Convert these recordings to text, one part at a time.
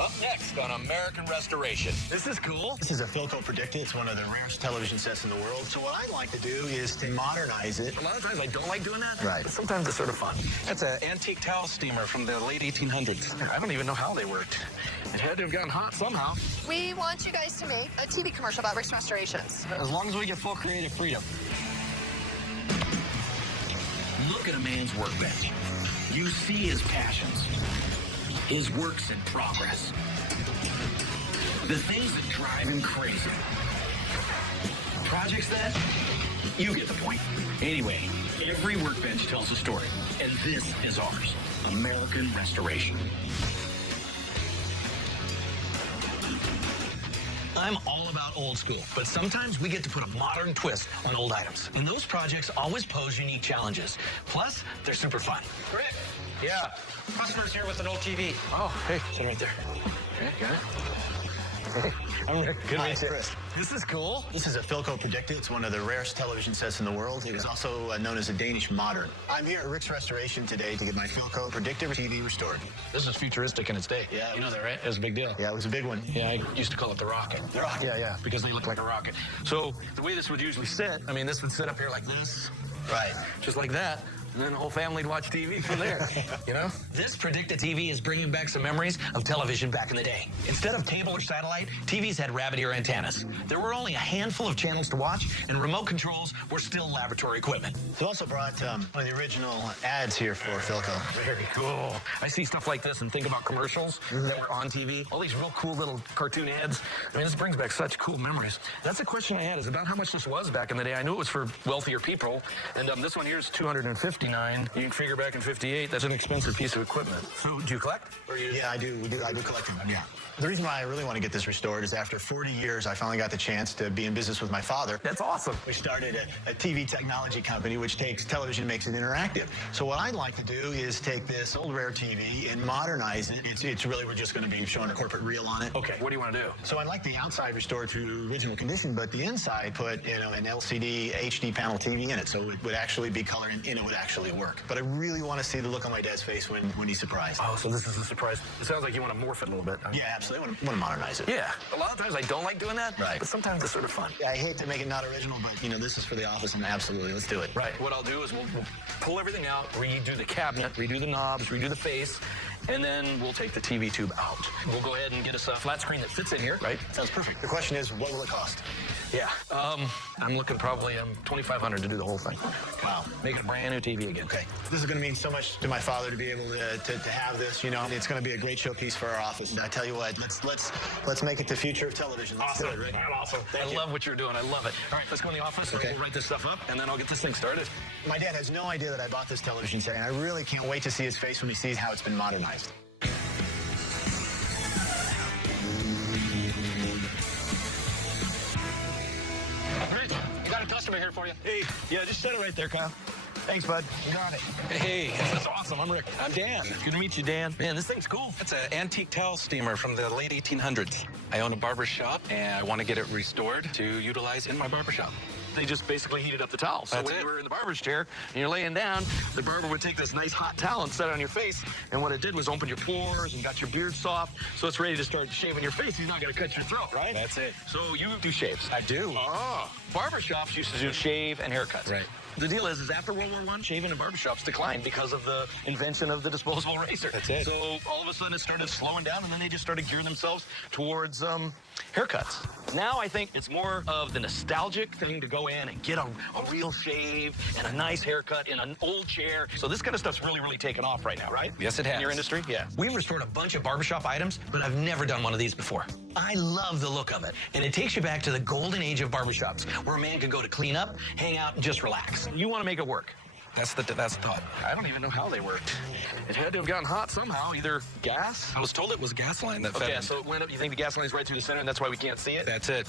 Up next on American Restoration. This is cool. This is a Philco Predicta. It's one of the rarest television sets in the world. So what I'd like to do is to modernize it. A lot of times I don't like doing that. Right. But sometimes it's sort of fun. That's an antique towel steamer from the late 1800s. I don't even know how they worked. It had to have gotten hot somehow. We want you guys to make a TV commercial about Rick's Restorations. As long as we get full creative freedom. Look at a man's workbench. You see his passions. His works in progress. The things that drive him crazy. Projects that, you get the point. Anyway, every workbench tells a story, and this is ours, American Restoration. I'm all about old school, but sometimes we get to put a modern twist on old items. And those projects always pose unique challenges. Plus, they're super fun. Rick. Yeah. Customer's here with an old TV. Oh, hey, sit right there. Okay, got it. Hey, I'm Rick. Good to meet you. Chris. This is cool. This is a Philco Predicta. It's one of the rarest television sets in the world. It is also known as a Danish modern. I'm here at Rick's Restoration today to get my Philco Predicta TV restored. This is futuristic in its day. Yeah. You know that, right? It was a big deal. Yeah, it was a big one. Yeah, I used to call it the rocket. The rocket. Yeah. Because they look like a rocket. So the way this would usually sit, I mean, this would sit up here like this. Right. Just like that. And then the whole family'd watch TV from there, you know? This Predicta TV is bringing back some memories of television back in the day. Instead of cable or satellite, TVs had rabbit ear antennas. There were only a handful of channels to watch, and remote controls were still laboratory equipment. We also brought one of the original ads here for Philco. Very cool. I see stuff like this and think about commercials that were on TV. All these real cool little cartoon ads. I mean, this brings back such cool memories. That's a question I had, is about how much this was back in the day. I knew it was for wealthier people, and this one here is $259. You can figure back in 58, that's an expensive piece of equipment. So, do you collect? Or Yeah, I do. I do collect them, yeah. The reason why I really want to get this restored is after 40 years, I finally got the chance to be in business with my father. That's awesome. We started a TV technology company which takes television and makes it interactive. So what I'd like to do is take this old rare TV and modernize it. It's really, we're just going to be showing a corporate reel on it. Okay, what do you want to do? So I'd like the outside restored to original condition, but the inside put, you know, an LCD HD panel TV in it, so it would actually be color and it would actually work. But I really want to see the look on my dad's face when he's surprised. Oh, so this is a surprise. It sounds like you want to morph it a little bit. Yeah, absolutely. I want to modernize it. Yeah, a lot of times I don't like doing that, Right. but sometimes it's sort of fun. I hate to make it not original, but, you know, this is for the office, and absolutely, let's do it. Right. What I'll do is we'll pull everything out, redo the cabinet, redo the knobs, redo the face, and then we'll take the TV tube out. We'll go ahead and get us a flat screen that fits in here, right? Sounds perfect. The question is, what will it cost? Yeah. I'm looking probably $2,500 to do the whole thing. Wow. Make it a brand new TV again. Okay. This is going to mean so much to my father to be able to have this, you know. It's going to be a great showpiece for our office. And I tell you what, let's make it the future of television. Let's do it, right? Awesome. I love what you're doing. I love it. All right, let's go in the office and we'll write this stuff up, and then I'll get this thing started. My dad has no idea that I bought this television set, and I really can't wait to see his face when he sees how it's been modernized. Got a customer here for you. Hey, yeah, just set it right there, Kyle. Thanks, bud. You got it. Hey, this is awesome. I'm Rick. I'm Dan. Good to meet you, Dan. Man, this thing's cool. It's an antique towel steamer from the late 1800s. I own a barber shop, and I want to get it restored to utilize in my barber shop. They just basically heated up the towel. So That's when it. you were in the barber's chair and you're laying down, the barber would take this nice hot towel and set it on your face. And what it did was open your pores and got your beard soft, so it's ready to start shaving your face. He's not going to cut your throat, right? That's it. So you do shaves. I do. Oh. Barbershops used to do shave and haircuts. Right. The deal is after World War I, shaving in barbershops declined because of the invention of the disposable razor. That's it. So all of a sudden it started slowing down, and then they just started gearing themselves towards haircuts. Now I think it's more of the nostalgic thing to go in and get a real shave and a nice haircut in an old chair. So this kind of stuff's really, really taken off right now, right? Yes, it has. In your industry? Yeah. We've restored a bunch of barbershop items, but I've never done one of these before. I love the look of it, and it takes you back to the golden age of barbershops, where a man could go to clean up, hang out, and just relax. You want to make it work. That's the thought. I don't even know how they worked. It had to have gotten hot somehow, either gas. I was told it was gas line that fed Okay, in. so it went up. You think the gas line's right through the center, and that's why we can't see it? That's it.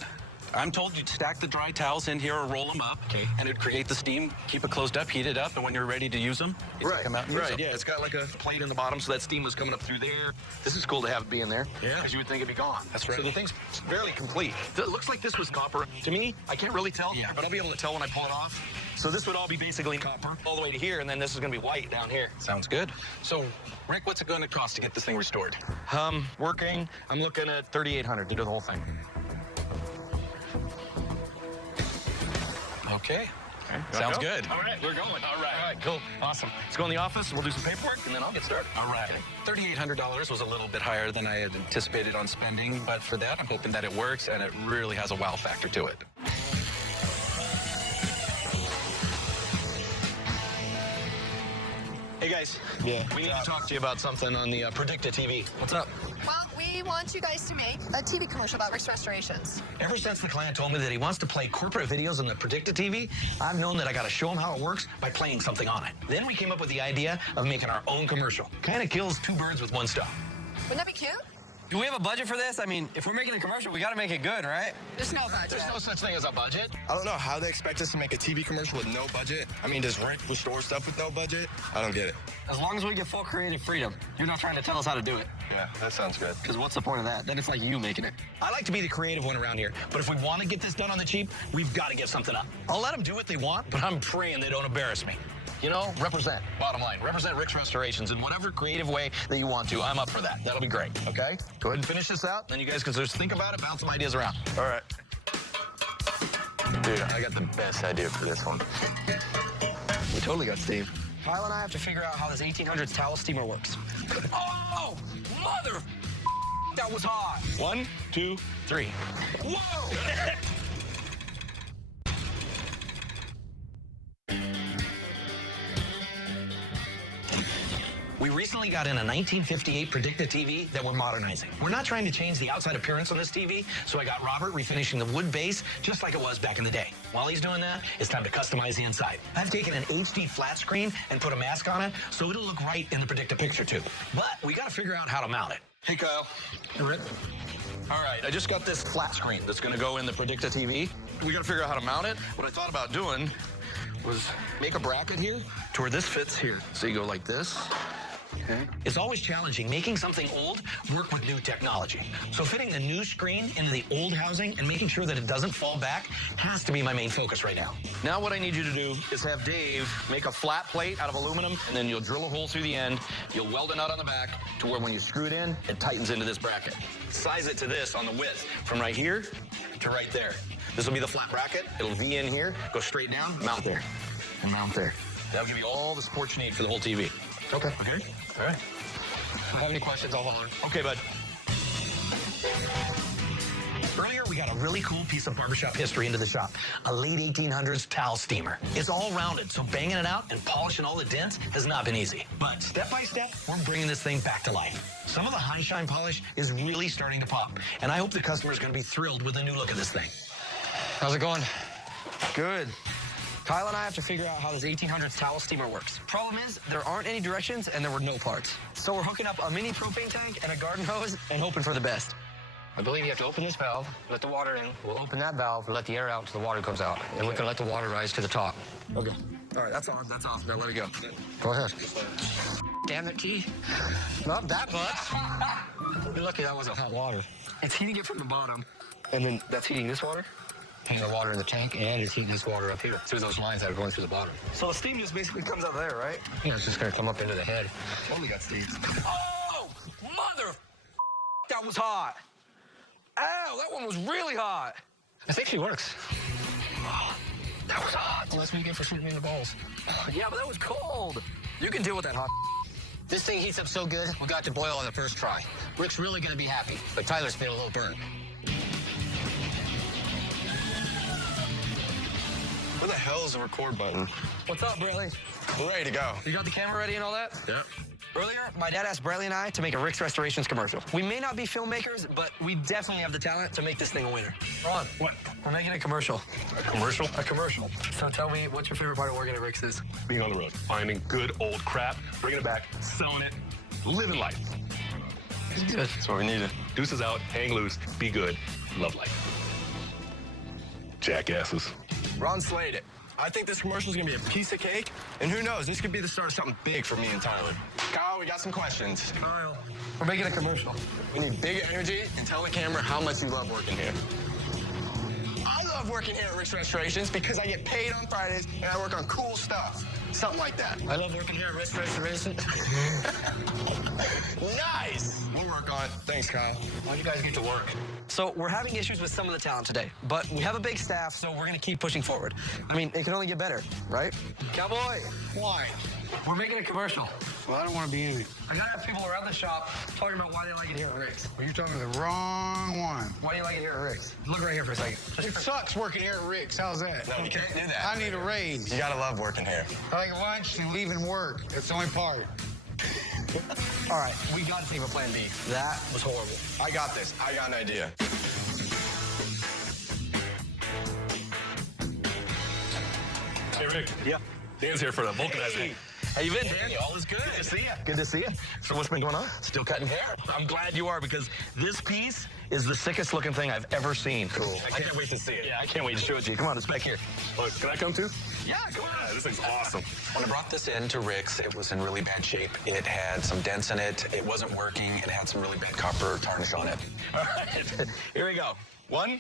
I'm told you'd stack the dry towels in here or roll them up, Okay. and it'd create the steam, keep it closed up, heat it up, and when you're ready to use them, you take them out and use them. Yeah, it's got like a plate in the bottom, so that steam was coming up through there. This is cool to have it be in there. Yeah. Because you would think it'd be gone. That's right. So the thing's fairly complete. It looks like this was copper. To me, I can't really tell, but I'll be able to tell when I pull it off. So this would all be basically copper all the way to here, and then this is going to be white down here. Sounds good. So, Rick, what's it going to cost to get this thing restored? Working, I'm looking at $3,800 to do the whole thing. Okay. Sounds good. All right, we're going. All right, cool. Awesome. Let's go in the office, we'll do some paperwork, and then I'll get started. All right. $3,800 was a little bit higher than I had anticipated on spending, but for that, I'm hoping that it works, and it really has a wow factor to it. Hey, guys. Yeah. We need to talk to you about something on the Predicta TV. What's up? Well, we want you guys to make a TV commercial about Rick's Restorations. Ever since the client told me that he wants to play corporate videos on the Predicta TV, I've known that I got to show him how it works by playing something on it. Then we came up with the idea of making our own commercial. Kind of kills two birds with one stone. Wouldn't that be cute? Do we have a budget for this? I mean, if we're making a commercial, we got to make it good, right? There's no budget. There's no such thing as a budget. I don't know how they expect us to make a TV commercial with no budget. I mean, does Rick restore stuff with no budget? I don't get it. As long as we get full creative freedom. You're not trying to tell us how to do it. Yeah, that sounds good. Because what's the point of that? Then it's like you making it. I like to be the creative one around here, but if we want to get this done on the cheap, we've got to give something up. I'll let them do what they want, but I'm praying they don't embarrass me. You know, represent, bottom line. Represent Rick's Restorations in whatever creative way that you want to. I'm up for that. That'll be great, okay? Go ahead and finish this out, then you guys can just think about it, bounce some ideas around. All right. Dude, I got the best idea for this one. We totally got Steve. Kyle and I have to figure out how this 1800s towel steamer works. Oh, mother! That was hot. 1, 2, 3. Whoa! We recently got in a 1958 Predicta TV that we're modernizing. We're not trying to change the outside appearance on this TV, so I got Robert refinishing the wood base just like it was back in the day. While he's doing that, it's time to customize the inside. I've taken an HD flat screen and put a mask on it so it'll look right in the Predicta picture tube. But we got to figure out how to mount it. Hey, Kyle. Hey, Rick. All right, I just got this flat screen that's going to go in the Predicta TV. We got to figure out how to mount it. What I thought about doing was make a bracket here to where this fits here. So you go like this. Okay. It's always challenging making something old work with new technology. So fitting the new screen into the old housing and making sure that it doesn't fall back has to be my main focus right now. Now what I need you to do is have Dave make a flat plate out of aluminum, and then you'll drill a hole through the end. You'll weld a nut on the back to where when you screw it in, it tightens into this bracket. Size it to this on the width from right here to right there. This will be the flat bracket. It'll V in here, go straight down, mount there, and mount there. That'll give you all the support you need for the whole TV. Okay. Okay. All right. If you have any questions, I'll holler. Okay, bud. Earlier, we got a really cool piece of barbershop history into the shop. A late 1800s towel steamer. It's all rounded, so banging it out and polishing all the dents has not been easy. But step by step, we're bringing this thing back to life. Some of the high shine polish is really starting to pop, and I hope the customer is going to be thrilled with the new look of this thing. How's it going? Good. Kyle and I have to figure out how this 1800s towel steamer works. Problem is, there aren't any directions and there were no parts. So we're hooking up a mini propane tank and a garden hose and hoping for the best. I believe you have to open this valve, let the water in. We'll open that valve, let the air out until the water comes out. And we can let the water rise to the top. Okay. All right, that's on. That's off. Now let it go. Go ahead. Damn it, Key. Not that much. You're lucky that wasn't hot water. It's heating it from the bottom. And then that's heating this water? Heating the water in the tank, and it's heating this water up here through those lines that are going through the bottom. So the steam just basically comes out there, right? Yeah, it's just gonna come up into the head. Totally got steam. Oh, mother! That was hot. Ow, that one was really hot. I think she works. Oh, that was hot. Well, that's what you get for shooting me in the balls. Yeah, but that was cold. You can deal with that hot. This thing heats up so good, we got to boil on the first try. Rick's really gonna be happy, but Tyler's been a little burned. Where the hell is the record button? What's up, Bradley? We're ready to go. You got the camera ready and all that? Yeah. Earlier, my dad asked Bradley and I to make a Rick's Restorations commercial. We may not be filmmakers, but we definitely have the talent to make this thing a winner. Ron, what? We're making a commercial. A commercial? A commercial. So tell me, what's your favorite part of working at Rick's is? Being on the road, finding good old crap, bringing it back, selling it, living life. It's good. That's what we needed. Deuces out, hang loose, be good, love life. Jackasses. Ron slayed it. I think this commercial is going to be a piece of cake, and who knows, this could be the start of something big for me and Tyler. Kyle, we got some questions. Kyle, we're making a commercial. We need big energy, and tell the camera how much you love working here. I love working here at Rick's Restorations because I get paid on Fridays, and I work on cool stuff. Something like that. I love working here at Rick's Restoration. Nice! We'll work on it. Thanks, Kyle. Why don't you guys get to work? So we're having issues with some of the talent today, but we have a big staff, so we're going to keep pushing forward. I mean, it can only get better, right? Cowboy! Why? We're making a commercial. Well, I don't want to be in it. I gotta have people around the shop talking about why they like it here at Rick's. Well, you're talking to the wrong one. Why do you like it here at Rick's? Look right here for a second. It sucks working here at Rick's. How's that? No, you can't do that. I need a raise. You gotta love working here. I like lunch and leaving work. That's the only part. All right, we got to think of a plan B. That was horrible. I got this. I got an idea. Hey, Rick. Yeah. Dan's here for the vulcanizing. How you been, Dan? All is good. Good to see you. Good to see you. So what's been going on? Still cutting hair. I'm glad you are, because this piece is the sickest looking thing I've ever seen. Cool. I can't wait to see it. Yeah, I can't wait to show it to you. Come on, it's back here. Look, can I come too? Yeah, come on. Yeah, this thing's awesome. When I brought this in to Rick's, it was in really bad shape. It had some dents in it. It wasn't working. It had some really bad copper tarnish on it. All right. Here we go. 1,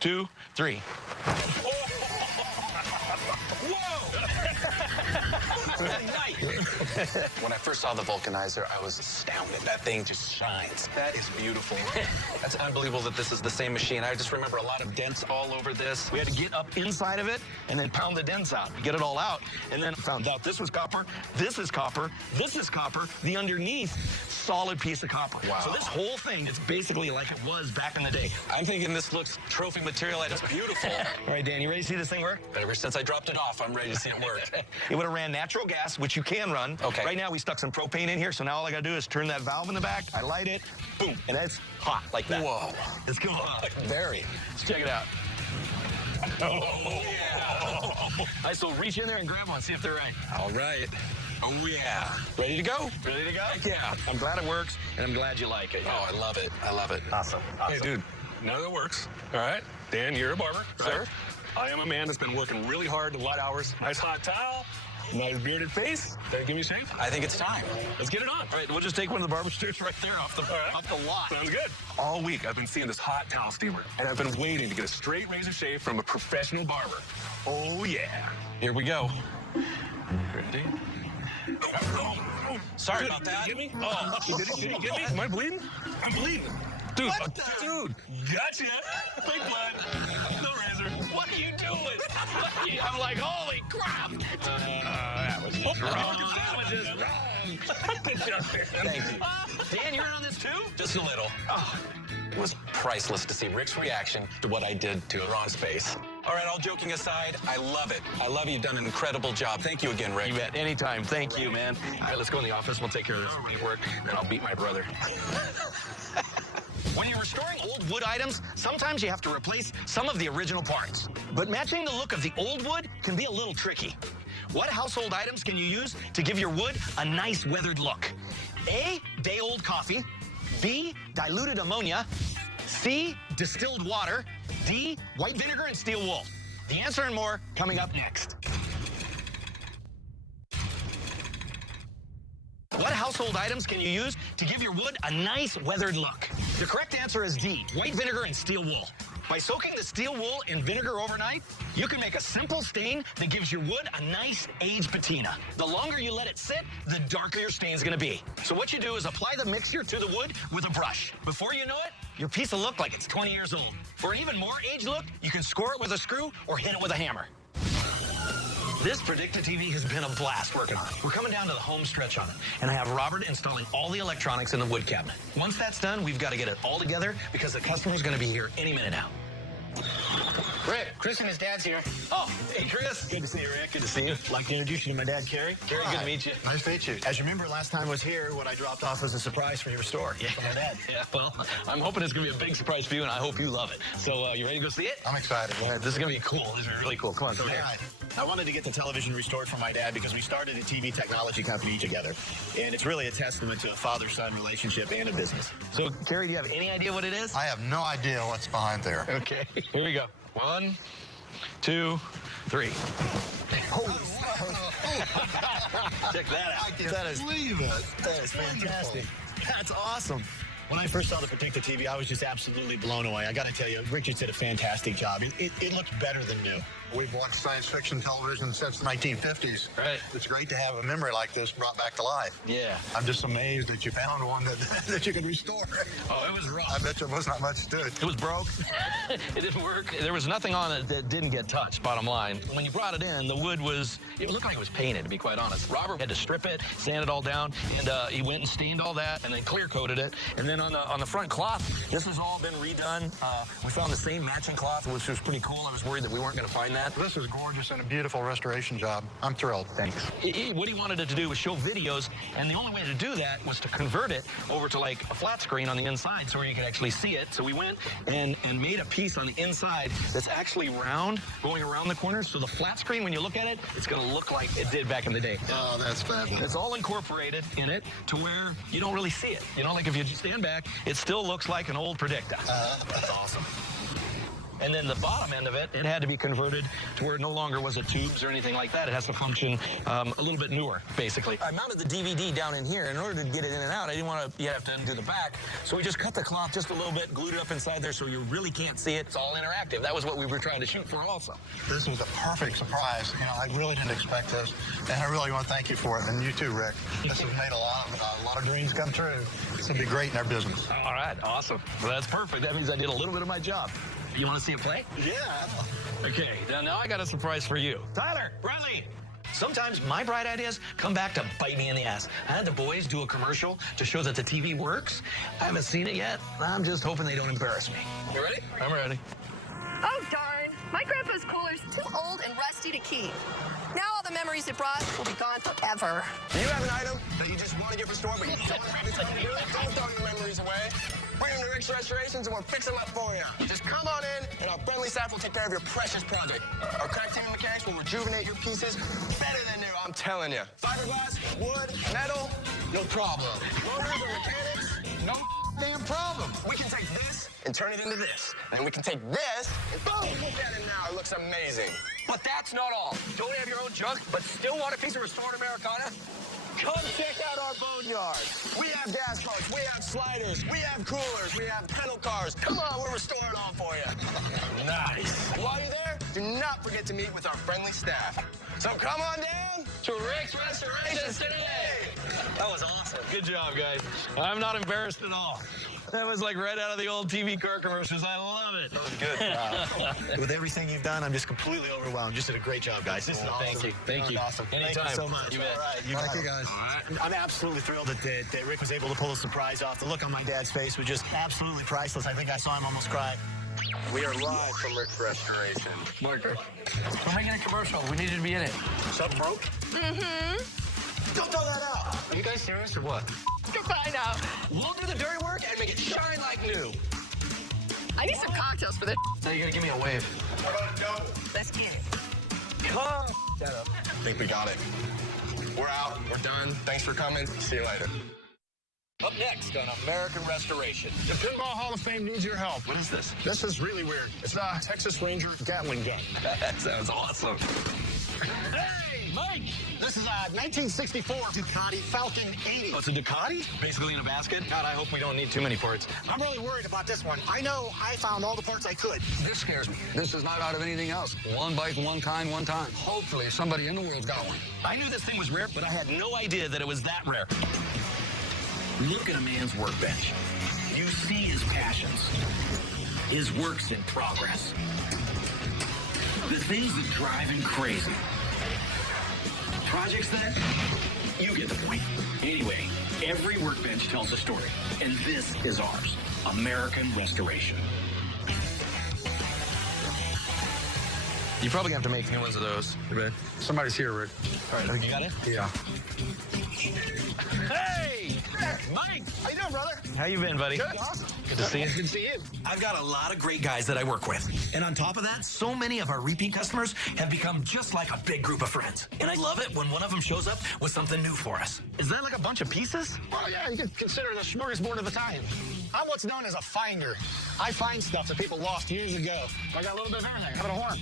2, 3. When I first saw the vulcanizer, I was astounded. That thing just shines. That is beautiful. That's unbelievable that this is the same machine. I just remember a lot of dents all over this. We had to get up inside of it and then pound the dents out, get it all out, and then found out this was copper, this is copper, this is copper, the underneath, solid piece of copper. Wow. So this whole thing, it's basically like it was back in the day. I'm thinking this looks trophy material. It's beautiful. All right, Dan, you ready to see this thing work? Ever since I dropped it off, I'm ready to see it work. It would have ran natural gas, which you can run. Okay. Right now, we stuck some propane in here, so now all I gotta do is turn that valve in the back, I light it, boom, and it's hot like that. Whoa. It's cool. Very. Let's check it out. Oh, yeah. All right, so reach in there and grab one, see if they're right. All right. Oh, yeah. Ready to go? Ready to go? Yeah. I'm glad it works, and I'm glad you like it. Oh, I love it. I love it. Awesome. Hey, dude, now that works. All right. Dan, you're a barber. Sir? Right? I am a man that's been working really hard, a lot of hours. Nice hot towel, nice bearded face. Can you give me a shave? I think it's time. Let's get it on. All right, we'll just take one of the barber stools right there off the lot. Sounds good. All week, I've been seeing this hot towel steamer, and I've been waiting to get a straight razor shave from a professional barber. Oh, yeah. Here we go. Ready? Sorry about that. Did you get me? Oh, did you get me? Am I bleeding? I'm bleeding. Dude, dude. Gotcha. Fake blood. No razor. What are you doing? I'm like, holy crap. That was just wrong. That was just wrong. Good job, man. Thank you. Dan, you're in on this too? Just a little. Oh, it was priceless to see Rick's reaction to what I did to Ron's face. All right, all joking aside, I love it. I love you've done an incredible job. Thank you again, Rick. You bet. Anytime. Thank you, man. All right, let's go in the office. We'll take care of this paperwork, and then I'll beat my brother. When you're restoring old wood items, sometimes you have to replace some of the original parts. But matching the look of the old wood can be a little tricky. What household items can you use to give your wood a nice weathered look? A, day-old coffee. B, diluted ammonia. C, distilled water. D, white vinegar and steel wool. The answer and more coming up next. What household items can you use to give your wood a nice weathered look? The correct answer is D, white vinegar and steel wool. By soaking the steel wool in vinegar overnight, you can make a simple stain that gives your wood a nice aged patina. The longer you let it sit, the darker your stain's gonna be. So what you do is apply the mixture to the wood with a brush. Before you know it, your piece will look like it's 20 years old. For an even more aged look, you can score it with a screw or hit it with a hammer. This Predicta TV has been a blast working on it. We're coming down to the home stretch on it, and I have Robert installing all the electronics in the wood cabinet. Once that's done, we've got to get it all together because the customer's going to be here any minute now. Rick, Chris and his dad's here. Oh, hey, Chris. Good to see you, Rick. Good to see you. I'd like to introduce you to my dad, Kerry. Kerry, good to meet you. Nice to meet you. As you remember, last time I was here, what I dropped off was a surprise for your store. Yeah, For my dad. yeah, well, I'm hoping it's going to be a big surprise for you, and I hope you love it. So, you ready to go see it? I'm excited. All right, this is going to be cool. This is really cool. Come on, So, come here. Dad, I wanted to get the television restored for my dad because we started a TV technology company together. And it's really a testament to a father-son relationship and a business. So, Kerry, do you have any idea what it is? I have no idea what's behind there. Okay, here we go. 1, 2, 3. Holy Check that out. I can't believe it. That is fantastic. That's awesome. When I first saw the Predicta TV, I was just absolutely blown away. I got to tell you, Richard did a fantastic job. It looks better than new. We've watched science fiction television since the 1950s. Right. It's great to have a memory like this brought back to life. Yeah. I'm just amazed that you found one that you could restore. Oh, it was rough. I bet there was not much to it. It was broke. It didn't work. There was nothing on it that didn't get touched, bottom line. When you brought it in, the wood it looked like it was painted, to be quite honest. Robert had to strip it, sand it all down, and he went and stained all that and then clear coated it. And then on the front cloth, this has all been redone. We found the same matching cloth, which was pretty cool. I was worried that we weren't going to find that. This is gorgeous and a beautiful restoration job. I'm thrilled. Thanks. What he wanted it to do was show videos, and the only way to do that was to convert it over to like a flat screen on the inside so where you could actually see it. So we went and made a piece on the inside that's actually round, going around the corners. So the flat screen, when you look at it, it's going to look like it did back in the day. Oh, that's fabulous. It's all incorporated in it to where you don't really see it. You know, like if you stand back, it still looks like an old Predicta. That's awesome. And then the bottom end of it, it had to be converted to where it no longer was a tubes or anything like that. It has to function a little bit newer, basically. I mounted the DVD down in here. In order to get it in and out, I didn't want to, you have to undo the back. So we just cut the cloth just a little bit, glued it up inside there so you really can't see it. It's all interactive. That was what we were trying to shoot for also. This was a perfect surprise. You know, I really didn't expect this, and I really want to thank you for it, and you too, Rick. This has made a lot of dreams come true. It's going to be great in our business. All right, awesome. Well, that's perfect. That means I did a little bit of my job. You want to see it play? Yeah. Okay, now I got a surprise for you. Tyler, Bradley. Sometimes my bright ideas come back to bite me in the ass. I had the boys do a commercial to show that the TV works. I haven't seen it yet. I'm just hoping they don't embarrass me. You ready? I'm ready. Oh, darn. My grandpa's cooler's too old and rusty to keep. Now all the memories it brought will be gone forever. Do you have an item that you just want to get restored, but you don't have anything to do it? Don't throw your memories away. Bring them to Rick's Restorations and we'll fix them up for you. Just come on in and our friendly staff will take care of your precious project. Our crack team mechanics will rejuvenate your pieces better than new, I'm telling you. Fiberglass, wood, metal, no problem. Motors or mechanics, no damn problem. We can take this and turn it into this. And we can take this and boom, look at it now. It looks amazing. But that's not all. Don't have your own junk, but still want a piece of restored Americana? Come check out our boneyard. We have gas boats, we have sliders, we have coolers, we have pedal cars. Come on, we'll restore it all for you. Nice. While you're there, do not forget to meet with our friendly staff. So come on down to Rick's Restorations today. That was awesome. Good job, guys. I'm not embarrassed at all. That was like right out of the old TV car commercials. I love it. That was good. With everything you've done, I'm just completely overwhelmed. You just did a great job, guys. This is awesome. Thank you. Thank you. Awesome. Anytime. Thank you so much. You bet. All right. Thank you, guys. All right. I'm absolutely thrilled that Rick was able to pull a surprise off. The look on my dad's face was just absolutely priceless. I think I saw him almost cry. We are live from Rick's Restoration. Marker. We're making a commercial. We needed to be in it. Something broke? Don't throw that out. Are you guys serious or what? You'll find out. We'll do the dirty work and make it shine like new. I need some cocktails for this. Now you gotta give me a wave. Let's get it. Come. I think we got it. We're out. We're done. Thanks for coming. See you later. Up next on American Restoration. The Pinball Hall of Fame needs your help. What is this? This is really weird. It's a Texas Ranger Gatling gun. That sounds awesome. Hey, Mike! This is a 1964 Ducati Falcon 80. Oh, it's a Ducati? Basically in a basket? God, I hope we don't need too many parts. I'm really worried about this one. I know I found all the parts I could. This scares me. This is not out of anything else. One bike, one kind, one time. Hopefully somebody in the world's got one. I knew this thing was rare, but I had no idea that it was that rare. Look at a man's workbench. You see his passions, his works in progress, the things that drive him crazy. Projects that, you get the point. Anyway, every workbench tells a story, and this is ours, American Restoration. You probably have to make new ones of those. Somebody's here, Rick. All right, you got it? Yeah. Hey! Mike! How you doing, brother? How you been, buddy? Good. Awesome. Good to see you. Good to see you. I've got a lot of great guys that I work with. And on top of that, so many of our repeat customers have become just like a big group of friends. And I love it when one of them shows up with something new for us. Is that like a bunch of pieces? Well, yeah, you could consider it a smorgasbord of the time. I'm what's known as a finder. I find stuff that people lost years ago. I got a little bit of everything. How about a horn?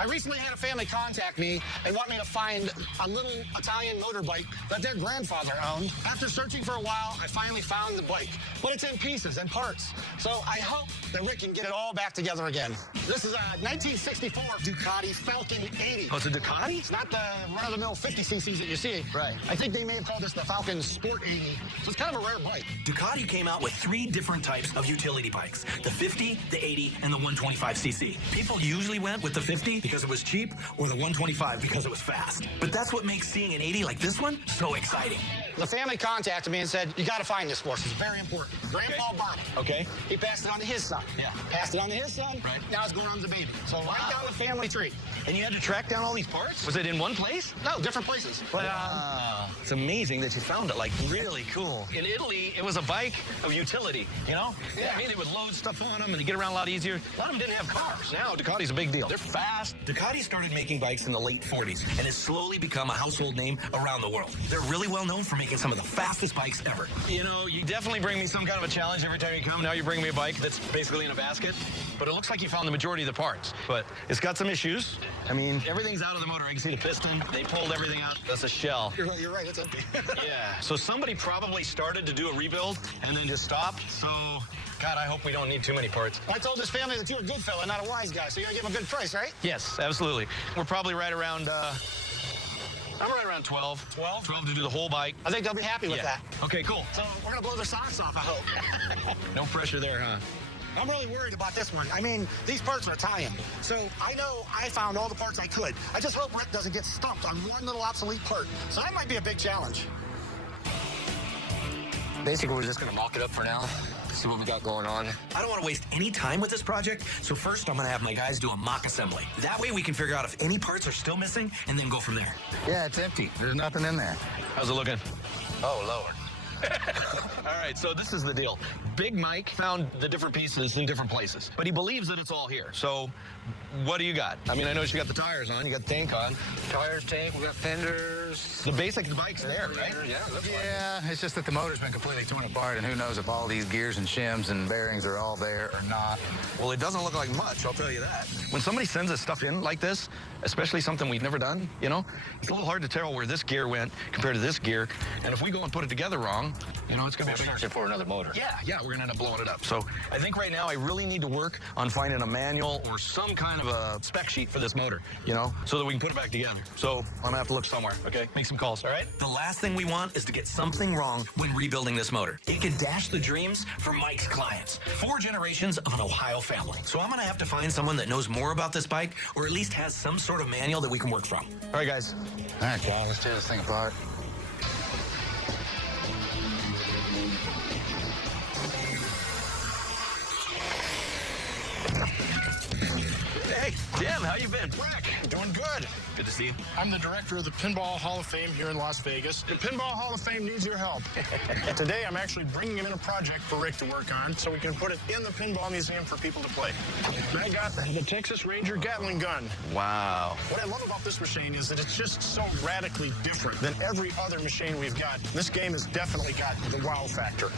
I recently had a family contact me and want me to find a little Italian motorbike that their grandfather owned. After searching for a while, I finally found the bike, but it's in pieces and parts. So I hope that Rick can get it all back together again. This is a 1964 Ducati Falcon 80. Oh, it's a Ducati? It's not the run-of-the-mill 50 cc's that you see. Right. I think they may have called this the Falcon Sport 80. So it's kind of a rare bike. Ducati came out with 3 different types of utility bikes, the 50, the 80, and the 125cc. People usually went with the 50 because it was cheap, or the 125 because it was fast. But that's what makes seeing an 80 like this one so exciting. The family contacted me and said, you got to find this for us. It's very important. Grandpa bought it. Okay. He passed it on to his son. Yeah. Passed it on to his son. Right. Now it's going on to the baby. So right down the family tree. And you had to track down all these parts? Was it in one place? No, different places. But, it's amazing that you found it, like, really cool. In Italy, it was a bike of utility, you know? Yeah. I mean, they would load stuff on them and get around a lot easier. A lot of them didn't have cars. Now, Ducati's a big deal. They're fast. Ducati started making bikes in the late 40s and has slowly become a household name around the world. They're really well known for making some of the fastest bikes ever. You know, you definitely bring me some kind of a challenge every time you come. Now you bring me a bike that's basically in a basket. But it looks like you found the majority of the parts. But it's got some issues. I mean, everything's out of the motor. I can see the piston. They pulled everything out. That's a shell. You're right, it's empty. Yeah. So somebody probably started to do a rebuild and then just stopped. So, God, I hope we don't need too many parts. I told this family that you're a good fella, not a wise guy, so you're going to give them a good price, right? Yes, absolutely. We're probably right around, I'm right around 12. 12? 12 to do the whole bike. I think they'll be happy with that. Okay, cool. So we're going to blow their socks off, I hope. No pressure there, huh? I'm really worried about this one. I mean, these parts are Italian. So I know I found all the parts I could. I just hope Rick doesn't get stumped on one little obsolete part. So that might be a big challenge. Basically, we're just going to mock it up for now, see what we got going on. I don't want to waste any time with this project, so first I'm going to have my guys do a mock assembly. That way we can figure out if any parts are still missing and then go from there. Yeah, it's empty. There's nothing in there. How's it looking? Oh, lower. All right, so this is the deal. Big Mike found the different pieces in different places, but he believes that it's all here. So what do you got? I mean, I noticed you got the tires on, you got the tank on. Tires, tank, we got fenders. The basic bike's there, right? Yeah, it's just that the motor's been completely torn apart, and who knows if all these gears and shims and bearings are all there or not. Well, it doesn't look like much, I'll tell you that. When somebody sends us stuff in like this, especially something we've never done, you know, it's a little hard to tell where this gear went compared to this gear. And if we go and put it together wrong, you know, it's going to be searching for another motor. Yeah, we're going to end up blowing it up. So I think right now I really need to work on finding a manual or some kind of a spec sheet for this motor, you know, so that we can put it back together. So I'm going to have to look somewhere, okay? Make some calls, all right? The last thing we want is to get something wrong when rebuilding this motor. It could dash the dreams for Mike's clients. 4 generations of an Ohio family. So I'm going to have to find someone that knows more about this bike or at least has some sort of manual that we can work from. All right, guys. All right, John, let's tear this thing apart. Hey, Jim, how you been? Rick, doing good. Good to see you. I'm the director of the Pinball Hall of Fame here in Las Vegas. The Pinball Hall of Fame needs your help. Today, I'm actually bringing in a project for Rick to work on so we can put it in the Pinball Museum for people to play. And I got the Texas Ranger Gatling gun. Wow. What I love about this machine is that it's just so radically different than every other machine we've got. This game has definitely got the wow factor.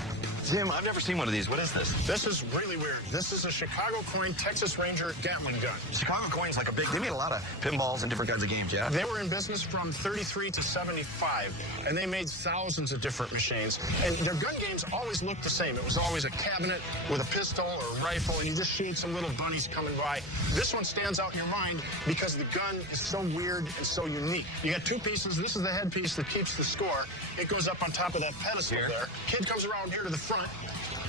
Jim, I've never seen one of these. What is this? This is really weird. This is a Chicago coin Texas Ranger Gatling gun. Chicago coin's like a big, they made a lot of pinballs and different kinds of games, yeah? They were in business from 33 to 75, and they made thousands of different machines. And their gun games always looked the same. It was always a cabinet with a pistol or a rifle, and you just shoot some little bunnies coming by. This one stands out in your mind because the gun is so weird and so unique. You got 2 pieces. This is the headpiece that keeps the score. It goes up on top of that pedestal there. Kid comes around here to the front.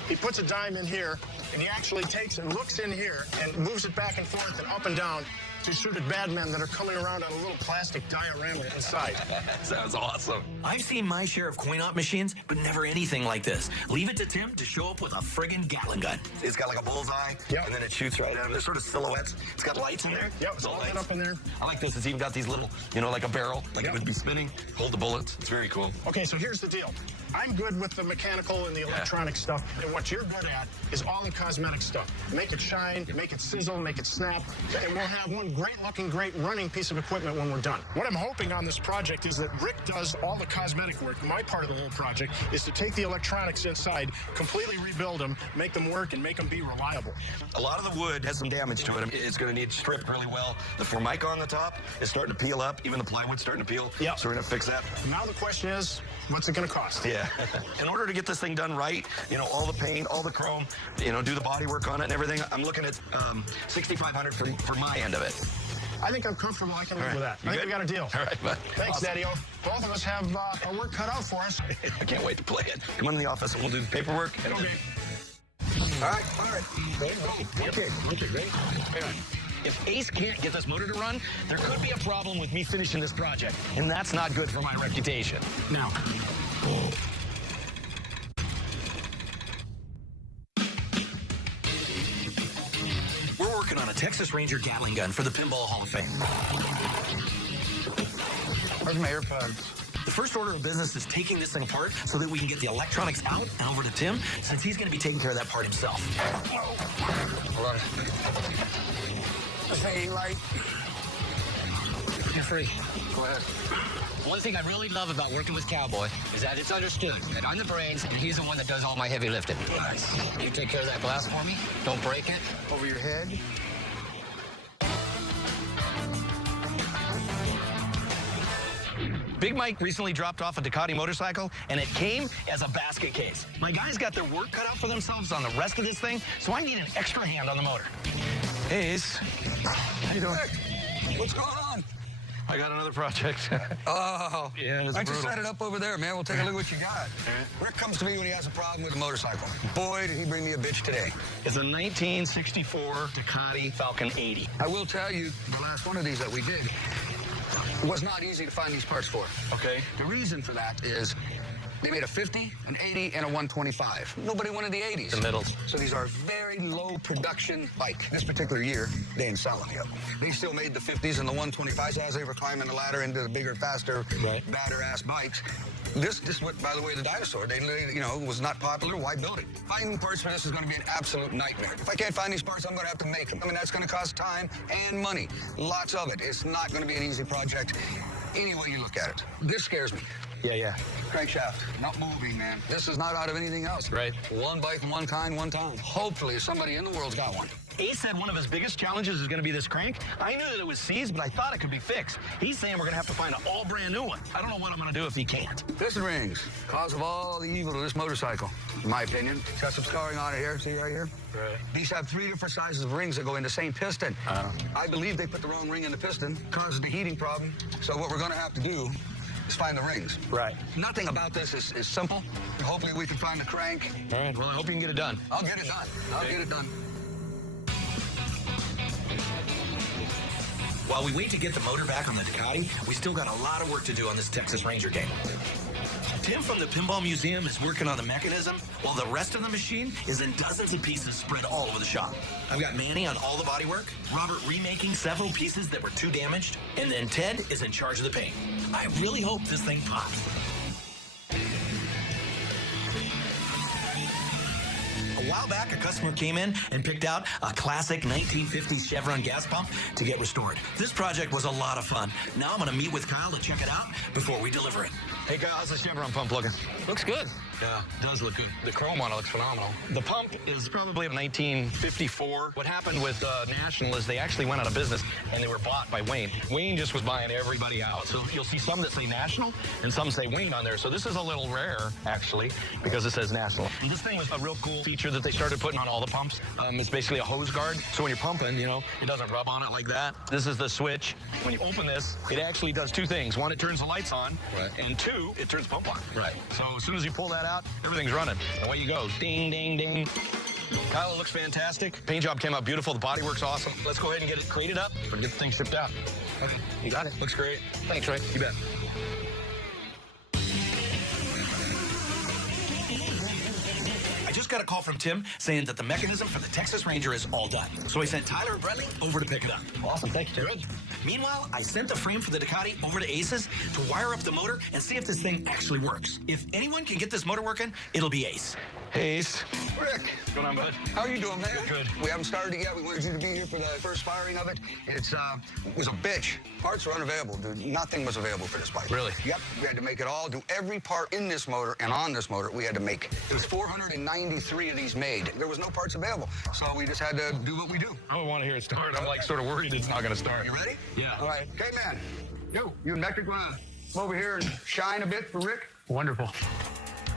He puts a dime in here, and he actually takes and looks in here and moves it back and forth and up and down to shoot at bad men that are coming around on a little plastic diorama inside. Sounds awesome. I've seen my share of coin-op machines, but never anything like this. Leave it to Tim to show up with a friggin' Gatling gun. It's got like a bullseye, and then it shoots right at him. They're sort of silhouettes. It's got lights in there. Yep, it's all lit up in there. I like this. It's even got these little, you know, like a barrel, like it would be spinning. Hold the bullets. It's very cool. Okay, so here's the deal. I'm good with the mechanical and the electronic stuff. And what you're good at is all the cosmetic stuff. Make it shine, make it sizzle, make it snap, and we'll have one great-looking, great running piece of equipment when we're done. What I'm hoping on this project is that Rick does all the cosmetic work. My part of the whole project is to take the electronics inside, completely rebuild them, make them work, and make them be reliable. A lot of the wood has some damage to it. It's going to need stripped really well. The Formica on the top is starting to peel up. Even the plywood's starting to peel. Yep. So we're going to fix that. Now the question is, what's it going to cost? Yeah. In order to get this thing done right, you know, all the paint, all the chrome, you know, do the body work on it and everything, I'm looking at $6,500 for my end of it. I think I'm comfortable. I can live All right. with that. You I think good? we got a deal. All right, bud. Thanks, Awesome. Daddy-O. Both of us have our work cut out for us. I can't wait to play it. Come on in the office and we'll do the paperwork. And Okay. All right. Ready? Go. Okay, ready? Hang on. If Ace can't get this motor to run, there could be a problem with me finishing this project, and that's not good for my reputation. Now. We're working on a Texas Ranger Gatling gun for the Pinball Hall of Fame. Where's my AirPods? The first order of business is taking this thing apart so that we can get the electronics out and over to Tim, since he's going to be taking care of that part himself. Hold on. This thing ain't light. You're free. Go ahead. One thing I really love about working with Cowboy is that it's understood that I'm the brains and he's the one that does all my heavy lifting. Nice. You take care of that glass for me. Don't break it. Over your head. Big Mike recently dropped off a Ducati motorcycle, and it came as a basket case. My guys got their work cut out for themselves on the rest of this thing, so I need an extra hand on the motor. Hey, Ace. How you doing? What's going on? I got another project. Oh. Yeah, it's Why don't you brutal. set it up over there, man? We'll take a look at what you got. Rick comes to me when he has a problem with a motorcycle. Boy, did he bring me a bitch today. It's a 1964 Ducati Falcon 80. I will tell you, the last one of these that we did was not easy to find these parts for. Okay. The reason for that is they made a 50, an 80, and a 125. Nobody wanted the 80s. The middles. So these are very low production bike. This particular year, they ain't selling yet. They still made the 50s and the 125s as they were climbing the ladder into the bigger, faster, badder ass bikes. This went, by the way, the dinosaur. They, you know, was not popular. Why build it? Finding parts for this is going to be an absolute nightmare. If I can't find these parts, I'm going to have to make them. I mean, that's going to cost time and money. Lots of it. It's not going to be an easy project any way you look at it. This scares me. Yeah. Crankshaft, not moving, man. This is not out of anything else. Right. One bike, one kind, one time. Hopefully, somebody in the world's got one. Ace said one of his biggest challenges is going to be this crank. I knew that it was seized, but I thought it could be fixed. He's saying we're going to have to find an all brand new one. I don't know what I'm going to do if he can't. Piston rings, cause of all the evil to this motorcycle, in my opinion. It's got some scarring on it here. See right here? Right. These have 3 different sizes of rings that go in the same piston. I believe they put the wrong ring in the piston, causes the heating problem. So what we're going to have to do is find the rings. Right. Nothing about this is simple. Hopefully we can find the crank. All right. Well, I hope you can get it done. I'll get it done. I'll get it done. While we wait to get the motor back on the Ducati, we still got a lot of work to do on this Texas Ranger game. Tim from the Pinball Museum is working on the mechanism, while the rest of the machine is in dozens of pieces spread all over the shop. I've got Manny on all the bodywork, Robert remaking several pieces that were too damaged, and then Ted is in charge of the paint. I really hope this thing pops. A while back, a customer came in and picked out a classic 1950s Chevron gas pump to get restored. This project was a lot of fun. Now I'm going to meet with Kyle to check it out before we deliver it. Hey, Kyle, how's the Chevron pump looking? Looks good. Yeah, it does look good. The chrome on it looks phenomenal. The pump is probably of 1954. What happened with National is they actually went out of business and they were bought by Wayne. Wayne just was buying everybody out. So you'll see some that say National and some say Wayne on there. So this is a little rare, actually, because it says National. And this thing was a real cool feature that they started putting on all the pumps. It's basically a hose guard. So when you're pumping, you know, it doesn't rub on it like that. This is the switch. When you open this, it actually does 2 things. 1, it turns the lights on. Right. And 2, it turns the pump on. Right. So as soon as you pull that out, everything's running. And away you go. Ding, ding, ding. Kyle, it looks fantastic. Paint job came out beautiful. The body works awesome. Let's go ahead and get it crated up or get the thing shipped out. Okay. You got it. Looks great. Thanks, Rick. You bet. I just got a call from Tim saying that the mechanism for the Texas Ranger is all done. So I sent Tyler and Bradley over to pick it up. Awesome, thank you, Tim. Good. Meanwhile, I sent the frame for the Ducati over to Ace's to wire up the motor and see if this thing actually works. If anyone can get this motor working, it'll be Ace. Hey, Ace. Rick. What's going on, bud? How you doing, man? Good. We haven't started it yet. We wanted you to be here for the first firing of it. It was a bitch. Parts were unavailable, dude. Nothing was available for this bike. Really? Yep. We had to make it all, do every part in this motor and on this motor we had to make. There was 493 of these made. There was no parts available. So we just had to do what we do. I don't want to hear it start. I'm like sort of worried it's not going to start. You ready? Yeah. All right. Okay, man. You and Metric want to come over here and shine a bit for Rick? Wonderful.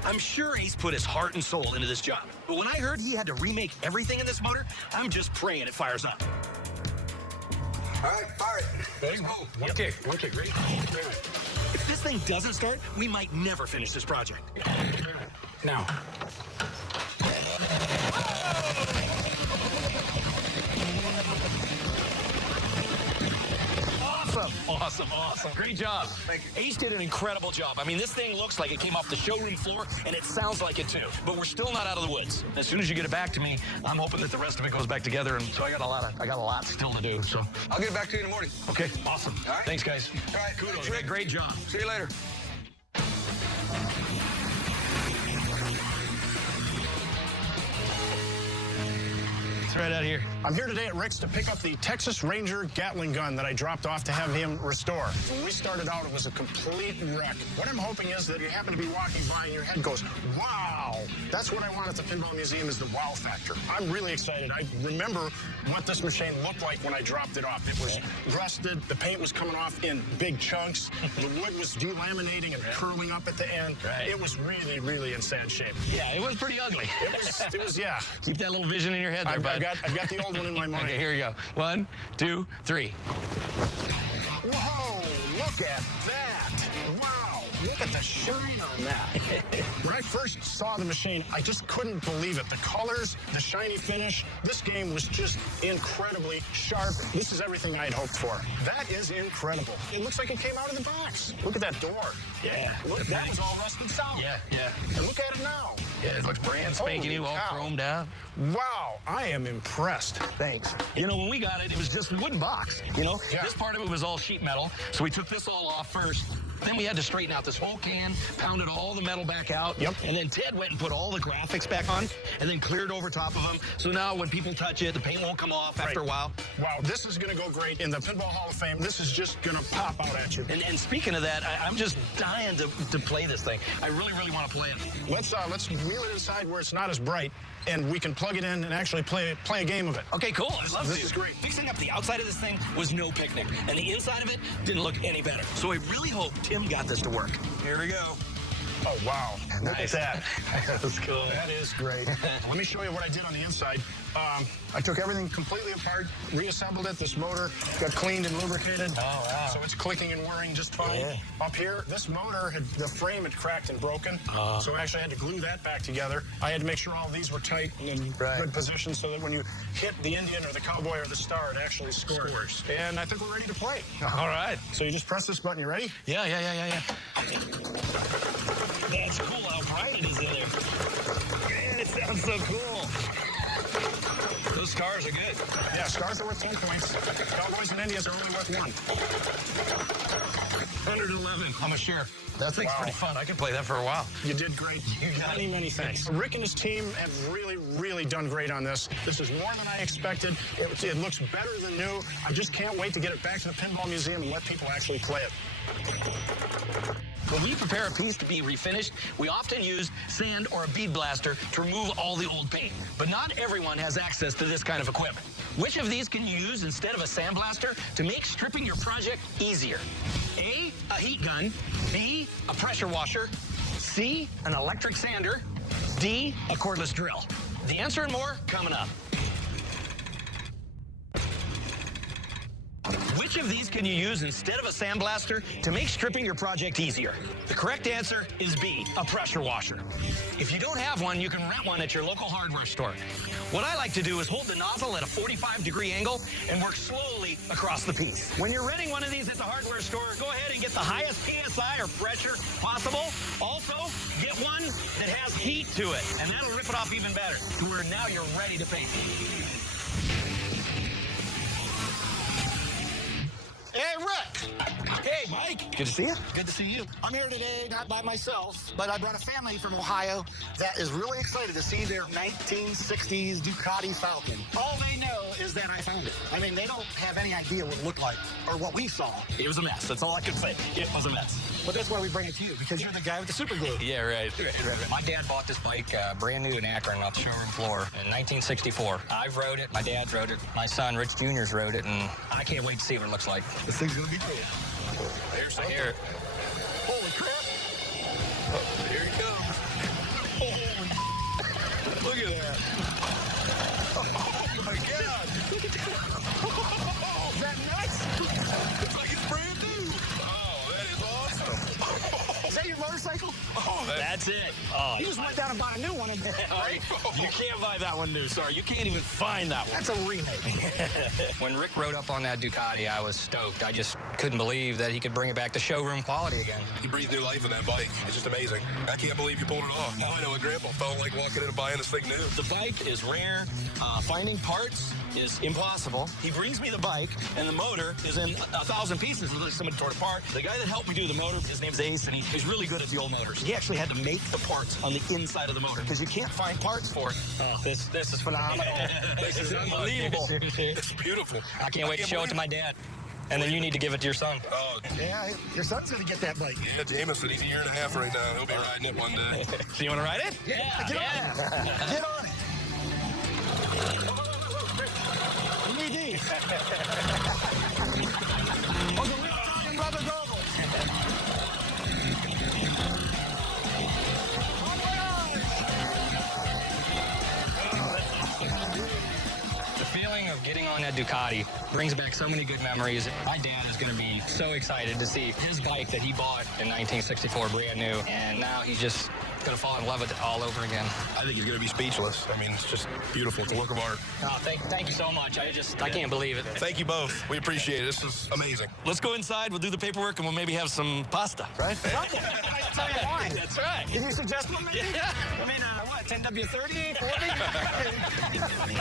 I'm sure Ace put his heart and soul into this job. But when I heard he had to remake everything in this motor, I'm just praying it fires up. All right, fire it. Let's go. One kick, right? If this thing doesn't start, we might never finish this project. Now. Awesome. Great job. Ace did an incredible job. I mean, this thing looks like it came off the showroom floor, and it sounds like it too. But we're still not out of the woods. As soon as you get it back to me, I'm hoping that the rest of it goes back together. And so I got a lot still to do. So I'll get it back to you in the morning. okay, awesome. All right. Thanks, guys. All right, Kudos, Rick. great job. See you later. It's right out here. I'm here today at Rick's to pick up the Texas Ranger Gatling gun that I dropped off to have him restore. When we started out, it was a complete wreck. What I'm hoping is that you happen to be walking by and your head goes, wow. That's what I want at the Pinball Museum is the wow factor. I'm really excited. I remember what this machine looked like when I dropped it off. It was rusted. The paint was coming off in big chunks. The wood was delaminating and curling up at the end. Right. It was really, really in sad shape. Yeah, it was pretty ugly. It was, yeah. Keep that little vision in your head there, bud. I've got the old one in my mind. Okay, here we go. 1, 2, 3. Whoa, look at that. Wow, look at the shine on that. When I first saw the machine, I just couldn't believe it. The colors, the shiny finish, this game was just incredibly sharp. This is everything I had hoped for. That is incredible. It looks like it came out of the box. Look at that door. Yeah. Look, that was all rusted solid. Yeah. And look at it now. Yeah, it looks brand spanking new, all chromed out. Wow, I am impressed. Thanks. You know, when we got it, it was just a wooden box. You know, Yeah. this part of it was all sheet metal. So we took this all off first. Then we had to straighten out this whole can, pounded all the metal back out. Yep. And then Ted went and put all the graphics back on and then cleared over top of them. So now when people touch it, the paint won't come off after a while. Wow, this is going to go great in the Pinball Hall of Fame. This is just going to pop out at you. And speaking of that, I'm just dying to play this thing. I really want to play it. Let's wheel it inside where it's not as bright, and we can plug it in and actually play a game of it. Okay, cool. I'd love This to. is great. Fixing up the outside of this thing was no picnic, and the inside of it didn't look any better. So I really hope Tim got this to work. Here we go. Oh, wow. Look at that. That's cool. That is great. Let me show you what I did on the inside. I took everything completely apart, reassembled it. This motor got cleaned and lubricated. Oh, wow. So it's clicking and whirring just fine. Yeah. Up here, this motor, the frame had cracked and broken. So I actually had to glue that back together. I had to make sure all these were tight and in good position so that when you hit the Indian or the cowboy or the star, it actually scores. And I think we're ready to play. All right. So you just press this button. You ready? Yeah. That's cool how bright it is in there. Yeah, it sounds so cool. Those stars are good. Yeah, stars are worth 10 points. Cowboys and Indians are only worth 1. 111. I'm a sheriff. That thing's Wow. pretty fun. I can play that for a while. You did great. Many thanks. Rick and his team have really done great on this. This is more than I expected. It looks better than new. I just can't wait to get it back to the Pinball Museum and let people actually play it. When we prepare a piece to be refinished, we often use sand or a bead blaster to remove all the old paint. But not everyone has access to this kind of equipment. Which of these can you use instead of a sandblaster to make stripping your project easier? A heat gun. B, a pressure washer. C, an electric sander. D, a cordless drill. The answer and more coming up. Which Which of these can you use instead of a sandblaster to make stripping your project easier? The correct answer is B, a pressure washer. If you don't have one, you can rent one at your local hardware store. What I like to do is hold the nozzle at a 45-degree angle and work slowly across the piece. When you're renting one of these at the hardware store, go ahead and get the highest PSI or pressure possible. Also, get one that has heat to it, and that'll rip it off even better, to where now you're ready to paint. Hey, Rick! Hey, Mike. Good to see you. Good to see you. I'm here today, not by myself, but I brought a family from Ohio that is really excited to see their 1960s Ducati Falcon. All they know is that I found it. I mean, they don't have any idea what it looked like or what we saw. It was a mess. That's all I can say. It was a mess. But that's why we bring it to you, because you're the guy with the super glue. Yeah, right. My dad bought this bike brand new in Akron off the showroom floor in 1964. I've rode it, my dad rode it, my son Rich Jr.'s rode it, and I can't wait to see what it looks like. This thing's gonna be cool. There's something. Here. Holy crap! Oh, here he comes. Holy look at that. Oh my God! Look at that. Is that nuts? It's like it's brand new. Oh, that is awesome. Is that your motorcycle? Oh, that's it. Oh, You just went down and bought a new one. Right? You can't buy that one new, sorry. You can't even find that one. That's a remake. When Rick rode up on that Ducati, I was stoked. I just couldn't believe that he could bring it back to showroom quality again. He breathed new life in that bike. It's just amazing. I can't believe you pulled it off. Now I know what Grandpa felt like walking in and buying this thing new. The bike is rare. Finding parts is impossible. He brings me the bike, and the motor is in 1,000 pieces unless somebody tore it apart. The guy that helped me do the motor, his name's Ace, and he's really good at the old motors. He actually had to make the parts on the inside of the motor because you can't find parts for it. Oh, this is phenomenal. This is unbelievable. It's beautiful. I can't wait to show it to my dad. And then you need to give it to your son. Oh, Yeah, your son's gonna get that bike. yeah, Jameson, he's a year and a half right now. He'll be riding it one day. So you want to ride it? Yeah, get on it. Get on it. You need these. Oh, the real Italian brother Doggin. The feeling of getting on that Ducati brings back so many good memories. My dad is going to be so excited to see his bike that he bought in 1964 brand new, and now he's just going to fall in love with it all over again. I think he's going to be speechless. I mean, it's just beautiful. It's a work of art. Oh, thank you so much. I can't believe it. Thank you both. We appreciate it. This is amazing. Let's go inside. We'll do the paperwork, and we'll maybe have some pasta, right? Italian wine. That's right. Can you suggest one, maybe? Yeah. I mean, what, 10W30, 40?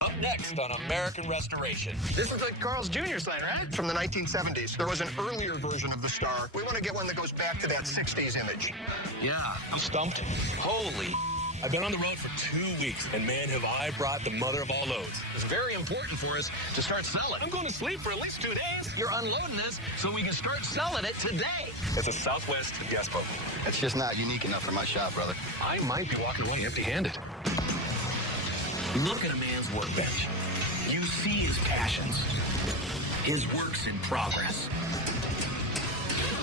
Up next on American Restoration. This is the Carl's Jr. sign, right? From the 1970s. There was an earlier version of the star. We want to get one that goes back to that 60s image. Yeah. I'm stumped. Holy. I've been on the road for 2 weeks, and man, have I brought the mother of all loads. It's very important for us to start selling. I'm going to sleep for at least 2 days. You're unloading this so we can start selling it today. It's a Southwest gas pump. That's just not unique enough for my shop, brother. I might be walking away empty-handed. Look at a man's workbench. You see his passions, his works in progress,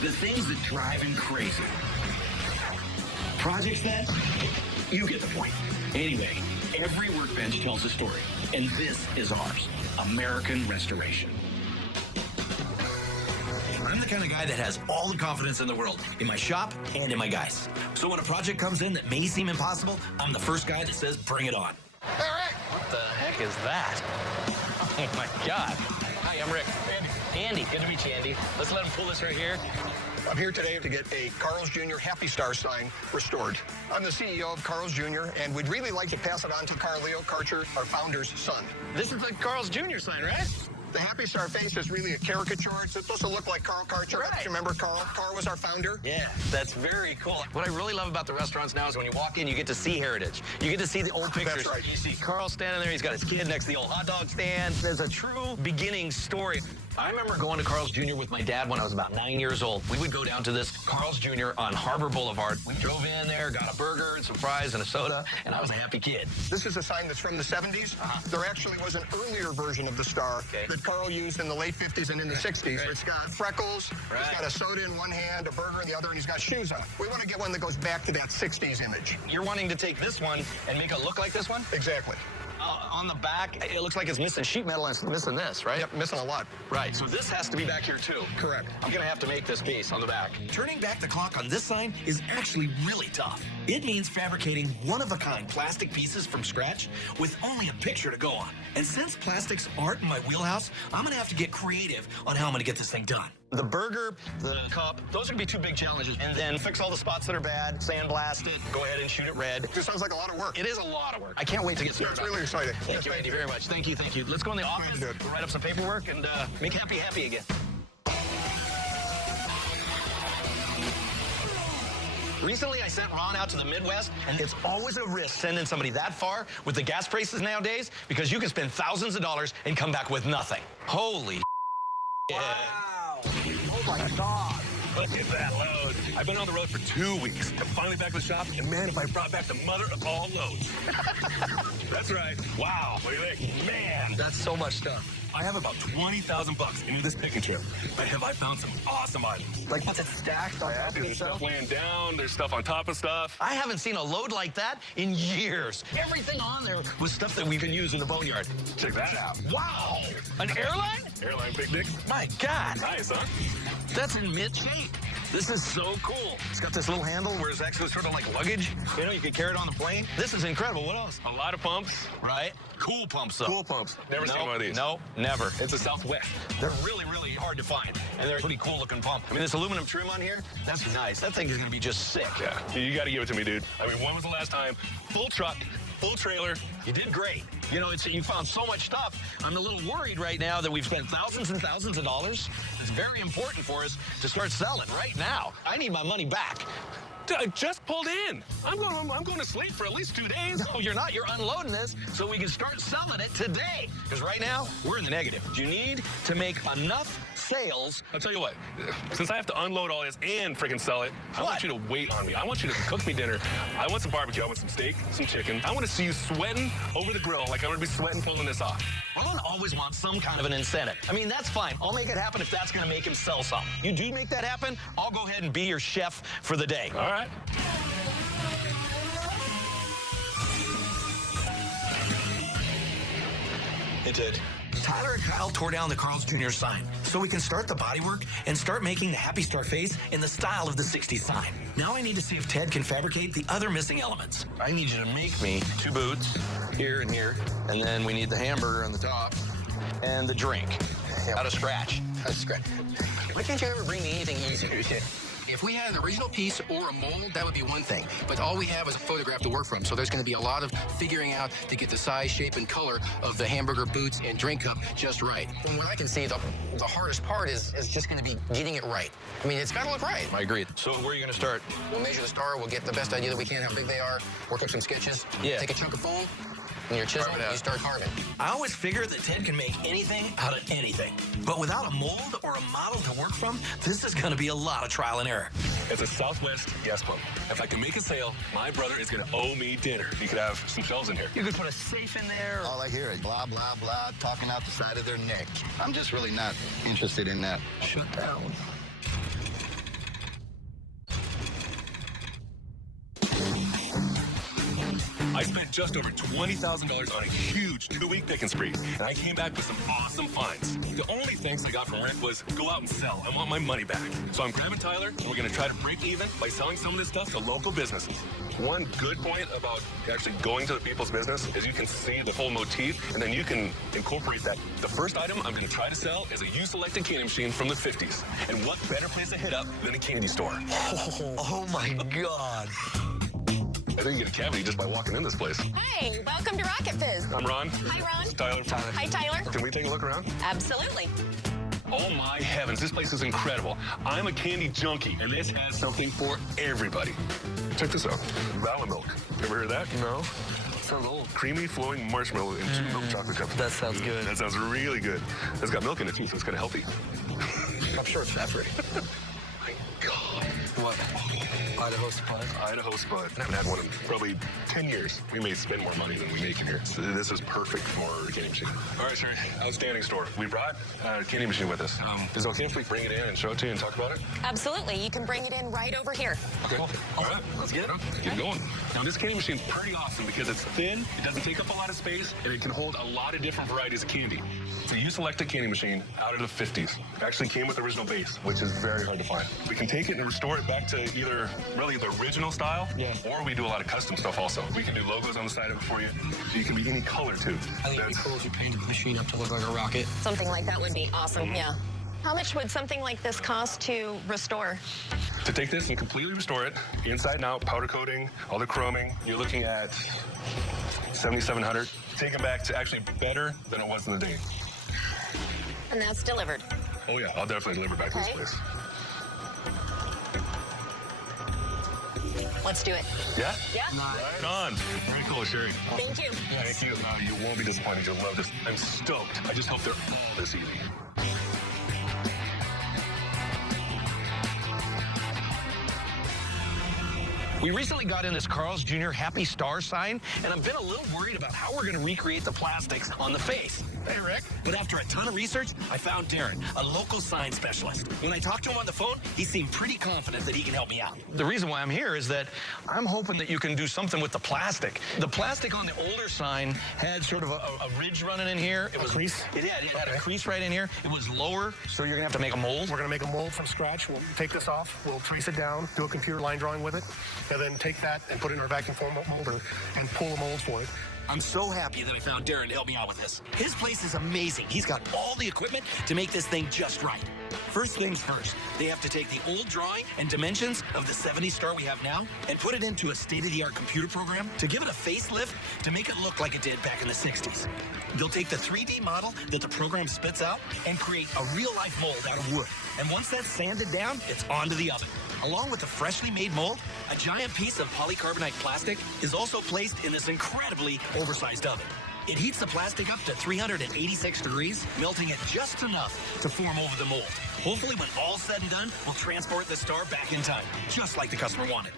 the things that drive him crazy. Projects that, you get the point. Anyway, every workbench tells a story, and this is ours, American Restoration. I'm the kind of guy that has all the confidence in the world in my shop and in my guys. So when a project comes in that may seem impossible, I'm the first guy that says, bring it on. Hey, Rick. What the heck is that? Oh my God. Hi, I'm Rick. Andy. Good to meet you, Andy. Let's let him pull this right here. I'm here today to get a Carl's Jr. Happy Star sign restored. I'm the CEO of Carl's Jr., and we'd really like to pass it on to Carleo Karcher, our founder's son. This is the Carl's Jr. sign, right? The Happy Star face is really a caricature. It's supposed to look like Carl Karcher. Right. Remember Carl? Carl was our founder. Yeah, that's very cool. What I really love about the restaurants now is when you walk in, you get to see heritage. You get to see the old pictures. That's right. You see Carl standing there. He's got his kid next to the old hot dog stand. There's a true beginning story. I remember going to Carl's Jr. with my dad when I was about 9 years old. We would go down to this Carl's Jr. on Harbor Boulevard. We drove in there, got a burger and some fries and a soda, and I was a happy kid. This is a sign that's from the 70s. There actually was an earlier version of the star that Carl used in the late 50s and in the 60s. It's got freckles, it's got a soda in one hand, a burger in the other, and he's got shoes on. We want to get one that goes back to that 60s image. You're wanting to take this one and make it look like this one? Exactly. on the back, it looks like it's missing sheet metal and it's missing this, right? Yep, missing a lot. Right, so this has to be back here too. Correct. I'm gonna have to make this piece on the back. Turning back the clock on this sign is actually really tough. It means fabricating one-of-a-kind plastic pieces from scratch with only a picture to go on. And since plastics aren't in my wheelhouse, I'm gonna have to get creative on how I'm gonna get this thing done. The burger, the cup, those are gonna be two big challenges. And then fix all the spots that are bad, sandblast it, go ahead and shoot it red. This sounds like a lot of work. It is a lot of work. I can't wait to get started. It's really exciting. Thank you, Andy, very much. Thank you, thank you. Let's go in the office, write up some paperwork, and make happy again. Recently, I sent Ron out to the Midwest, and it's always a risk sending somebody that far with the gas prices nowadays, because you can spend thousands of dollars and come back with nothing. Holy Wow. Oh, my God. Look at that load. I've been on the road for 2 weeks. I'm finally back to the shop, and man, if I brought back the mother of all loads. That's right. Wow. What do you think? Man, that's so much stuff. I have about 20,000 bucks into this picking trip. But have I found some awesome items? Like, what's it stacked on top of There's itself? stuff laying down. There's stuff on top of stuff. I haven't seen a load like that in years. Everything on there was stuff that we can use in the boneyard. Check that out. Wow. An airline? Airline picnic. My God. Nice, huh? That's in mid shape. This is so cool. It's got this little handle where it's actually sort of like luggage. You know, you can carry it on the plane. This is incredible. What else? A lot of pumps. Right? Cool pumps, though. Cool pumps. Never seen one of these. No, never. It's a Southwest. They're really, really hard to find. And they're a pretty cool looking pump. I mean, this aluminum trim on here, that's nice. That thing is going to be just sick. Yeah, you got to give it to me, dude. I mean, when was the last time? Full truck, full trailer. You did great. You know, you found so much stuff. I'm a little worried right now that we've spent thousands and thousands of dollars. It's very important for us to start selling right now. I need my money back. Dude, I just pulled in. I'm going to sleep for at least 2 days. No, you're not. You're unloading this so we can start selling it today. Because right now, we're in the negative. You need to make enough sales. I'll tell you what, since I have to unload all this and freaking sell it, I want you to wait on me. I want you to cook me dinner. I want some barbecue. I want some steak, some chicken. I want to see you sweating over the grill like I'm going to be sweating pulling this off. Ron always wants some kind of an incentive. I mean, that's fine. I'll make it happen if that's going to make him sell something. You do make that happen, I'll go ahead and be your chef for the day. All right. It did. Tyler and Kyle tore down the Carl's Jr. sign so we can start the bodywork and start making the Happy Star face in the style of the 60s sign. Now I need to see if Ted can fabricate the other missing elements. I need you to make me 2 boots here and here, and then we need the hamburger on the top and the drink out of scratch. Out of scratch. Why can't you ever bring me anything easier? If we had an original piece or a mold, that would be one thing. But all we have is a photograph to work from. So there's going to be a lot of figuring out to get the size, shape, and color of the hamburger boots and drink cup just right. From what I can see, the hardest part is just going to be getting it right. I mean, it's got to look right. I agree. So where are you going to start? We'll measure the star. We'll get the best idea that we can, how big they are, work up some sketches. Yeah. Take a chunk of foam and your chisel, and you start carving. I always figure that Ted can make anything out of anything. But without a mold or a model to work from, this is going to be a lot of trial and error. It's a Southwest gas pump. If I can make a sale, my brother is going to owe me dinner. You could have some shelves in here. You could put a safe in there. All I hear is blah, blah, blah, talking out the side of their neck. I'm just really not interested in that. Shut down. I spent just over $20,000 on a huge 2-week picking spree, and I came back with some awesome finds. The only thanks I got from Rick was go out and sell. I want my money back. So I'm grabbing Tyler, and we're going to try to break even by selling some of this stuff to local businesses. One good point about actually going to the people's business is you can see the full motif, and then you can incorporate that. The first item I'm going to try to sell is a you-selected candy machine from the 50s. And what better place to hit up than a candy store? Oh my God. I think you get a cavity just by walking in this place. Hi, welcome to Rocket Fizz. I'm Ron. Hi, Ron. This is Tyler. Hi, Tyler. Can we take a look around? Absolutely. Oh my heavens, this place is incredible. I'm a candy junkie, and this has something for everybody. Check this out. Vanilla milk. Ever heard of that? No. Sounds old. Creamy, flowing marshmallow in 2 milk chocolate cups. That sounds good. That sounds really good. It's got milk in it too, so it's kind of healthy. I'm sure it's fat free. My God. What? Idaho Spud. Idaho Spud. I haven't had one in probably 10 years. We may spend more money than we make in here. So this is perfect for a candy machine. All right, sir. Outstanding store. We brought a candy machine with us. Is it okay if we bring it in and show it to you and talk about it? Absolutely. You can bring it in right over here. Okay. All right. Let's get it. Get going. Now, this candy machine's pretty awesome because it's thin, it doesn't take up a lot of space, and it can hold a lot of different varieties of candy. So you select a candy machine out of the 50s. It actually came with the original base, which is very hard to find. We can take it and restore it back to either really the original style, or we do a lot of custom stuff also. We can do logos on the side of it for you. You can be any color too. I think it'd be cool if you painted the machine up to look like a rocket. Something like that would be awesome, yeah. How much would something like this cost to restore? To take this and completely restore it, inside and out, powder coating, all the chroming, you're looking at $7,700. Take it back to actually better than it was in the day. And that's delivered. Oh yeah, I'll definitely deliver back to this place. Let's do it. Yeah? Yeah? Right on. Very cool, Sherry. Thank you. Thank you. You won't be disappointed. You'll love this. I'm stoked. I just hope they're all this easy. We recently got in this Carl's Jr. Happy Star sign, and I've been a little worried about how we're going to recreate the plastics on the face. Hey, Rick. But after a ton of research, I found Darren, a local sign specialist. When I talked to him on the phone, he seemed pretty confident that he can help me out. The reason why I'm here is that I'm hoping that you can do something with the plastic. The plastic on the older sign had sort of a ridge running in here. It was a crease? It had a crease right in here. It was lower, so you're going to have to make a mold. We're going to make a mold from scratch. We'll take this off. We'll trace it down, do a computer line drawing with it, and then take that and put it in our vacuum form molder and pull a mold for it. I'm so happy that I found Darren to help me out with this. His place is amazing. He's got all the equipment to make this thing just right. First things first, they have to take the old drawing and dimensions of the 70 Star we have now and put it into a state-of-the-art computer program to give it a facelift to make it look like it did back in the 60s. They'll take the 3D model that the program spits out and create a real-life mold out of wood. And once that's sanded down, it's on to the oven. Along with the freshly made mold, a giant piece of polycarbonate plastic is also placed in this incredibly oversized oven. It heats the plastic up to 386 degrees, melting it just enough to form over the mold. Hopefully, when all's said and done, we'll transport the star back in time, just like the customer wanted.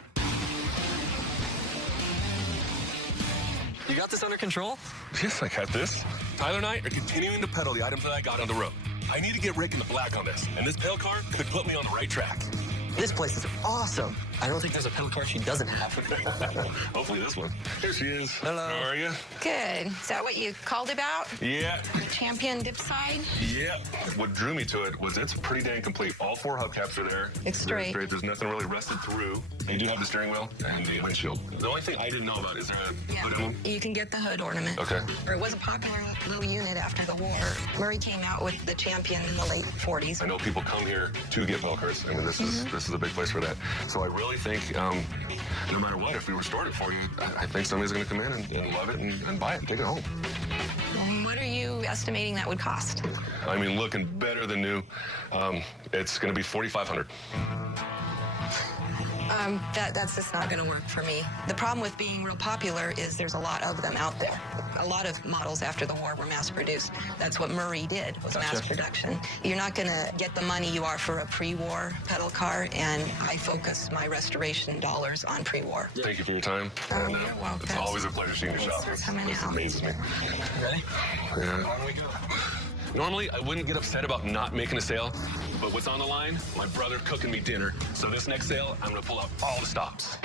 You got this under control? Yes, I got this. Tyler and I are continuing to peddle the items that I got on the road. I need to get Rick in the black on this, and this pedal car could put me on the right track. This place is awesome. I don't think there's a pedal car she doesn't have. Hopefully this one. Here she is. Hello. How are you? Good. Is that what you called about? Yeah. Champion dip side? Yeah. What drew me to it was it's pretty dang complete. All 4 hubcaps are there. It's straight. There's nothing really rusted through. They do have the steering wheel and the windshield. The only thing I didn't know about is there a hood emblem? You can get the hood ornament. Okay. It was a popular little unit after the war. Murray came out with the Champion in the late 40s. I know people come here to get pedal cars. I mean, this is a big place for that. So I really think no matter what, if we restored it for you, I think somebody's going to come in and love it and buy it and take it home. What are you estimating that would cost? I mean, looking better than new. It's going to be $4,500. That's just not going to work for me. The problem with being real popular is there's a lot of them out there. A lot of models after the war were mass-produced. That's what Murray did, was mass production. You're not going to get the money you are for a pre-war pedal car, and I focus my restoration dollars on pre-war. Thank you for your time. And, it's always a pleasure seeing your shop. This amazes me. Ready? Yeah. On we go. Normally, I wouldn't get upset about not making a sale, but what's on the line? My brother cooking me dinner. So this next sale, I'm going to pull out all the stops.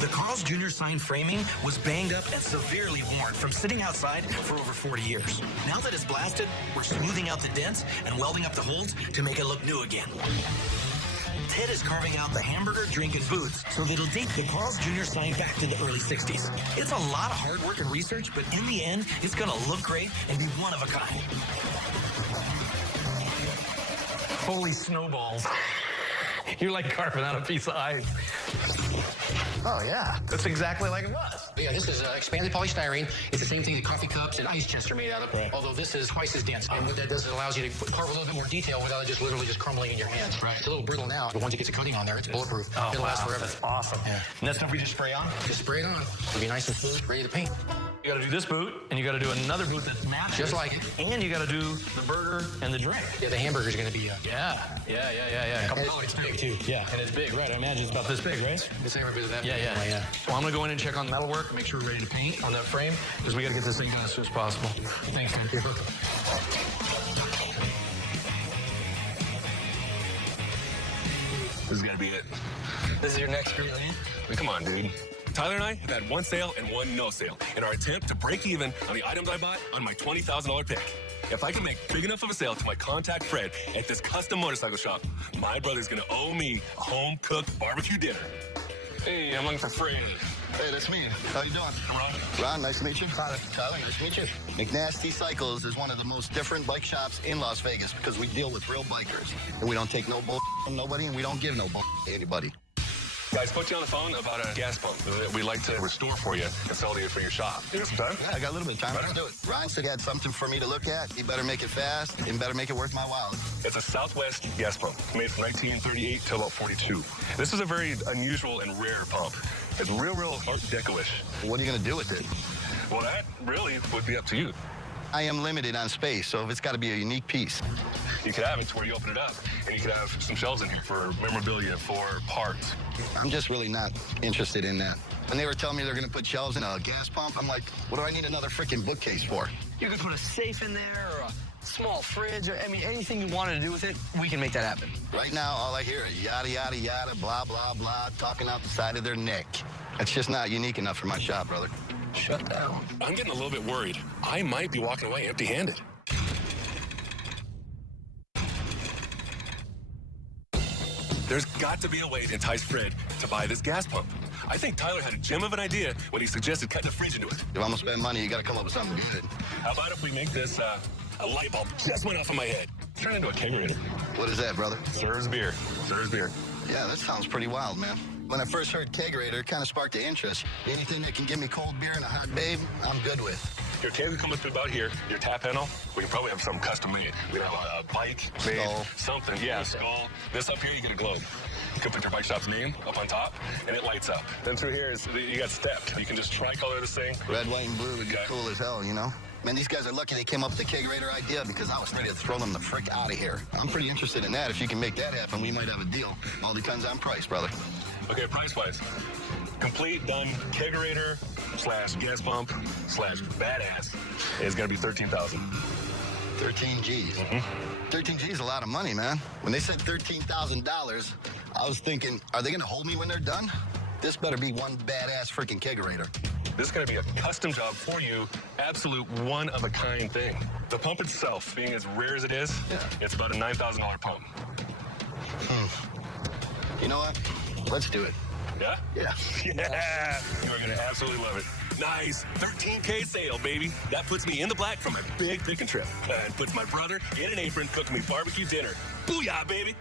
The Carl's Jr. sign framing was banged up and severely worn from sitting outside for over 40 years. Now that it's blasted, we're smoothing out the dents and welding up the holes to make it look new again. Ted is carving out the hamburger, drink, and booths so that it'll date the Carl's Jr. sign back to the early 60s. It's a lot of hard work and research, but in the end, it's going to look great and be one of a kind. Holy snowballs. You're like carving out a piece of ice. Oh, yeah. That's exactly like it was. Yeah, this is expanded polystyrene. It's the same thing that coffee cups and ice chests are made out of, although this is twice as dense. And what that does, it allows you to carve a little bit more detail without it just literally just crumbling in your hands. Right. It's a little brittle now, but once it gets a coating on there, it's bulletproof. It'll last forever. That's awesome. Yeah. And that stuff we just spray on? Just spray it on. It'll be nice and smooth, ready to paint. You got to do this boot, and you got to do another boot that matches. Just like it. And you got to do the burger and the drink. Yeah, the hamburger's going to be... Yeah. Oh, it's big, too. Yeah. And it's big, right? I imagine it's about this big, right? It's every bit of that. Yeah. So I'm going to go in and check on the metal work, make sure we're ready to paint on that frame, because we got to get this thing done as soon as possible. Thanks, man. This is gonna be it. This is your next screw, eh? Come on, dude. Tyler and I have had one sale and one no sale in our attempt to break even on the items I bought on my $20,000 pick. If I can make big enough of a sale to my contact Fred at this custom motorcycle shop, my brother's gonna owe me a home-cooked barbecue dinner. Hey, I'm looking for Fred. Hey, that's me. How you doing? I'm Ron. Ron, nice to meet you. Tyler, nice to meet you. McNasty Cycles is one of the most different bike shops in Las Vegas because we deal with real bikers. And we don't take no bull from nobody, and we don't give no bull to anybody. Guys, spoke to you on the phone about a gas pump that we'd like to restore for you and sell to you for your shop. You got some time? Yeah, I got a little bit of time. Let's do it. Ron said he had something for me to look at. He better make it fast and better make it worth my while. It's a Southwest gas pump made from 1938 to about 42. This is a very unusual and rare pump. It's real Art Deco-ish. What are you going to do with it? Well, that really would be up to you. I am limited on space, so if it's got to be a unique piece. You could have it to where you open it up, and you could have some shelves in here for memorabilia, for parts. I'm just really not interested in that. When they were telling me they're going to put shelves in a gas pump, I'm like, what do I need another freaking bookcase for? You could put a safe in there or a small fridge, or anything you wanted to do with it, we can make that happen. Right now, all I hear is yada, yada, yada, blah, blah, blah, talking out the side of their neck. That's just not unique enough for my shop, brother. Shut down. I'm getting a little bit worried. I might be walking away empty-handed. There's got to be a way to entice Fred to buy this gas pump. I think Tyler had a gem of an idea when he suggested cutting the fridge into it. If I'm going to spend money, you got to come up with something good. How about if we make this a light bulb just went off in my head? Turn into a kegerator. What is that, brother? Serves beer. Yeah, that sounds pretty wild, man. When I first heard kegerator, it kind of sparked the interest. Anything that can give me cold beer and a hot babe, I'm good with. Your keg will come up to about here. Your tap handle, we can probably have something custom made. We have a bike made, skull. Something. Yeah, skull. This up here, you get a globe. You can put your bike shop's name up on top, and it lights up. Then through here, you got step. You can just tricolor this thing. Red, white, and blue would be cool as hell, you know? Man, these guys are lucky they came up with the kegerator idea because I was ready to throw them the frick out of here. I'm pretty interested in that. If you can make that happen, we might have a deal. All depends on price, brother. Okay, price-wise. Complete, done, kegerator / gas pump / badass is going to be $13,000. 13 G's. 13 G's is a lot of money, man. When they said $13,000, I was thinking, are they going to hold me when they're done? This better be one badass freaking kegerator. This is going to be a custom job for you, absolute one-of-a-kind thing. The pump itself, being as rare as it is, it's about a $9,000 pump. You know what? Let's do it. Yeah? Yeah. Yeah. You are going to absolutely love it. Nice. 13K sale, baby. That puts me in the black for my big picking trip. And puts my brother in an apron cooking me barbecue dinner. Booyah, baby.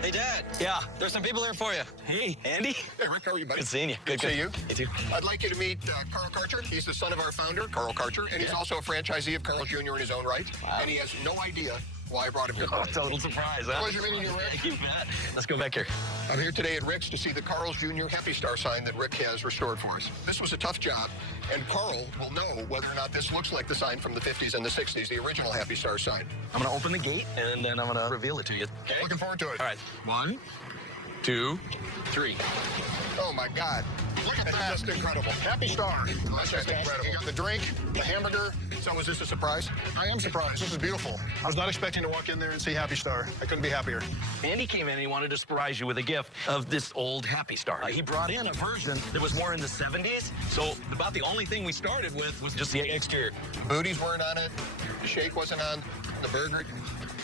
Hey, Dad. Yeah. There's some people here for you. Hey, Andy. Hey, Rick, how are you, buddy? Good seeing you. Good to see you. You too. I'd like you to meet Carl Karcher. He's the son of our founder, Carl Karcher, and he's also a franchisee of Carl Jr. in his own right. Wow. And he has no idea why I brought him here. Oh, total surprise, huh? Pleasure meeting you, Rick. Thank you, Matt. Let's go back here. I'm here today at Rick's to see the Carl's Jr. Happy Star sign that Rick has restored for us. This was a tough job, and Carl will know whether or not this looks like the sign from the 50s and the 60s, the original Happy Star sign. I'm going to open the gate, and then I'm going to reveal it to you. Okay. Looking forward to it. All right. 1, 2, 3. Oh, my God. Look at that. That's just incredible. Happy Star. That's just incredible. You got the drink, the hamburger. So was this a surprise? I am surprised. This is beautiful. I was not expecting to walk in there and see Happy Star. I couldn't be happier. Andy came in and he wanted to surprise you with a gift of this old Happy Star. He brought in a version that was more in the 70s. So about the only thing we started with was just the exterior. Booties weren't on it. The shake wasn't on. The burger.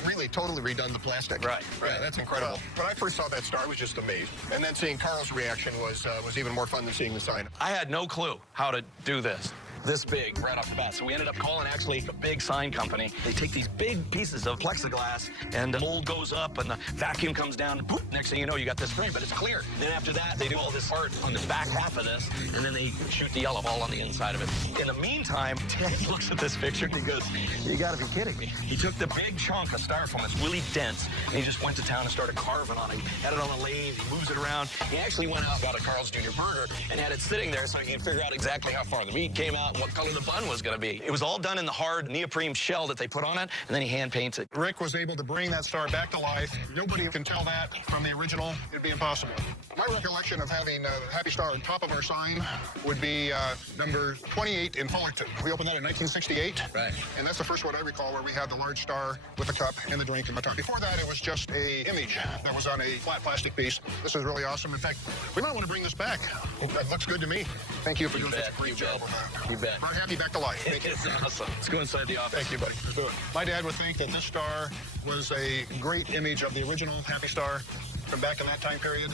Really totally redone the plastic. Right. Yeah, that's incredible. When I first saw that star, I was just amazed. And then seeing Carl's reaction was even more fun than seeing the sign. I had no clue how to do this. this big right off the bat. So we ended up calling actually a big sign company. They take these big pieces of plexiglass and the mold goes up and the vacuum comes down. And boop, next thing you know, you got this frame, but it's clear. Then after that, they do all this art on the back half of this, and then they shoot the yellow ball on the inside of it. In the meantime, Ted looks at this picture and he goes, you gotta be kidding me. He took the big chunk of styrofoam that's really dense, and he just went to town and started carving on it. He had it on a lathe, he moves it around. He actually went out and got a Carl's Jr. burger and had it sitting there so he could figure out exactly how far the meat came out and what color the bun was gonna be. It was all done in the hard neoprene shell that they put on it, and then he hand paints it. Rick was able to bring that star back to life. Nobody can tell that from the original. It'd be impossible. My recollection of having Happy Star on top of our sign would be number 28 in Fullerton. We opened that in 1968. Right. And that's the first one I recall where we had the large star with the cup and the drink and the top. Before that, it was just a image that was on a flat plastic piece. This is really awesome. In fact, we might want to bring this back. That looks good to me. Thank you for doing such a great job with that. You bet. Brought Happy back to life. Thank you. It's awesome. Let's go inside the office. Thank you, buddy. Let's do it. My dad would think that this star was a great image of the original Happy Star from back in that time period,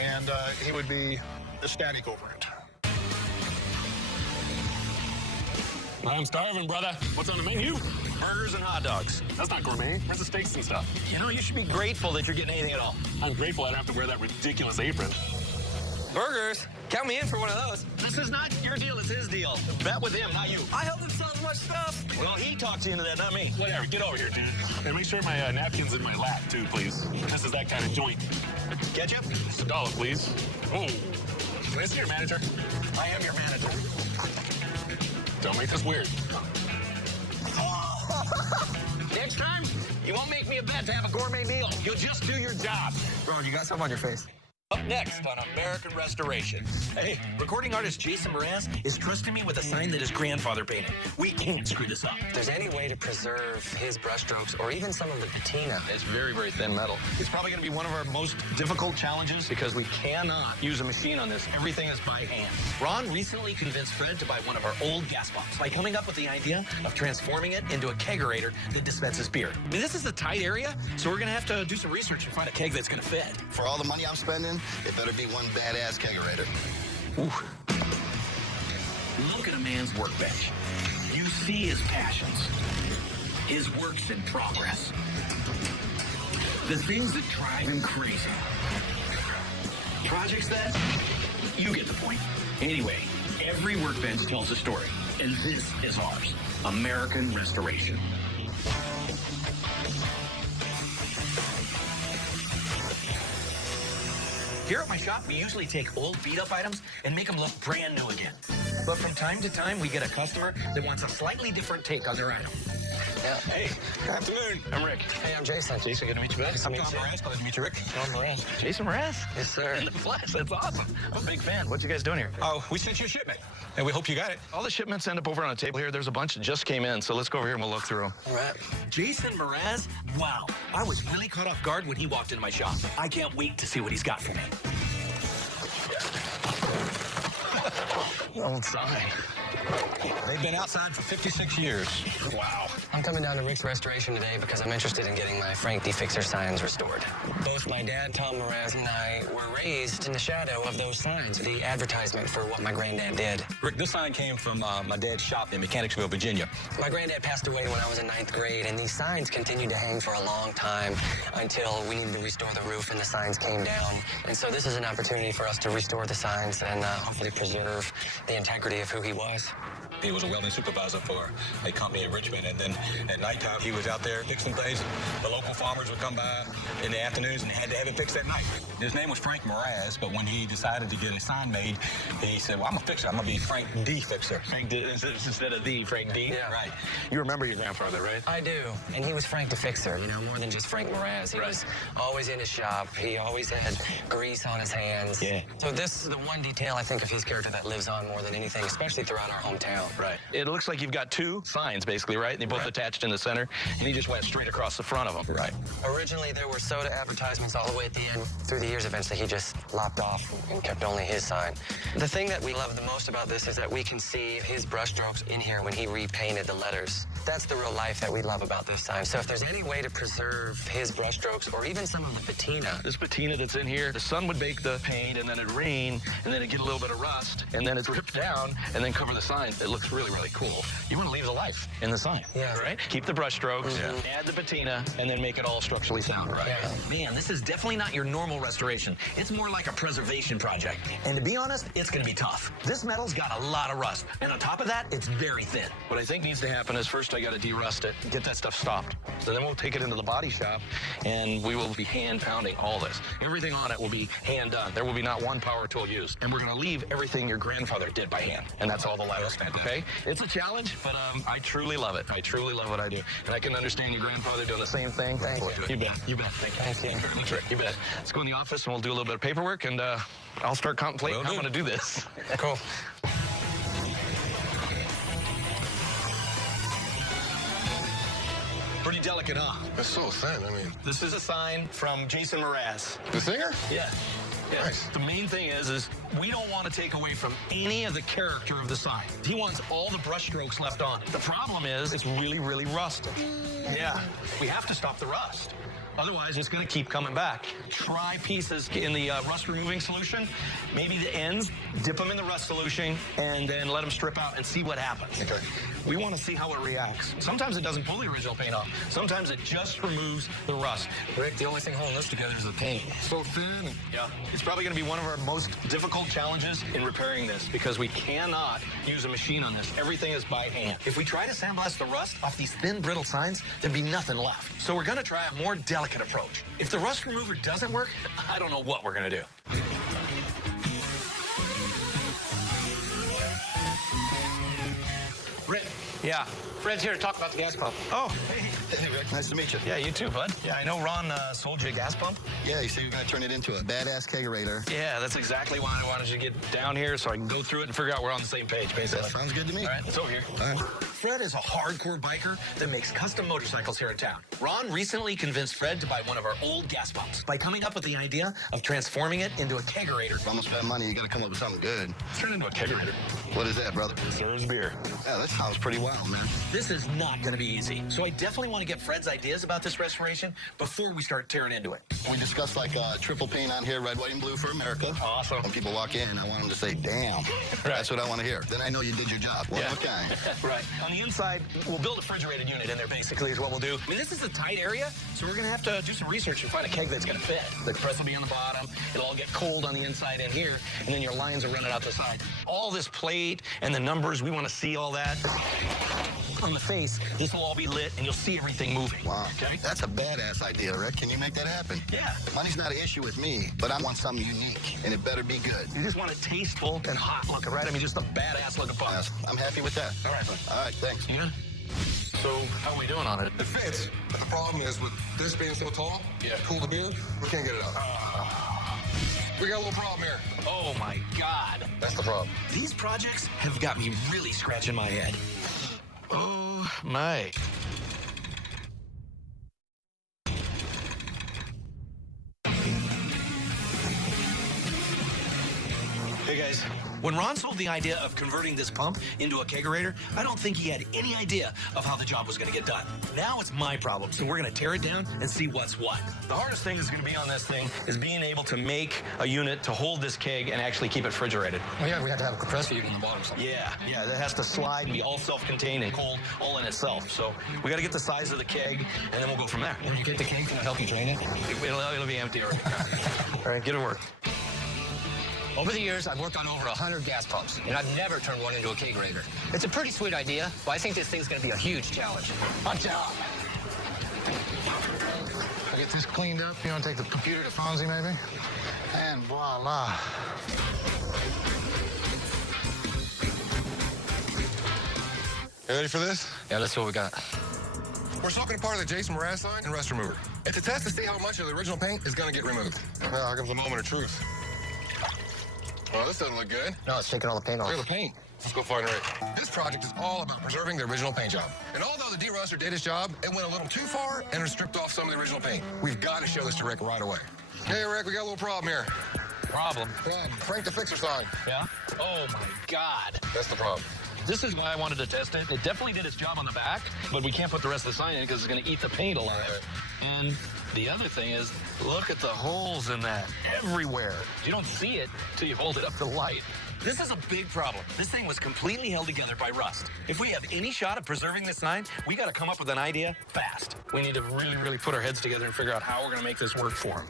and he would be ecstatic over it. I'm starving, brother. What's on the menu? Burgers and hot dogs. That's not gourmet. Where's the steaks and stuff? You know, you should be grateful that you're getting anything at all. I'm grateful I don't have to wear that ridiculous apron. Burgers? Count me in for one of those. This is not your deal, it's his deal. Bet with him, not you. I helped him sell as much stuff. Well, he talked you into that, not me. Whatever, get over here, dude. And make sure my napkin's in my lap, too, please. This is that kind of joint. Ketchup? Just $1, please. Oh. Can I see your manager? I am your manager. Don't make this weird. Next time, you won't make me a bet to have a gourmet meal. You'll just do your job. Ron, you got something on your face. Up next on American Restoration. Hey, recording artist Jason Mraz is trusting me with a sign that his grandfather painted. We can't screw this up. If there's any way to preserve his brushstrokes or even some of the patina. It's very, very thin metal. It's probably going to be one of our most difficult challenges because we cannot use a machine on this. Everything is by hand. Ron recently convinced Fred to buy one of our old gas pumps by coming up with the idea of transforming it into a kegerator that dispenses beer. I mean, this is a tight area, so we're going to have to do some research and find a keg that's going to fit. For all the money I'm spending, it better be one badass kegerator. Ooh. Look at a man's workbench. You see his passions, his works in progress, the things that drive him crazy. Projects that, you get the point. Anyway, every workbench tells a story, and this is ours, American Restoration. Here at my shop, we usually take old beat-up items and make them look brand new again. But from time to time, we get a customer that wants a slightly different take on their item. Yeah. Hey, good afternoon. I'm Rick. Hey, I'm Jason. Jason, good to meet you, bud. Nice to meet I'm Tom you. Mraz. Glad to meet you, Rick. Tom Mraz. Jason Mraz? Yes, sir. In the flesh. That's awesome. I'm a big fan. What you guys doing here? Oh, we sent you a shipment, and we hope you got it. All the shipments end up over on a table here. There's a bunch that just came in, so let's go over here and we'll look through them. All right. Jason Mraz? Wow. I was really caught off guard when he walked into my shop. I can't wait to see what he's got for me. Old sign. They've been outside for 56 years. Wow. I'm coming down to Rick's Restoration today because I'm interested in getting my Frank D. Fixer signs restored. Both my dad, Tom Mraz, and I were raised in the shadow of those signs, the advertisement for what my granddad did. Rick, this sign came from my dad's shop in Mechanicsville, Virginia. My granddad passed away when I was in 9th grade, and these signs continued to hang for a long time until we needed to restore the roof and the signs came down. And so this is an opportunity for us to restore the signs and hopefully preserve the integrity of who he was. He was a welding supervisor for a company in Richmond, and then at nighttime he was out there fixing things. The local farmers would come by in the afternoons and had to have it fixed at night. His name was Frank Mraz, but when he decided to get a sign made, he said, well, I'm a fixer. I'm going to be Frank D. Fixer. Frank D. Instead of the Frank D? Yeah. Right. You remember your grandfather, right? I do. And he was Frank the Fixer, you know, more than just Frank Mraz. He was always in his shop. He always had grease on his hands. Yeah. So this is the one detail I think of his character that lives on more than anything, especially throughout our hometown. Right. It looks like you've got two signs, basically, right? And they're both attached in the center, and he just went straight across the front of them. Right. Originally, there were soda advertisements all the way at the end. Through the years, eventually, he just lopped off and kept only his sign. The thing that we love the most about this is that we can see his brushstrokes in here when he repainted the letters. That's the real life that we love about this sign. So if there's any way to preserve his brushstrokes or even some of the patina. This patina that's in here, the sun would bake the paint, and then it'd rain, and then it'd get a little bit of rust, and then it's ripped down, and then cover the sign. It looks really, really cool. You want to leave the life in the sign, right? Keep the brush strokes, add the patina, and then make it all structurally sound, right? Man, this is definitely not your normal restoration. It's more like a preservation project. And to be honest, it's going to be tough. This metal's got a lot of rust. And on top of that, it's very thin. What I think needs to happen is first I got to derust it, get that stuff stopped. So then we'll take it into the body shop, and we will be hand pounding all this. Everything on it will be hand done. There will be not one power tool used. And we're going to leave everything your grandfather did by hand. And that's all the last, okay? It's a challenge, but I truly love it. I truly love what I do. And I can understand your grandfather doing the same thing. Thank you. You bet. You bet. Thank you. You bet. Let's go in the office, and we'll do a little bit of paperwork, and I'll start contemplating how I'm going to do this. Cool. Pretty delicate, huh? It's so thin. I mean, this is a sign from Jason Mraz. The singer? Yeah. Nice. The main thing is we don't want to take away from any of the character of the sign. He wants all the brush strokes left on it. The problem is it's really, really rusted. Yeah. We have to stop the rust. Otherwise, it's going to keep coming back. Try pieces in the rust removing solution, maybe the ends, dip them in the rust solution, and then let them strip out and see what happens. Okay. We want to see how it reacts. Sometimes it doesn't pull the original paint off. Sometimes it just removes the rust. Rick, the only thing holding this together is the paint. So thin. Yeah. It's probably going to be one of our most difficult challenges in repairing this because we cannot use a machine on this. Everything is by hand. If we try to sandblast the rust off these thin, brittle signs, there'd be nothing left. So we're going to try a more delicate approach. If the rust remover doesn't work, I don't know what we're going to do. Rick. Yeah. Fred's here to talk about the gas pump. Oh, hey. Hey, Rick, nice to meet you. Yeah, you too, bud. Yeah, I know Ron sold you a gas pump. Yeah, you said you're going to turn it into a badass kegerator. Yeah, that's exactly why I wanted you to get down here so I can go through it and figure out we're on the same page, basically. That sounds good to me. All right, it's over here. All right. Fred is a hardcore biker that makes custom motorcycles here in town. Ron recently convinced Fred to buy one of our old gas pumps by coming up with the idea of transforming it into a kegerator. If I'm going to spend money, you got to come up with something good. Turn it into a kegerator. What is that, brother? Serves beer. Yeah, that sounds pretty wild, man. This is not going to be easy. So I definitely want to get Fred's ideas about this restoration before we start tearing into it. We discussed like triple paint on here, red, white, and blue for America. Awesome. When people walk in, I want them to say, damn. Right. That's what I want to hear. Then I know you did your job. One of a kind. Right. On the inside, we'll build a refrigerated unit in there, basically, is what we'll do. I mean, this is a tight area, so we're going to have to do some research and find a keg that's going to fit. The compressor will be on the bottom. It'll all get cold on the inside in here, and then your lines are running out the side. All this plate and the numbers, we want to see all that. On the face, this will all be lit, and you'll see everything moving. Wow. Okay? That's a badass idea, Rick. Can you make that happen? Yeah. Money's not an issue with me, but I want something unique, and it better be good. You just want it tasteful and hot looking, right? I mean, just a badass looking pump. Yes, I'm happy with that. All right, bud. All right, thanks. Yeah. So, how are we doing on it? It fits, but the problem is with this being so tall, cool the beard, we can't get it out. We got a little problem here. Oh my God. That's the problem. These projects have got me really scratching my head. Oh, my. Hey guys, when Ron sold the idea of converting this pump into a kegerator, I don't think he had any idea of how the job was going to get done. Now it's my problem, so we're going to tear it down and see what's what. The hardest thing that's going to be on this thing is being able to make a unit to hold this keg and actually keep it refrigerated. Well, yeah, we have to have a compressor unit on the bottom. Yeah, that has to slide and be all self-contained and cold all in itself. So we got to get the size of the keg, and then we'll go from there. When you get the keg, can I help you drain it? It'll be empty. All right, get to work. Over the years, I've worked on over 100 gas pumps, and I've never turned one into a kegerator. It's a pretty sweet idea, but I think this thing's going to be a huge challenge. Watch out. I get this cleaned up. You want to take the computer to Fonzie, maybe? And voila. You ready for this? Yeah, let's see what we got. We're soaking apart the Jason Mraz sign and rust remover. It's a test to see how much of the original paint is going to get removed. Well, here comes the moment of truth. Well, this doesn't look good. No, it's taking all the paint off. Look at the paint. Let's go find Rick. This project is all about preserving the original paint job. And although the deruster did his job, it went a little too far and stripped off some of the original paint. We've got to show this to Rick right away. Hey, Rick, we got a little problem here. Problem? Yeah, Frank the Fixer sign. Yeah? Oh, my God. That's the problem. This is why I wanted to test it. It definitely did its job on the back, but we can't put the rest of the sign in because it's going to eat the paint alive. And the other thing is, look at the holes in that everywhere. You don't see it till you hold it up to the light. This is a big problem. This thing was completely held together by rust. If we have any shot of preserving this sign, we got to come up with an idea fast. We need to really, really put our heads together and figure out how we're going to make this work for him.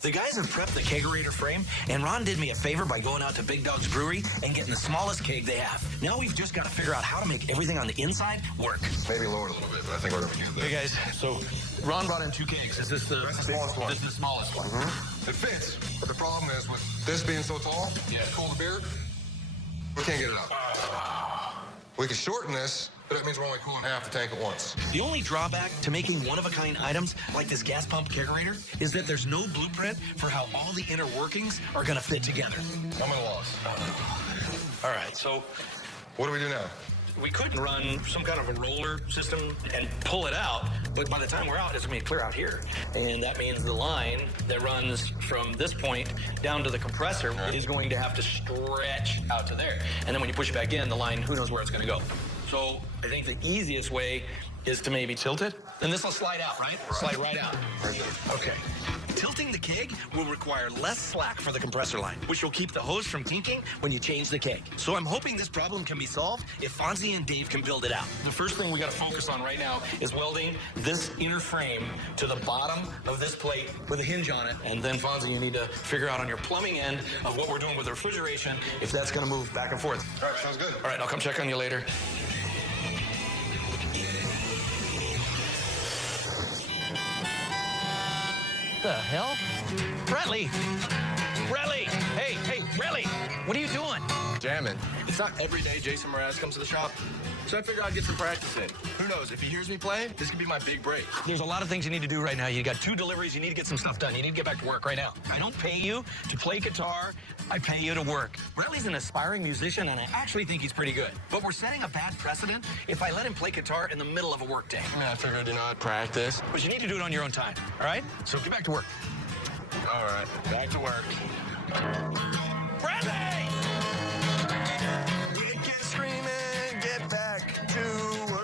The guys have prepped the kegerator frame, and Ron did me a favor by going out to Big Dog's Brewery and getting the smallest keg they have. Now we've just got to figure out how to make everything on the inside work. Maybe lower it a little bit, but I think we're going to do this. Hey guys, so Ron brought in 2 kegs. Is this the smallest one? This is the smallest one. Mm-hmm. It fits, but the problem is with this being so tall, to cool the beer, we can't get it out. We can shorten this, but that means we're only cooling half the tank at once. The only drawback to making one-of-a-kind items like this gas pump kegerator is that there's no blueprint for how all the inner workings are going to fit together. I'm at a loss. All right, so what do we do now? we could run some kind of a roller system and pull it out, but by the time we're out, it's going to be clear out here. And that means the line that runs from this point down to the compressor is going to have to stretch out to there. And then when you push it back in, the line, who knows where it's going to go. So I think the easiest way is to maybe tilt it. And this will slide out, right? Slide right out. Okay. Tilting the keg will require less slack for the compressor line, which will keep the hose from kinking when you change the keg. So I'm hoping this problem can be solved if Fonzie and Dave can build it out. The first thing we got to focus on right now is welding this inner frame to the bottom of this plate with a hinge on it. And then, Fonzie, you need to figure out on your plumbing end of what we're doing with the refrigeration if that's going to move back and forth. All right, sounds good. All right, I'll come check on you later. The hell? Bradley! Bradley! Hey, Bradley! What are you doing? Jamming. It's not every day Jason Mraz comes to the shop, so I figured I'd get some practice in. Who knows, if he hears me play, this could be my big break. There's a lot of things you need to do right now. You got 2 deliveries. You need to get some stuff done. You need to get back to work right now. I don't pay you to play guitar. I pay you to work. Bradley's an aspiring musician, and I actually think he's pretty good. But we're setting a bad precedent if I let him play guitar in the middle of a work day. I figured, I'd practice. But you need to do it on your own time, all right? So get back to work. All right, back to work. Bradley! You can scream and get back to work.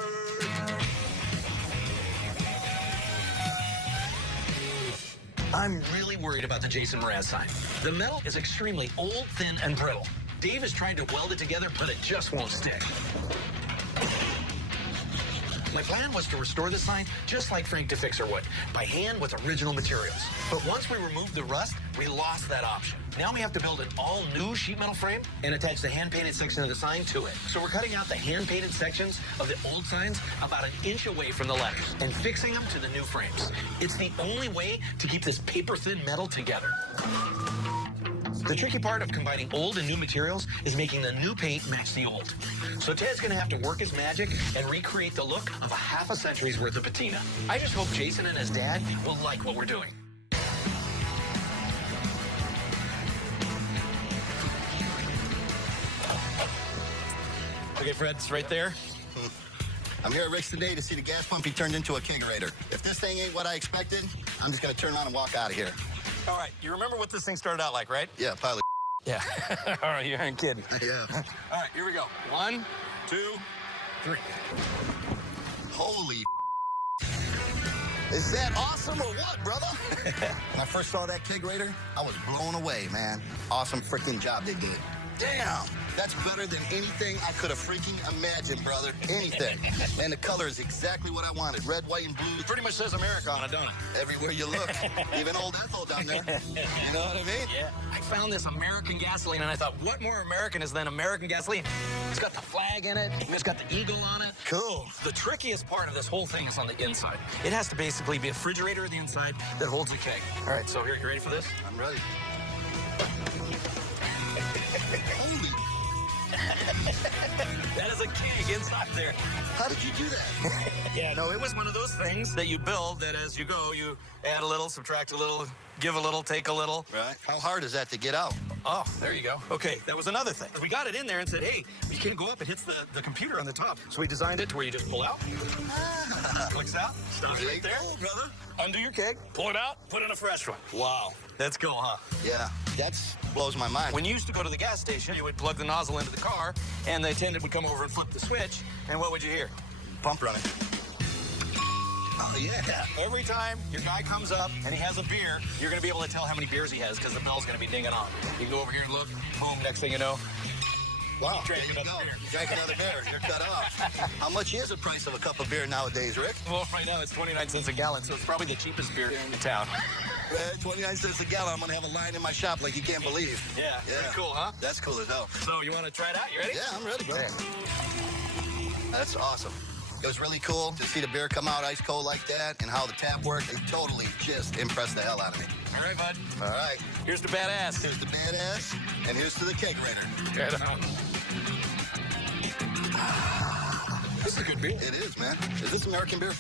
I'm really worried about the Jason Mraz sign. The metal is extremely old, thin, and brittle. Dave is trying to weld it together, but it just won't stick. My plan was to restore the sign just like Frank DeFixer would, by hand with original materials. But once we removed the rust, we lost that option. Now we have to build an all-new sheet metal frame and attach the hand-painted section of the sign to it. So we're cutting out the hand-painted sections of the old signs about 1 inch away from the letters and fixing them to the new frames. It's the only way to keep this paper-thin metal together. The tricky part of combining old and new materials is making the new paint match the old. So Ted's going to have to work his magic and recreate the look of a half a century's worth of patina. I just hope Jason and his dad will like what we're doing. Okay, Fred, it's right there. I'm here at Rick's today to see the gas pump he turned into a kegerator. If this thing ain't what I expected, I'm just going to turn around and walk out of here. All right, you remember what this thing started out like, right? Yeah, pilot. Yeah. All right, you ain't kidding. Yeah. All right, here we go. 1, 2, 3. Holy Is that awesome or what, brother? When I first saw that kegerator, I was blown away, man. Awesome freaking job they did. Damn, that's better than anything I could have freaking imagined, brother. Anything. And the color is exactly what I wanted. Red, white, and blue. It pretty much says America on it, don't it? Everywhere you look. Even old Ethel down there. You know what I mean? Yeah. I found this American gasoline, and I thought, what more American is than American gasoline? It's got the flag in it. It's got the eagle on it. Cool. The trickiest part of this whole thing is on the inside. It has to basically be a refrigerator on the inside that holds a keg. All right, so here, you ready for this? I'm ready. Holy. That is a keg inside there. How did you do that? Yeah, no, it was one of those things that you build that as you go, you add a little, subtract a little, give a little, take a little. Right. How hard is that to get out? Oh, there you go. Okay, that was another thing. We got it in there and said, hey, you can't go up. It hits the computer on the top. So we designed it to where you just pull out. Clicks out. Stops right there. Cool, brother. Undo your keg, pull it out, put in a fresh one. Wow. Let's go, huh? Yeah. That's blows my mind. When you used to go to the gas station, you would plug the nozzle into the car, and the attendant would come over and flip the switch, and what would you hear? Pump running. Oh, yeah. Every time your guy comes up and he has a beer, you're going to be able to tell how many beers he has because the bell's going to be dinging on. You can go over here and look, boom, next thing you know. Wow, there you go. Drink another beer. You're cut off. How much is the price of a cup of beer nowadays, Rick? Well, right now it's 29 cents a gallon, so it's probably the cheapest beer in town. 29 cents a gallon. I'm going to have a line in my shop like you can't believe. Yeah, pretty cool, huh? That's cool as hell. So you want to try it out? You ready? Yeah, I'm ready, brother. That's awesome. It was really cool to see the beer come out ice cold like that and how the tap worked. It totally just impressed the hell out of me. All right, bud. All right. Here's the badass. Here's the badass, and here's to the kegerator. Right on. This is a good beer. It is, man. Is this American beer?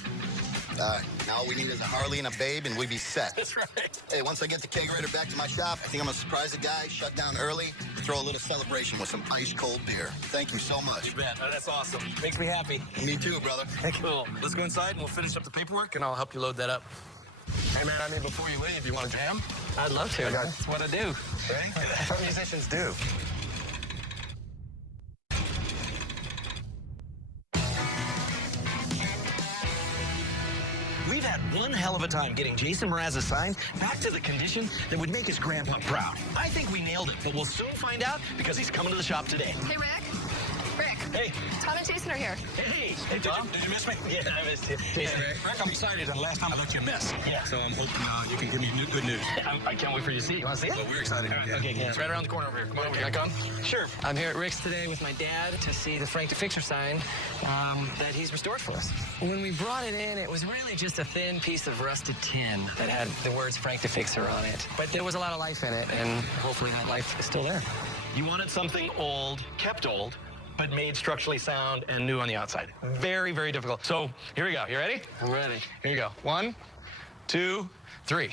Now all we need is a Harley and a Babe, and we'd be set. That's right. Hey, once I get the kegerator back to my shop, I think I'm going to surprise the guy, shut down early, throw a little celebration with some ice-cold beer. Thank you so much. You bet. Oh, that's awesome. Makes me happy. Me too, brother. Cool. Let's go inside, and we'll finish up the paperwork, and I'll help you load that up. Hey, man, I mean, before you leave, you want to jam? I'd love to. That's what I do. Ready? That's what musicians do. We've had one hell of a time getting Jason Mraz's sign back to the condition that would make his grandpa proud. I think we nailed it, but we'll soon find out because he's coming to the shop today. Hey, Rick. Rick. Hey. Tom and Jason are here. Hey. Hey, Tom. Did you miss me? Yeah, I missed you. Jason. Rick, I'm excited. The last time I let you miss. Yeah. So I'm hoping you can give me good news. I can't wait for you to see it. You want to see it? Well, we're excited. All right, okay, yeah. It's right around the corner over here. Come on over. Can I come? Sure. I'm here at Rick's today with my dad to see the Frank the Fixer sign that he's restored for us. When we brought it in, it was really just a thin piece of rusted tin that had the words Frank the Fixer on it. But there was a lot of life in it, and hopefully that life is still there. You wanted something old, kept old, but made structurally sound and new on the outside. Very, very difficult. So here we go. You ready? I'm ready. Here you go. 1, 2, 3.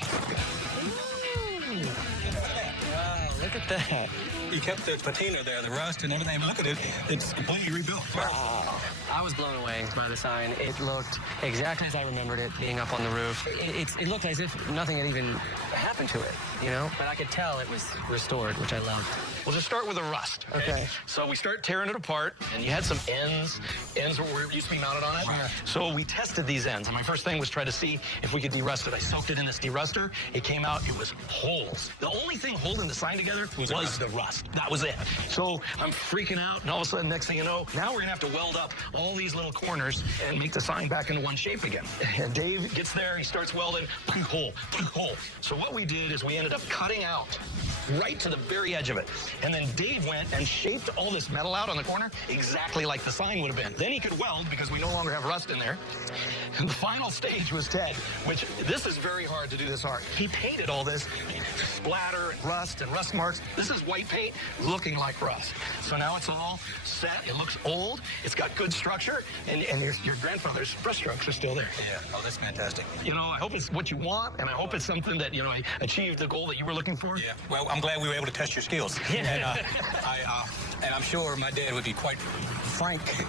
Wow, look at that. You kept the patina there, the rust and everything. Look at it. It's completely rebuilt. Wow. I was blown away by the sign. It looked exactly as I remembered it being up on the roof. It looked as if nothing had even happened to it, you know? But I could tell it was restored, which I loved. We'll just start with the rust. Okay. So we start tearing it apart, and you had some ends. Ends were used to be mounted on it. Right. So we tested these ends, and my first thing was try to see if we could derust it. I soaked it in this deruster. It came out, it was holes. The only thing holding the sign together was the rust. That was it. So I'm freaking out, and all of a sudden, next thing you know, now we're gonna have to weld up all these little corners and make the sign back into one shape again. And Dave gets there, he starts welding, hole. So what we did is we ended up cutting out right to the very edge of it. And then Dave went and shaped all this metal out on the corner exactly like the sign would have been. Then he could weld because we no longer have rust in there. And the final stage was Ted, which this is very hard to do this art. He painted all this splatter and rust marks. This is white paint looking like rust. So now it's all set. It looks old. It's got good structure. And your grandfather's brush strokes are still there. Yeah. Oh, that's fantastic. You know, I hope it's what you want, and I hope it's something that, you know, I achieved the goal that you were looking for. Yeah. Well, I'm glad we were able to test your skills. Yeah. And I'm sure my dad would be quite frankly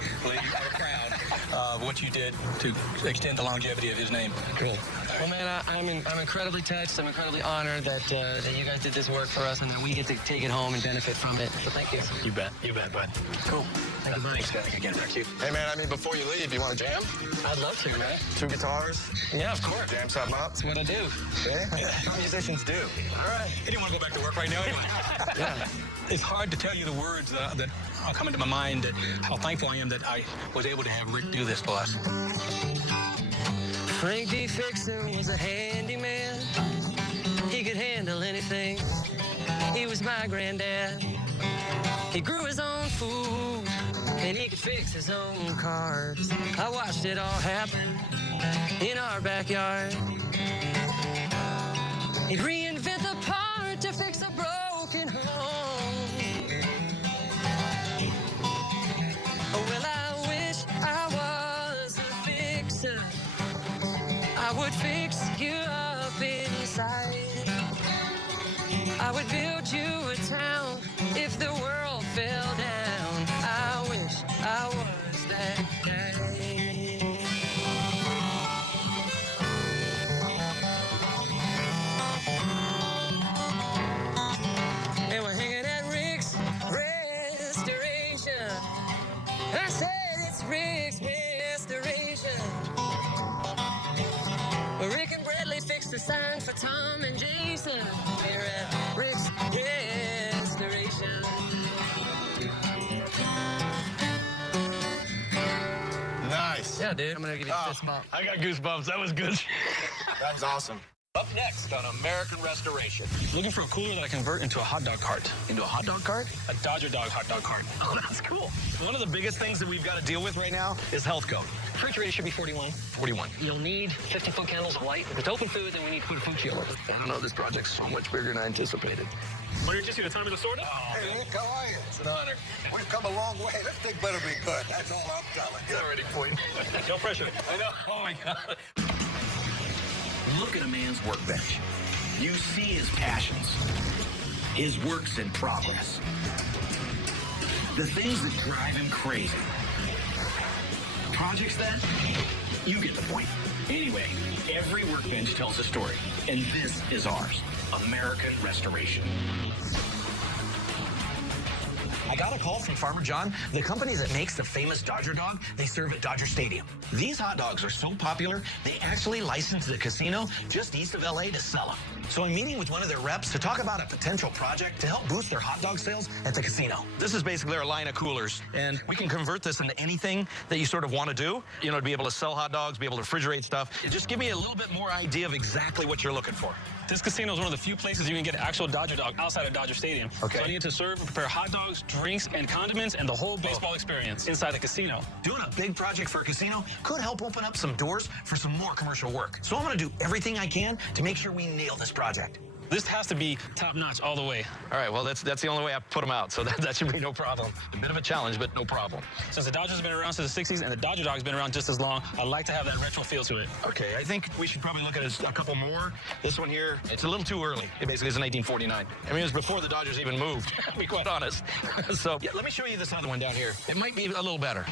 proud of what you did to extend the longevity of his name. Cool. Well, man, I'm incredibly touched. I'm incredibly honored that you guys did this work for us and that we get to take it home and benefit from it. So thank you. You bet. You bet, bud. Cool. Thank you, buddy. Thanks, again. Thank you. Hey, man, I mean, before you leave, you want to jam? I'd love to, man. 2 guitars? Yeah, of course. Jam something up? That's what I do. Okay. What musicians do. All right. You didn't want to go back to work right now anyway. Yeah. It's hard to tell you the words that are coming to my mind, that how thankful I am that I was able to have Rick do this for us. Frank D. Fixer was a handyman. He could handle anything. He was my granddad. He grew his own food, and he could fix his own cars. I watched it all happen in our backyard. He'd reinvent the part to fix a broken home. Oh, well, I wish I was a fixer. I would fix you up inside. I would build you a town if the world fell down. I wish I was that guy. Tom and Jason. We're at Rick's Restoration. Nice. Yeah, dude. I'm gonna give you a fist bump. I got goosebumps. That was good. That was awesome. Up next on American Restoration. Looking for a cooler that I convert into a hot dog cart. Into a hot dog cart? A Dodger Dog hot dog cart. Oh, that's cool. One of the biggest things that we've got to deal with right now is health code. Refrigerator should be 41. 41. You'll need 50-foot candles of light. If it's open food, then we need to put a food chiller. I don't know, this project's so much bigger than I anticipated. Well, you're just here to tell me the story? Hey, Rick, how are you? It's an honor. We've come a long way. This thing better be good. That's all I'm telling you. It's already pointing. No pressure. I know. Oh, my God. Look at a man's workbench. You see his passions, his works in progress, the things that drive him crazy. Projects that, you get the point. Anyway, every workbench tells a story, and this is ours, American Restoration. I got a call from Farmer John, the company that makes the famous Dodger dog they serve at Dodger Stadium. These hot dogs are so popular, they actually licensed the casino just east of LA to sell them. So I'm meeting with one of their reps to talk about a potential project to help boost their hot dog sales at the casino. This is basically our line of coolers, and we can convert this into anything that you sort of want to do. You know, to be able to sell hot dogs, be able to refrigerate stuff. Just give me a little bit more idea of exactly what you're looking for. This casino is one of the few places you can get an actual Dodger dog outside of Dodger Stadium. Okay. So I need to serve and prepare hot dogs, drinks, and condiments, and the whole baseball experience inside the casino. Doing a big project for a casino could help open up some doors for some more commercial work. So I'm going to do everything I can to make sure we nail this project. This has to be top-notch all the way. All right, well, that's the only way I put them out, so that should be no problem. A bit of a challenge, but no problem. Since the Dodgers have been around since the 60s and the Dodger dog's been around just as long, I'd like to have that retro feel to it. Okay, I think we should probably look at a couple more. This one here, it's a little too early. It basically is 1949. I mean, it was before the Dodgers even moved, to be quite honest. So, yeah, let me show you this other one down here. It might be a little better.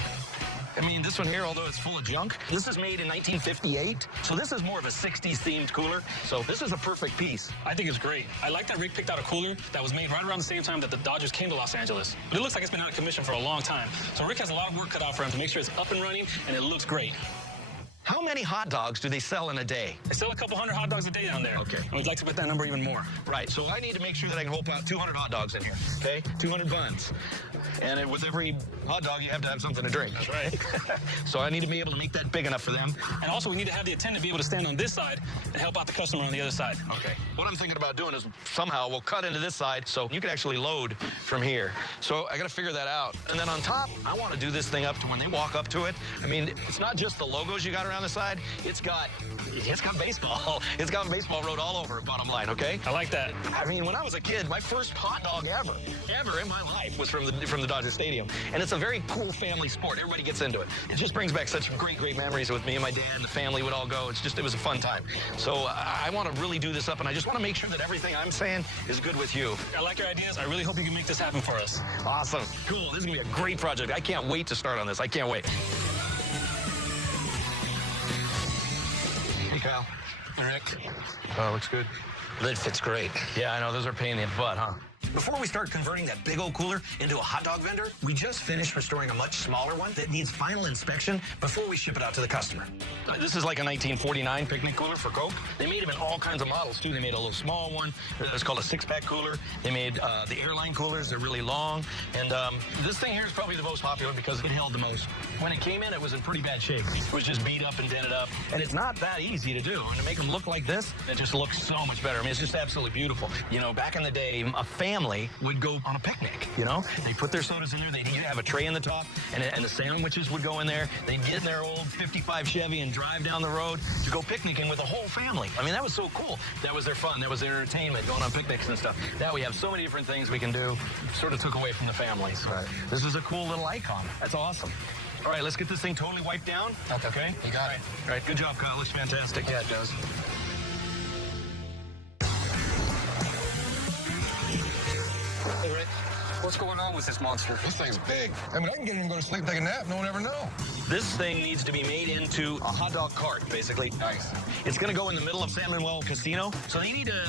I mean, this one here, although it's full of junk, this is made in 1958. So this is more of a 60s themed cooler. So this is a perfect piece. I think it's great. I like that Rick picked out a cooler that was made right around the same time that the Dodgers came to Los Angeles. But it looks like it's been out of commission for a long time. So Rick has a lot of work cut out for him to make sure it's up and running, and it looks great. How many hot dogs do they sell in a day? They sell a couple hundred hot dogs a day down there. Okay. And we'd like to put that number even more. Right, so I need to make sure that I can hold out 200 hot dogs in here, okay? 200 buns. And with every hot dog, you have to have something to drink. That's right. So I need to be able to make that big enough for them. And also, we need to have the attendant be able to stand on this side and help out the customer on the other side. Okay. What I'm thinking about doing is somehow we'll cut into this side so you can actually load from here. So I got to figure that out. And then on top, I want to do this thing up to when they walk up to it. I mean, it's not just the logos you got around the side. It's got baseball. It's got baseball wrote all over it, bottom line, okay? I like that. I mean, when I was a kid, my first hot dog ever in my life was from the Dodger Stadium. And it's a very cool family sport. Everybody gets into it. It just brings back such great memories with me and my dad and the family would all go. It was a fun time. So I want to really do this up, and I just want to make sure that everything I'm saying is good with you. I like your ideas. I really hope you can make this happen for us. Awesome. Cool. This is going to be a great project. I can't wait to start on this. I can't wait. Hey, Kyle. Rick. Oh, looks good. Lid fits great. Yeah, I know. Those are a pain in the butt, huh? Before we start converting that big old cooler into a hot dog vendor, we just finished restoring a much smaller one that needs final inspection before we ship it out to the customer. This is like a 1949 picnic cooler for Coke. They made them in all kinds of models, too. They made a little small one. It's called a six-pack cooler. They made the airline coolers. They're really long. And this thing here is probably the most popular because it held the most. When it came in, it was in pretty bad shape. It was just beat up and dented up. And it's not that easy to do. And to make them look like this, it just looks so much better. I mean, it's just absolutely beautiful. You know, back in the day, a family would go on a picnic, you know? They put their sodas in there. They'd have a tray in the top, and the sandwiches would go in there. They'd get in their old 55 Chevy and drive down the road to go picnicking with the whole family. I mean, that was so cool. That was their fun. That was their entertainment, going on picnics and stuff. Now we have so many different things we can do. Sort of took away from the families. Right. This is a cool little icon. That's awesome. All right, let's get this thing totally wiped down. Okay? You got it. All right, good job, Kyle. Looks fantastic. Yeah, it does. Hey, Rick. What's going on with this monster? This thing's big. I mean, I can get in and go to sleep and take a nap. No one ever know. This thing needs to be made into a hot dog cart, basically. Nice. It's going to go in the middle of San Manuel Casino, so they need to,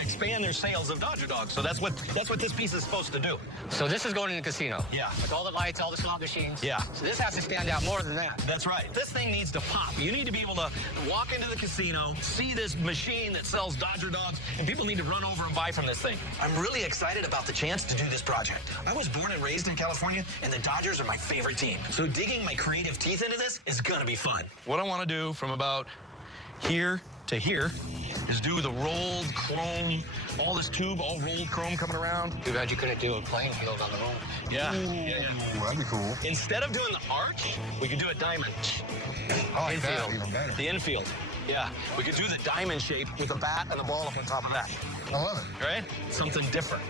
expand their sales of Dodger dogs. So that's what this piece is supposed to do. So this is going in the casino? Yeah. With all the lights, all the slot machines? Yeah. So this has to stand out more than that. That's right. This thing needs to pop. You need to be able to walk into the casino, see this machine that sells Dodger dogs, and people need to run over and buy from this thing. I'm really excited about the chance to do this project. I was born and raised in California, and the Dodgers are my favorite team. So digging my creative teeth into this is gonna be fun. What I want to do from about here to here is do the rolled chrome, all this tube, all rolled chrome coming around. Too bad you couldn't do a playing field on the road. Yeah. Ooh, that'd be cool. Instead of doing the arch, we could do a diamond. I like Infield. that even better. The infield. Yeah. We could do the diamond shape with a bat and a ball up on top of that. I love it. Right? Something different.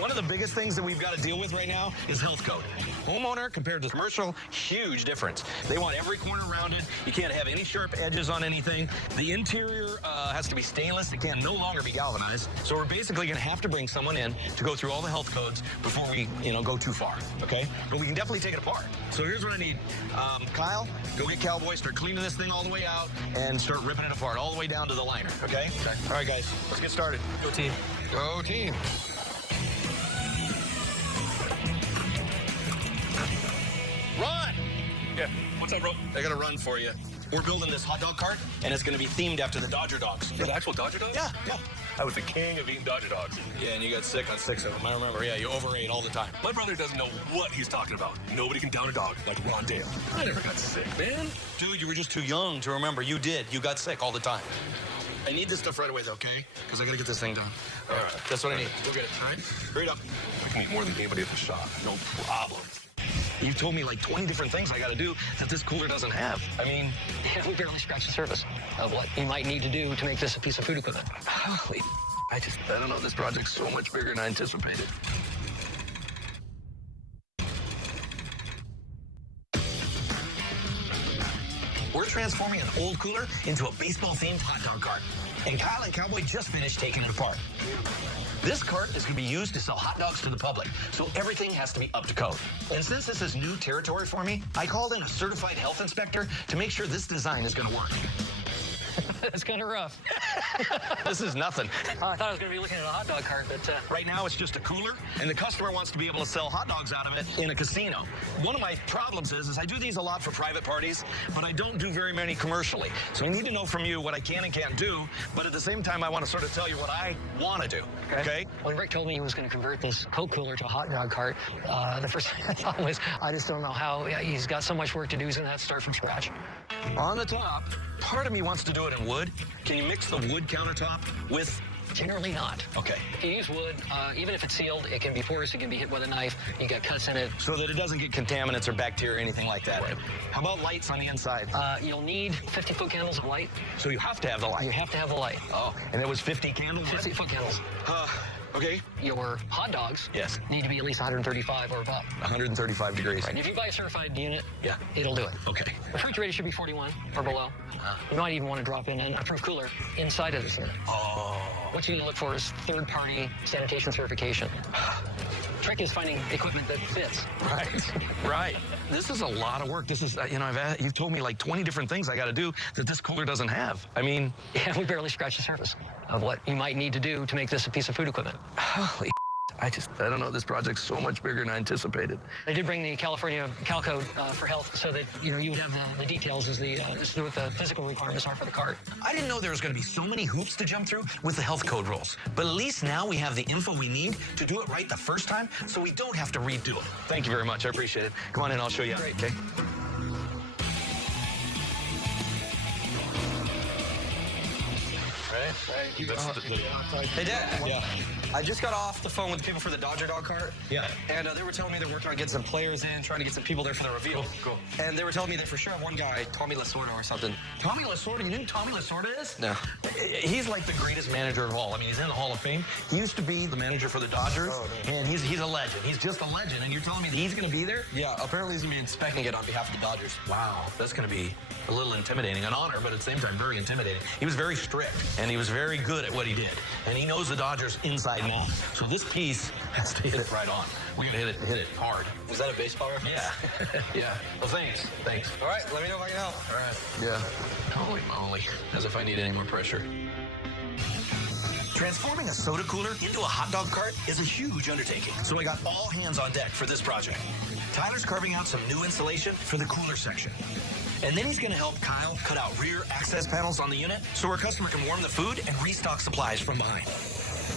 One of the biggest things that we've got to deal with right now is health code. Homeowner compared to commercial, huge difference. They want every corner rounded. You can't have any sharp edges on anything. The interior has to be stainless. It can no longer be galvanized. So we're basically going to have to bring someone in to go through all the health codes before we, go too far, okay? But we can definitely take it apart. So here's what I need. Kyle, go get Cowboy, start cleaning this thing all the way out, and start ripping it apart all the way down to the liner, okay? All right, guys, let's get started. Go team. Go team. Run! Yeah. What's up, bro? I got a run for you. We're building this hot dog cart, and it's going to be themed after the Dodger dogs. The actual Dodger dogs? Yeah. I was the king of eating Dodger dogs. Yeah, and you got sick on 6 of them. I remember. Yeah, you overate all the time. My brother doesn't know what he's talking about. Nobody can down a dog like Ron Dale. I never got sick, man. Dude, you were just too young to remember. You did. You got sick all the time. I need this stuff right away, though, okay? Because I got to get this thing done. All right. That's what I need. We'll get it. All right? Hurry up. I can eat more than anybody at the shop. No problem. You told me like 20 different things I got to do that this cooler doesn't have. I mean, Yeah, we barely scratched the surface of what you might need to do to make this a piece of food equipment. holy, I don't know. This project's so much bigger than I anticipated. We're transforming an old cooler into a baseball-themed hot dog cart. And Kyle and Cowboy just finished taking it apart. This cart is going to be used to sell hot dogs to the public, so everything has to be up to code. And since this is new territory for me, I called in a certified health inspector to make sure this design is going to work. That's kind of rough. This is nothing. I thought I was going to be looking at a hot dog cart, but... Right now, it's just a cooler, and the customer wants to be able to sell hot dogs out of it in a casino. One of my problems is I do these a lot for private parties, but I don't do very many commercially. So I need to know from you what I can and can't do, but at the same time, I want to sort of tell you what I want to do, okay? When Rick told me he was going to convert this Coke cooler to a hot dog cart, the first thing I thought was, I just don't know how. Yeah, he's got so much work to do, he's going to have to start from scratch. On the top, part of me wants to do it in wood. Can you mix the wood countertop with... Generally not. Okay. If you use wood, even if it's sealed, it can be porous, it can be hit with a knife, you got cuts in it. So that it doesn't get contaminants or bacteria or anything like that. Right. How about lights on the inside? You'll need 50-foot candles of light. So you have to have the light? You have to have the light. Oh, and it was 50 candles? 50-foot candles. Okay. Your hot dogs yes. need to be at least 135 or above. 135 degrees. Right. If you buy a certified unit, yeah, it'll do it. Okay. Refrigerator should be 41 or below. You might even want to drop in an approved cooler inside of this unit. Oh. What you need to look for is third-party sanitation certification. Trick is finding equipment that fits. Right. This is a lot of work. This is, you've told me like 20 different things I got to do that this cooler doesn't have. I mean... Yeah, we barely scratched the surface of what you might need to do to make this a piece of food equipment. Holy I don't know. This project's so much bigger than I anticipated. They did bring the California Cal Code for health so that, you would have the details as to what the physical requirements are for the cart. I didn't know there was going to be so many hoops to jump through with the health code rules. But at least now we have the info we need to do it right the first time, so we don't have to redo it. Thank you very much. I appreciate it. Come on in. I'll show you. Great. Okay? Hey, Dad. Yeah. I just got off the phone with the people for the Dodger dog cart. Yeah. And they were telling me they're working on getting some players in, trying to get some people there for the reveal. Cool. And they were telling me they for sure have one guy, Tommy Lasorda or something. Tommy Lasorda? You know who Tommy Lasorda is? No. He's like the greatest manager of all. I mean, he's in the Hall of Fame. He used to be the manager for the Dodgers, and he's a legend. He's just a legend, and you're telling me that he's going to be there? Yeah, apparently he's going to be inspecting it on behalf of the Dodgers. Wow, that's going to be a little intimidating. An honor, but at the same time, very intimidating. He was very strict, and he was very good at what he did. And he knows the Dodgers inside sliding out. So this piece has to hit it right on. We gotta hit it hard. Was that a bass power? Yeah. Yeah. Well, thanks. All right, let me know if I can help. All right. Yeah. Holy moly. As if I need any more pressure. Transforming a soda cooler into a hot dog cart is a huge undertaking, so I got all hands on deck for this project. Tyler's carving out some new insulation for the cooler section. And then he's going to help Kyle cut out rear access panels on the unit so our customer can warm the food and restock supplies from behind.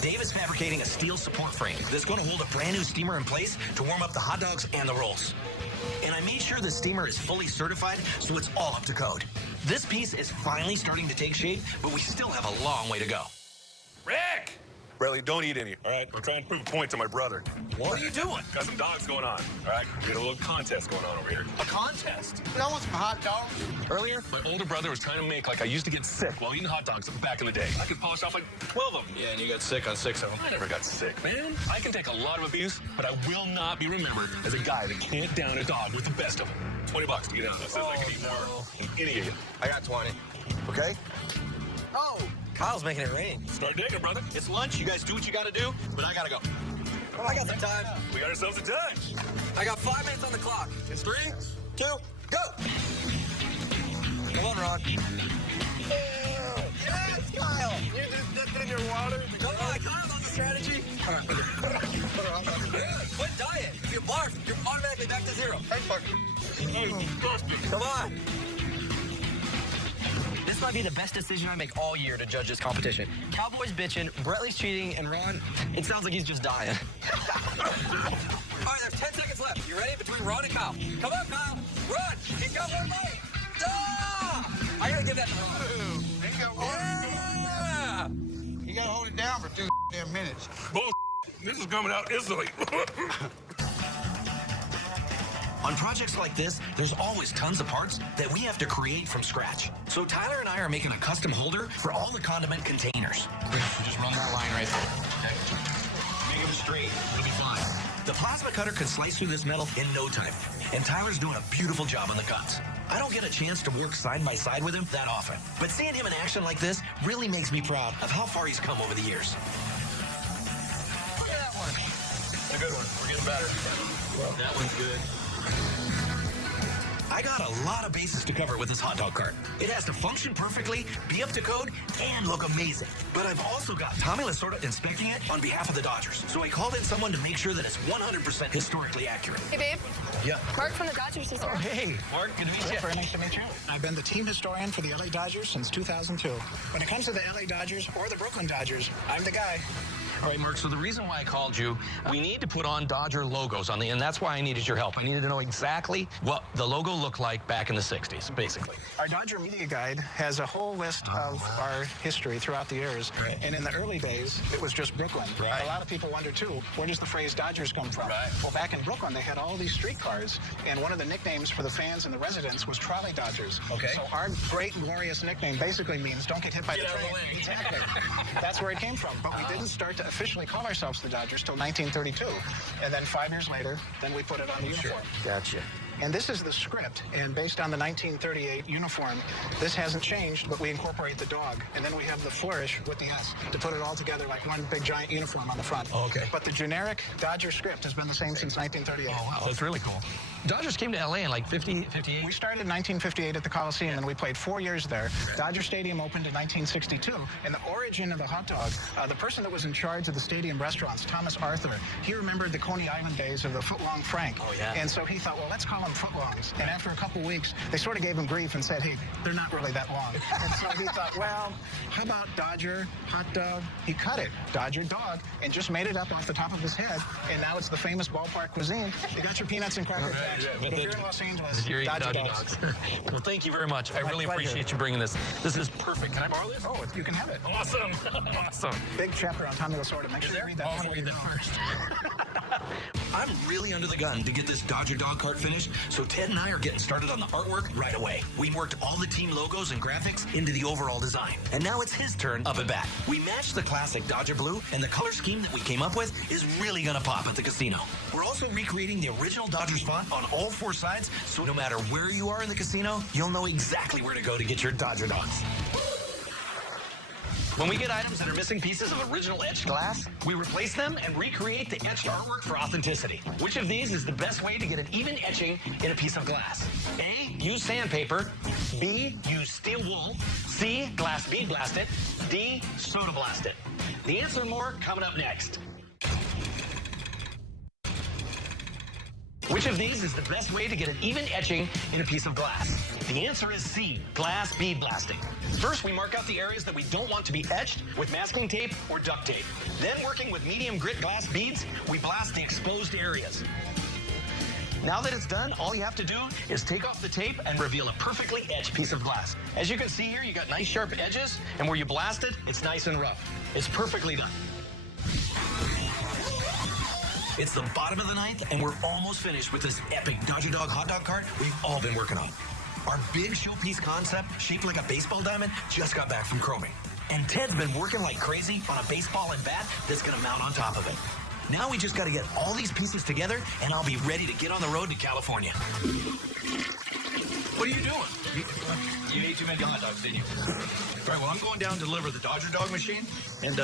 Dave is fabricating a steel support frame that's going to hold a brand new steamer in place to warm up the hot dogs and the rolls. And I made sure the steamer is fully certified so it's all up to code. This piece is finally starting to take shape, but we still have a long way to go. Rick! Bradley, don't eat any, all right? I'm trying to prove a point to my brother. What are you doing? Got some dogs going on, all right? We got a little contest going on over here. A contest? No one's some hot dogs. Earlier, my older brother was trying to make like I used to get sick while eating hot dogs back in the day. I could polish off like 12 of them. Yeah, and you got sick on 6 of them. I never got sick, man. I can take a lot of abuse, but I will not be remembered as a guy that can't down a dog with the best of them. $20 to get down. That says I can eat more than any of you. I got 20. Okay? Oh, Kyle's making it rain. Start digging, brother. It's lunch. You guys do what you got to do, but I got to go. Well, I got some time. We got ourselves a time. I got 5 minutes on the clock. It's 3, 2, go! Come on, Ron. Yes, Kyle! You just dipped in your water. Come on, Kyle's on the strategy. Quit diet. If you barf, you're automatically back to 0. Come on. This might be the best decision I make all year to judge this competition. Cowboys bitching, Brettley's cheating, and Ron, it sounds like he's just dying. All right, there's 10 seconds left. You ready? Between Ron and Kyle. Come on, Kyle. Run. He's got one leg. Ah! I gotta give that to Ron. Yeah! You gotta hold it down for 2 damn minutes. Bull. This is coming out instantly. On projects like this, there's always tons of parts that we have to create from scratch. So Tyler and I are making a custom holder for all the condiment containers. Just run that line right there. Okay? Make it straight. It'll be fine. The plasma cutter can slice through this metal in no time, and Tyler's doing a beautiful job on the cuts. I don't get a chance to work side by side with him that often, but seeing him in action like this really makes me proud of how far he's come over the years. Look at that one. It's a good one. We're getting better. Well, that one's good. I got a lot of bases to cover with this hot dog cart. It has to function perfectly, be up to code, and look amazing. But I've also got Tommy Lasorda inspecting it on behalf of the Dodgers. So I called in someone to make sure that it's 100% historically accurate. Hey, babe. Yeah. Mark from the Dodgers is here. Oh, hey, Mark, good to meet you. Very nice to meet you. I've been the team historian for the LA Dodgers since 2002. When it comes to the LA Dodgers or the Brooklyn Dodgers, I'm the guy. All right, Mark, so the reason why I called you, we need to put on Dodger logos on and that's why I needed your help. I needed to know exactly what the logo looked like back in the 60s, basically. Our Dodger Media Guide has a whole list of our history throughout the years. Right. And in the early days, it was just Brooklyn. Right. A lot of people wonder, too, where does the phrase Dodgers come from? Right. Well, back in Brooklyn, they had all these streetcars, and one of the nicknames for the fans and the residents was Trolley Dodgers. Okay. So our great and glorious nickname basically means don't get hit by Get the out of train. the way. Exactly. That's where it came from. But we didn't start to officially call ourselves the Dodgers till 1932. And then 5 years later, then we put it on the uniform. Gotcha. And this is the script, and based on the 1938 uniform, this hasn't changed, but we incorporate the dog, and then we have the flourish with the S to put it all together like one big giant uniform on the front. Oh, okay. But the generic Dodger script has been the same since 1938. Oh, wow, that's really cool. Dodgers came to LA in like 50, 58? We started in 1958 at the Coliseum, and we played 4 years there. Dodger Stadium opened in 1962, and the origin of the hot dog, the person that was in charge of the stadium restaurants, Thomas Arthur, he remembered the Coney Island days of the footlong Frank. Oh, yeah. And so he thought, well, let's call them footlongs. And after a couple weeks, they sort of gave him grief and said, hey, they're not really that long. And so he thought, well, how about Dodger, hot dog? He cut it, Dodger dog, and just made it up off the top of his head. And now it's the famous ballpark cuisine. You got your peanuts and cracker jacks. But If you're in Los Angeles, you're eating Dodger Dodger dogs. dogs. Well, thank you very much. I really pleasure. appreciate you bringing this. This is perfect. Can I borrow this? Oh, you can have it. Awesome. Awesome. Big chapter on Tommy Lasorda. Make sure you read that. I'll read that first. I'm really under the gun to get this Dodger dog cart finished, so Ted and I are getting started on the artwork right away. We worked all the team logos and graphics into the overall design, and now it's his turn up at bat. We matched the classic Dodger blue, and the color scheme that we came up with is really gonna pop at the casino. We're also recreating the original Dodgers font on all 4 sides, so no matter where you are in the casino, you'll know exactly where to go to get your Dodger dogs. When we get items that are missing pieces of original etched glass, we replace them and recreate the etched artwork for authenticity. Which of these is the best way to get an even etching in a piece of glass? A, use sandpaper. B, use steel wool. C, glass bead blast it. D, soda blast it. The answer and more coming up next. Which of these is the best way to get an even etching in a piece of glass? The answer is C, glass bead blasting. First, we mark out the areas that we don't want to be etched with masking tape or duct tape. Then, working with medium grit glass beads, we blast the exposed areas. Now that it's done, all you have to do is take off the tape and reveal a perfectly etched piece of glass. As you can see here, you got nice sharp edges, and where you blast it, it's nice and rough. It's perfectly done. It's the bottom of the ninth, and we're almost finished with this epic Dodger Dog hot dog cart we've all been working on. Our big showpiece concept, shaped like a baseball diamond, just got back from chroming. And Ted's been working like crazy on a baseball and bat that's going to mount on top of it. Now we just got to get all these pieces together, and I'll be ready to get on the road to California. What are you doing? You ate too many hot dogs, didn't you? All right, well, I'm going down to deliver the Dodger Dog machine, and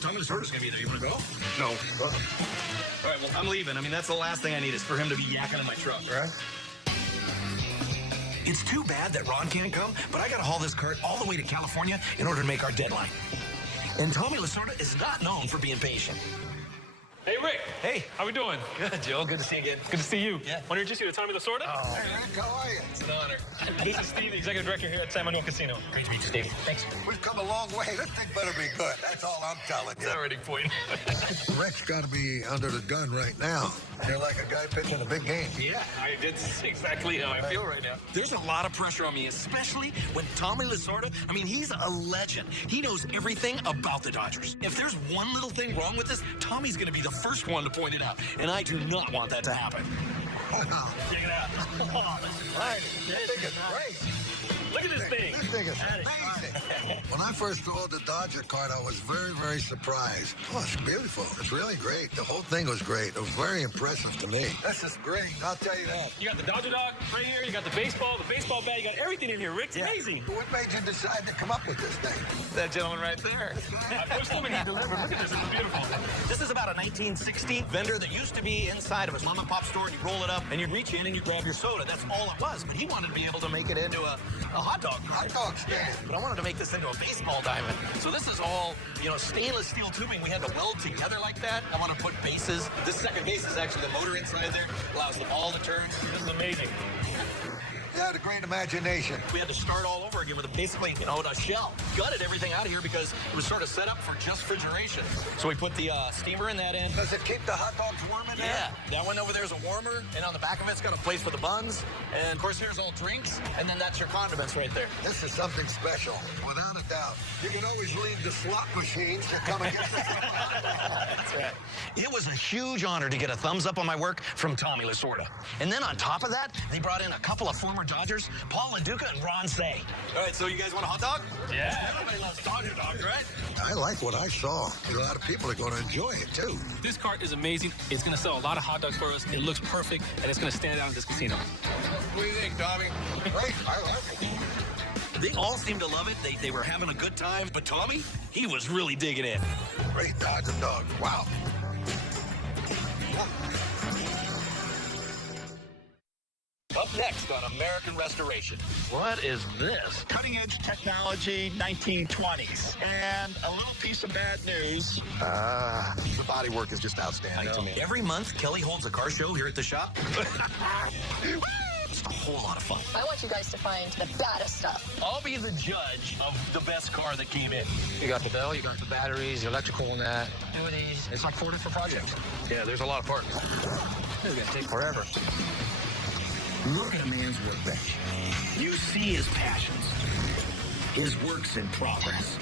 Tommy Lasorda's going to be there. You want to go? No. All right, well, I'm leaving. I mean, that's the last thing I need is for him to be yakking in my truck, all right? It's too bad that Ron can't come, but I got to haul this cart all the way to California in order to make our deadline. And Tommy Lasorda is not known for being patient. Hey, Rick. Hey. How we doing? Good, Joe. Good to see you again. Good to see you. Yeah. Want to introduce you to Tommy Lasorda? Oh. Hey, Rick, how are you? It's an honor. This is Steve, the executive director here at San Manuel Casino. Great to meet you, Steve. Thanks. We've come a long way. This thing better be good. That's all I'm telling you. Already point. Rick's got to be under the gun right now. You're like a guy pitching a big game. Yeah, that's exactly how I feel right now. There's a lot of pressure on me, especially when Tommy Lasorda, I mean, he's a legend. He knows everything about the Dodgers. If there's one little thing wrong with this, Tommy's going to be the first one to point it out, and I do not want that to happen. Check it out. Right. This thing is great. Look at this thing. This thing is amazing. When I first saw the Dodger card, I was very, very surprised. Oh, it's beautiful. It's really great. The whole thing was great. It was very impressive to me. This is great. I'll tell you that. You got the Dodger Dog right here. You got the baseball bat. You got everything in here, Rick. It's amazing. What made you decide to come up with this thing? That gentleman right there. I pushed him and he delivered. Look at this. It's beautiful. This is about a 1960 vendor that used to be inside of a mom and pop store, and you roll it up, and you reach in and you grab your soda. That's all it was. But he wanted to be able to make it into a hot dog. Hot dog stand. But I wanted to make this into a baseball diamond. So this is all, stainless steel tubing we had to weld together like that. I want to put bases. This second base is actually the motor inside there. Allows the ball to turn. This is amazing. You had a great imagination. We had to start all over again with basically, a shell. Gutted everything out of here because it was sort of set up for just refrigeration. So we put the steamer in that end. Does it keep the hot dogs warm in there? Yeah, that one over there is a warmer, and on the back of it's got a place for the buns. And of course, here's all drinks, and then that's your condiments right there. This is something special, without a doubt. You can always leave the slot machines to come and get this. That's right. It was a huge honor to get a thumbs up on my work from Tommy Lasorda. And then on top of that, they brought in a couple of former Dodgers, Paul LaDuca and Ron Say. All right, so you guys want a hot dog? Yeah, everybody loves Dodger dogs, right? I like what I saw. A lot of people are going to enjoy it, too. This cart is amazing. It's going to sell a lot of hot dogs for us. It looks perfect, and it's going to stand out in this casino. What do you think, Tommy? Great. I like it. They all seemed to love it. They were having a good time. But Tommy, he was really digging in. Great Dodger dog. Wow. Up next on American Restoration. What is this? Cutting edge technology, 1920s. And a little piece of bad news. The body work is just outstanding to me. Every month, Kelly holds a car show here at the shop. It's a whole lot of fun. I want you guys to find the baddest stuff. I'll be the judge of the best car that came in. You got the bell, you got the batteries, the electrical and that. Two of these. It's like 4 different projects. Yeah, there's a lot of parts. This is going to take forever. Look at a man's workbench. You see his passions, his works in progress,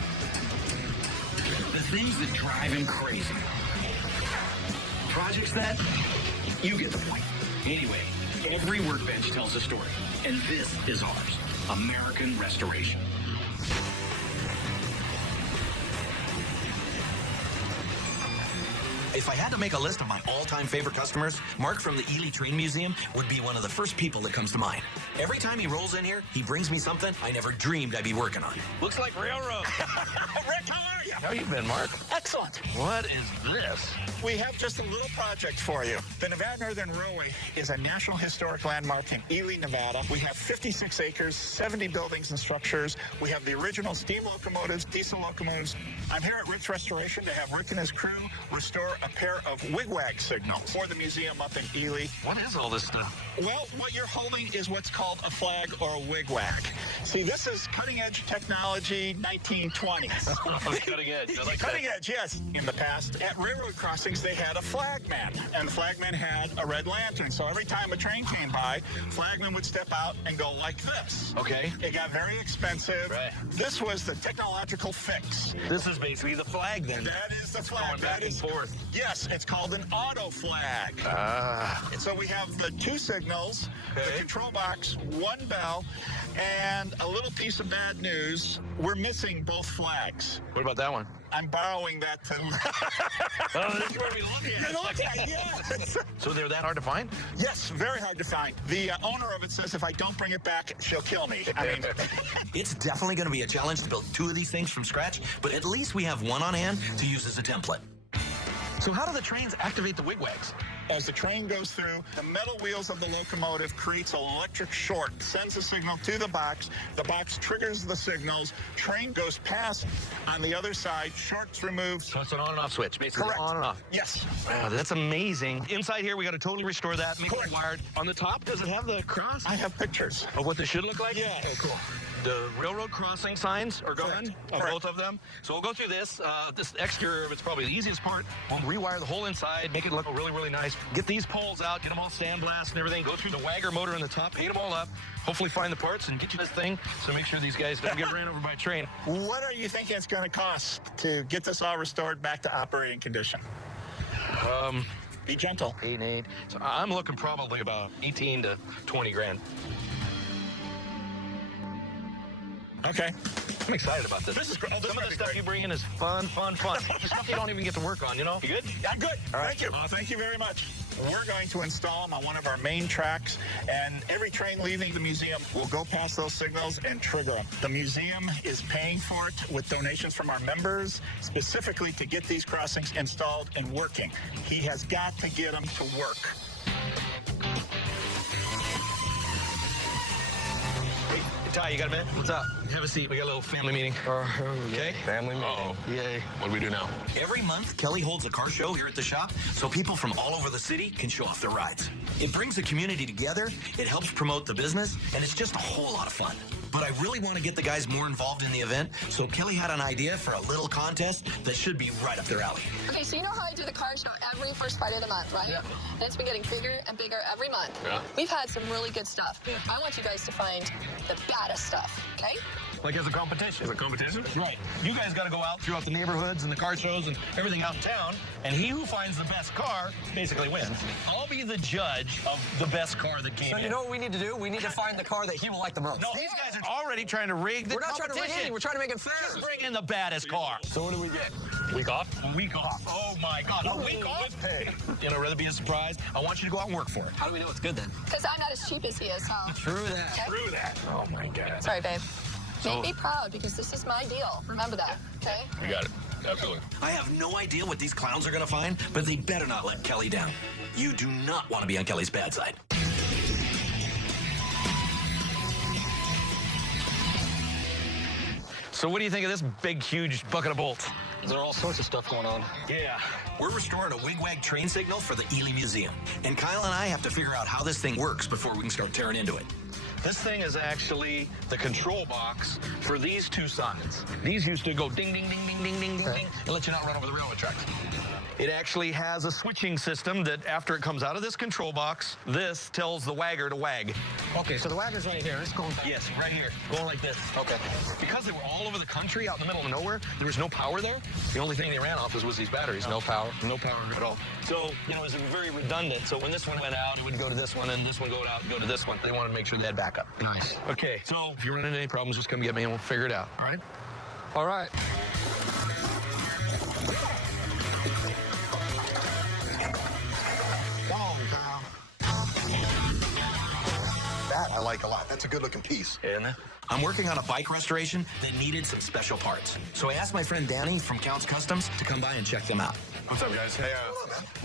the things that drive him crazy. Projects that, you get the point. Anyway, every workbench tells a story, and this is ours, American Restoration. If I had to make a list of my all-time favorite customers, Mark from the Ely Train Museum would be one of the first people that comes to mind. Every time he rolls in here, he brings me something I never dreamed I'd be working on. Looks like railroad. Rick, how are you? How you been, Mark? Excellent. What is this? We have just a little project for you. The Nevada Northern Railway is a National Historic Landmark in Ely, Nevada. We have 56 acres, 70 buildings and structures. We have the original steam locomotives, diesel locomotives. I'm here at Rick's Restoration to have Rick and his crew restore a pair of wigwag signals for the museum up in Ely. What is all this stuff? Well, what you're holding is what's called a flag or a wigwag. See, this is cutting-edge technology, 1920s. Cutting edge. I like Cutting edge, yes. In the past, at railroad crossings, they had a flagman, and the flagman had a red lantern. So every time a train came by, flagman would step out and go like this. Okay. It got very expensive. Right. This was the technological fix. This is basically the flag, then. That is the flag. Going back and forth. Yes, it's called an auto flag. And so we have the two signals, the control box, one bell, and a little piece of bad news. We're missing both flags. What about that one? I'm borrowing that to... Oh, this is where we look at. Yes. So they're that hard to find? Yes, very hard to find. The owner of it says if I don't bring it back, she'll kill me. I mean... It's definitely going to be a challenge to build two of these things from scratch, but at least we have one on hand to use as a template. So how do the trains activate the wigwags? As the train goes through, the metal wheels of the locomotive creates an electric short, sends a signal to the box triggers the signals, train goes past on the other side, short's removed. So it's an on and off switch, basically. Correct. On and off. Yes. Wow, that's amazing. Inside here, we got to totally restore that, make it wired. On the top, does it have the cross? I have pictures. Of what this should look like? Yeah. Okay, cool. The railroad crossing signs are gone, both of them. So we'll go through this. This exterior of it's probably the easiest part. We'll rewire the whole inside, make it look really, really nice. Get these poles out, get them all sandblasted and everything. Go through the wagger motor on the top, paint them all up. Hopefully find the parts and get you this thing. So make sure these guys don't get ran over by a train. What are you thinking it's going to cost to get this all restored back to operating condition? Be gentle. 8 and 8. So I'm looking probably about 18 to 20 grand. Okay. I'm excited about this. This is great. Some of the stuff you bring in is fun. Stuff you don't even get to work on, you know? You good? I'm good. All right. Thank you. Thank you very much. We're going to install them on one of our main tracks, and every train leaving the museum will go past those signals and trigger them. The museum is paying for it with donations from our members, specifically to get these crossings installed and working. He has got to get them to work. Ty, you got a minute? What's up? Have a seat. We got a little family meeting. Okay? Family meeting. Yay. What do we do now? Every month, Kelly holds a car show here at the shop so people from all over the city can show off their rides. It brings the community together, it helps promote the business, and it's just a whole lot of fun. But I really want to get the guys more involved in the event, so Kelly had an idea for a little contest that should be right up their alley. Okay, so you know how I do the car show every first Friday of the month, right? Yeah. And it's been getting bigger and bigger every month. Yeah. We've had some really good stuff. I want you guys to find the baddest stuff, okay? Like as a competition. As a competition? Right. You guys got to go out throughout the neighborhoods and the car shows and everything out in town, and he who finds the best car basically wins. I'll be the judge of the best car that came in. So you know what we need to do? We need to find the car that he will like the most. No, these guys are already trying to rig the We're not trying to rig anything. We're trying to make it fair. Just bring in the baddest car. So what do we get? Week off? A week off. Oh, my God. A week off? Hey. You know, rather be a surprise. I want you to go out and work for it. How do we know it's good then? Because I'm not as cheap as he is, huh? True that. Okay? True that. Oh, my God. Sorry, babe. Make me proud, because this is my deal. Remember that, okay? You got it. Absolutely. I have no idea what these clowns are going to find, but they better not let Kelly down. You do not want to be on Kelly's bad side. So what do you think of this big, huge bucket of bolts? There's all sorts of stuff going on. Yeah. We're restoring a wigwag train signal for the Ely Museum, and Kyle and I have to figure out how this thing works before we can start tearing into it. This thing is actually the control box for these two signs. These used to go ding, ding, ding, ding, ding, ding, ding, ding, and let you not run over the railroad tracks. It actually has a switching system that after it comes out of this control box, this tells the wagger to wag. Okay, so the wagger's right here. It's going. Yes, right here, going like this. Okay. Because they were all over the country, out in the middle of nowhere, there was no power there. The only thing they ran off was these batteries. No power. No power at all. So, you know, it was very redundant. So when this one went out, it would go to this one, and this one go out and go to this one. They wanted to make sure they had backup. Nice. Okay, so if you run into any problems, just come get me and we'll figure it out. All right? All right. I like a lot. That's a good-looking piece. Isn't it? I'm working on a bike restoration that needed some special parts. So I asked my friend Danny from Counts Customs to come by and check them out. What's up, guys? Hey,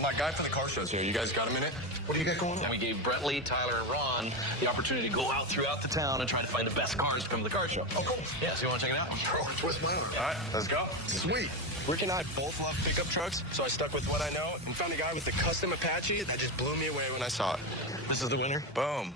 my guy for the car show's here. You guys got a minute? What do you got going on? And we gave Brett Lee, Tyler, and Ron the opportunity to go out throughout the town and try to find the best cars to come to the car show. Oh, cool. Yeah, so you want to check it out? Bro, twist my arm. All right, let's go. Sweet. Rick and I both love pickup trucks, so I stuck with what I know and found a guy with the custom Apache that just blew me away when I saw it. This is the winner. Boom.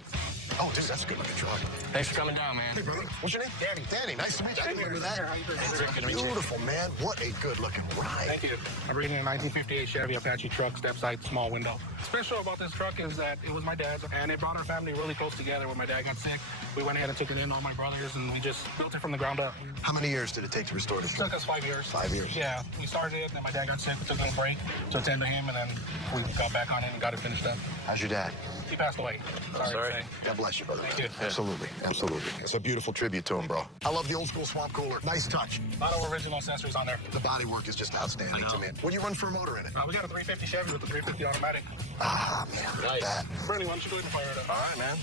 Oh, dude, that's a good-looking truck. Thanks for coming down, man. Hey, brother. What's your name? Danny. Danny, nice to meet you. I remember that. Good to meet you. Beautiful, man. What a good-looking ride. Thank you. I'm reading a 1958 Chevy Apache truck, step side, small window. Special about this truck is that it was my dad's, and it brought our family really close together. When my dad got sick, we went ahead and took it in, all my brothers, and we just built it from the ground up. How many years did it take to restore this It truck? took us 5 years. 5 years. Yeah, we started it, and then my dad got sick. We took a little break to attend to him, and then we got back on it and got it finished up. How's your dad? He passed away. Sorry. To say. God bless you, brother. Thank you. Absolutely. Absolutely. It's a beautiful tribute to him, bro. I love the old school swamp cooler. Nice touch. A lot of original accessories on there. The body work is just outstanding to me. What do you run for a motor in it? We got a 350 Chevy with a 350 automatic. Ah, man. Nice. That. Bernie, why don't you go ahead and fire it up? All right, man.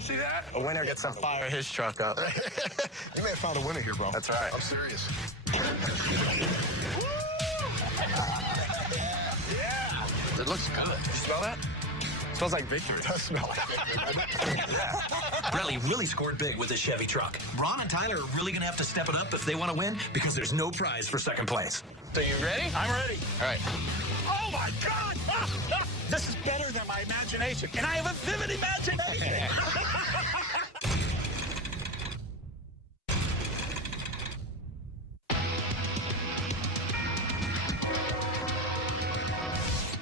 See that? A winner gets some fire his truck up. You may have found a winner here, bro. That's right. I'm serious. Yeah. It looks good. You smell that? Smells like victory. It does smell like Bradley really scored big with his Chevy truck. Ron and Tyler are really going to have to step it up if they want to win because there's no prize for second place. So you ready? I'm ready. All right. Oh, my God! This is better than my imagination, and I have a vivid imagination.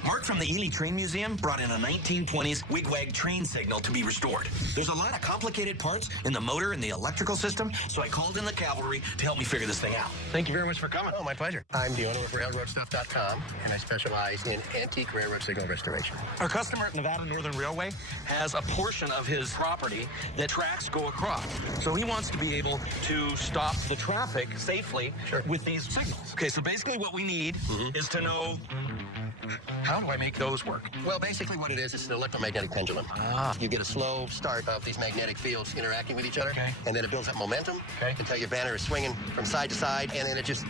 Mark from the Ely Train Museum brought in a 1920s wigwag train signal to be restored. There's a lot of complicated parts in the motor and the electrical system, so I called in the cavalry to help me figure this thing out. Thank you very much for coming. Oh, my pleasure. I'm the owner of RailroadStuff.com, and I specialize in antique railroad signal restoration. Our customer at Nevada Northern Railway has a portion of his property that tracks go across. So he wants to be able to stop the traffic safely with these signals. Okay, so basically what we need is to know how do I make those work? Well, basically what it is, it's an electromagnetic pendulum. You get a slow start of these magnetic fields interacting with each other, and then it builds up momentum until your banner is swinging from side to side, and then it just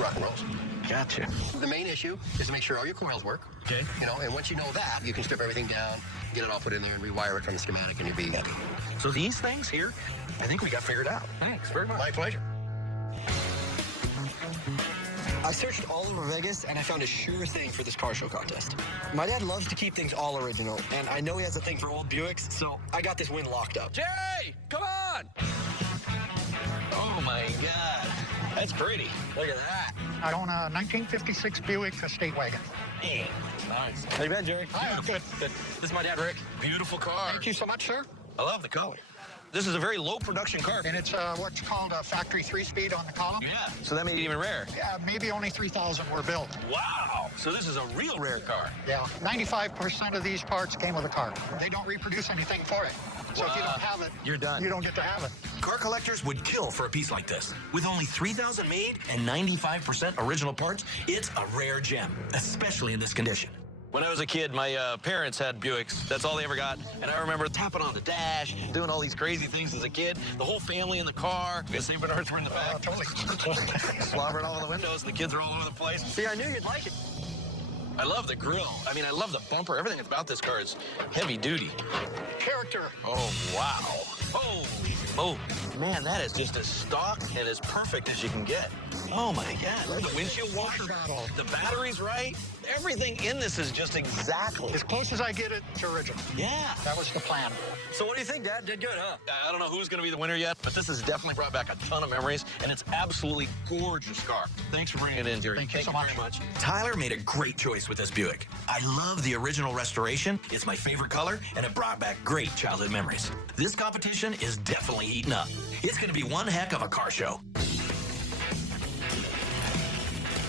rock and rolls. Gotcha. The main issue is to make sure all your coils work. Okay. You know, and once you know that, you can strip everything down, get it all put in there, and rewire it from the schematic, and you'll be happy. So these things here, I think we got figured out. Thanks very much. My pleasure. I searched all over Vegas, and I found a sure thing for this car show contest. My dad loves to keep things all original, and I know he has a thing for old Buicks, so I got this win locked up. Jay, come on! Oh, my God. That's pretty. Look at that. I own a 1956 Buick Estate Wagon. Hey, nice. How you been, Jerry? Hi, I'm good. This is my dad, Rick. Beautiful car. Thank you so much, sir. I love the color. This is a very low production car. And it's what's called a factory 3-speed on the column. Yeah, so that made it even rare. Yeah, maybe only 3,000 were built. Wow, so this is a real rare car. Yeah, 95% of these parts came with a car. They don't reproduce anything for it. So if you don't have it, you're done. You don't get to have it. Car collectors would kill for a piece like this. With only 3,000 made and 95% original parts, it's a rare gem, especially in this condition. When I was a kid, my parents had Buicks. That's all they ever got. And I remember tapping on the dash, doing all these crazy things as a kid. The whole family in the car. The St. Bernards were in the back. Totally. Slobbering all over the windows. The kids are all over the place. See, I knew you'd like it. I love the grill. I mean, I love the bumper. Everything about this car is heavy duty. Character. Oh, wow. Holy smokes. Man, that is just as stock and as perfect as you can get. Oh, my God. The windshield washer, the battery's right. Everything in this is just exactly. As close as I get it, it's original. Yeah. That was the plan. So what do you think, Dad? Did good, huh? I don't know who's going to be the winner yet, but this has definitely brought back a ton of memories, and it's absolutely gorgeous car. Thanks for bringing it in, Jerry. Thank you so much. Very much. Tyler made a great choice with this Buick. I love the original restoration. It's my favorite color, and it brought back great childhood memories. This competition is definitely heating up. It's going to be one heck of a car show.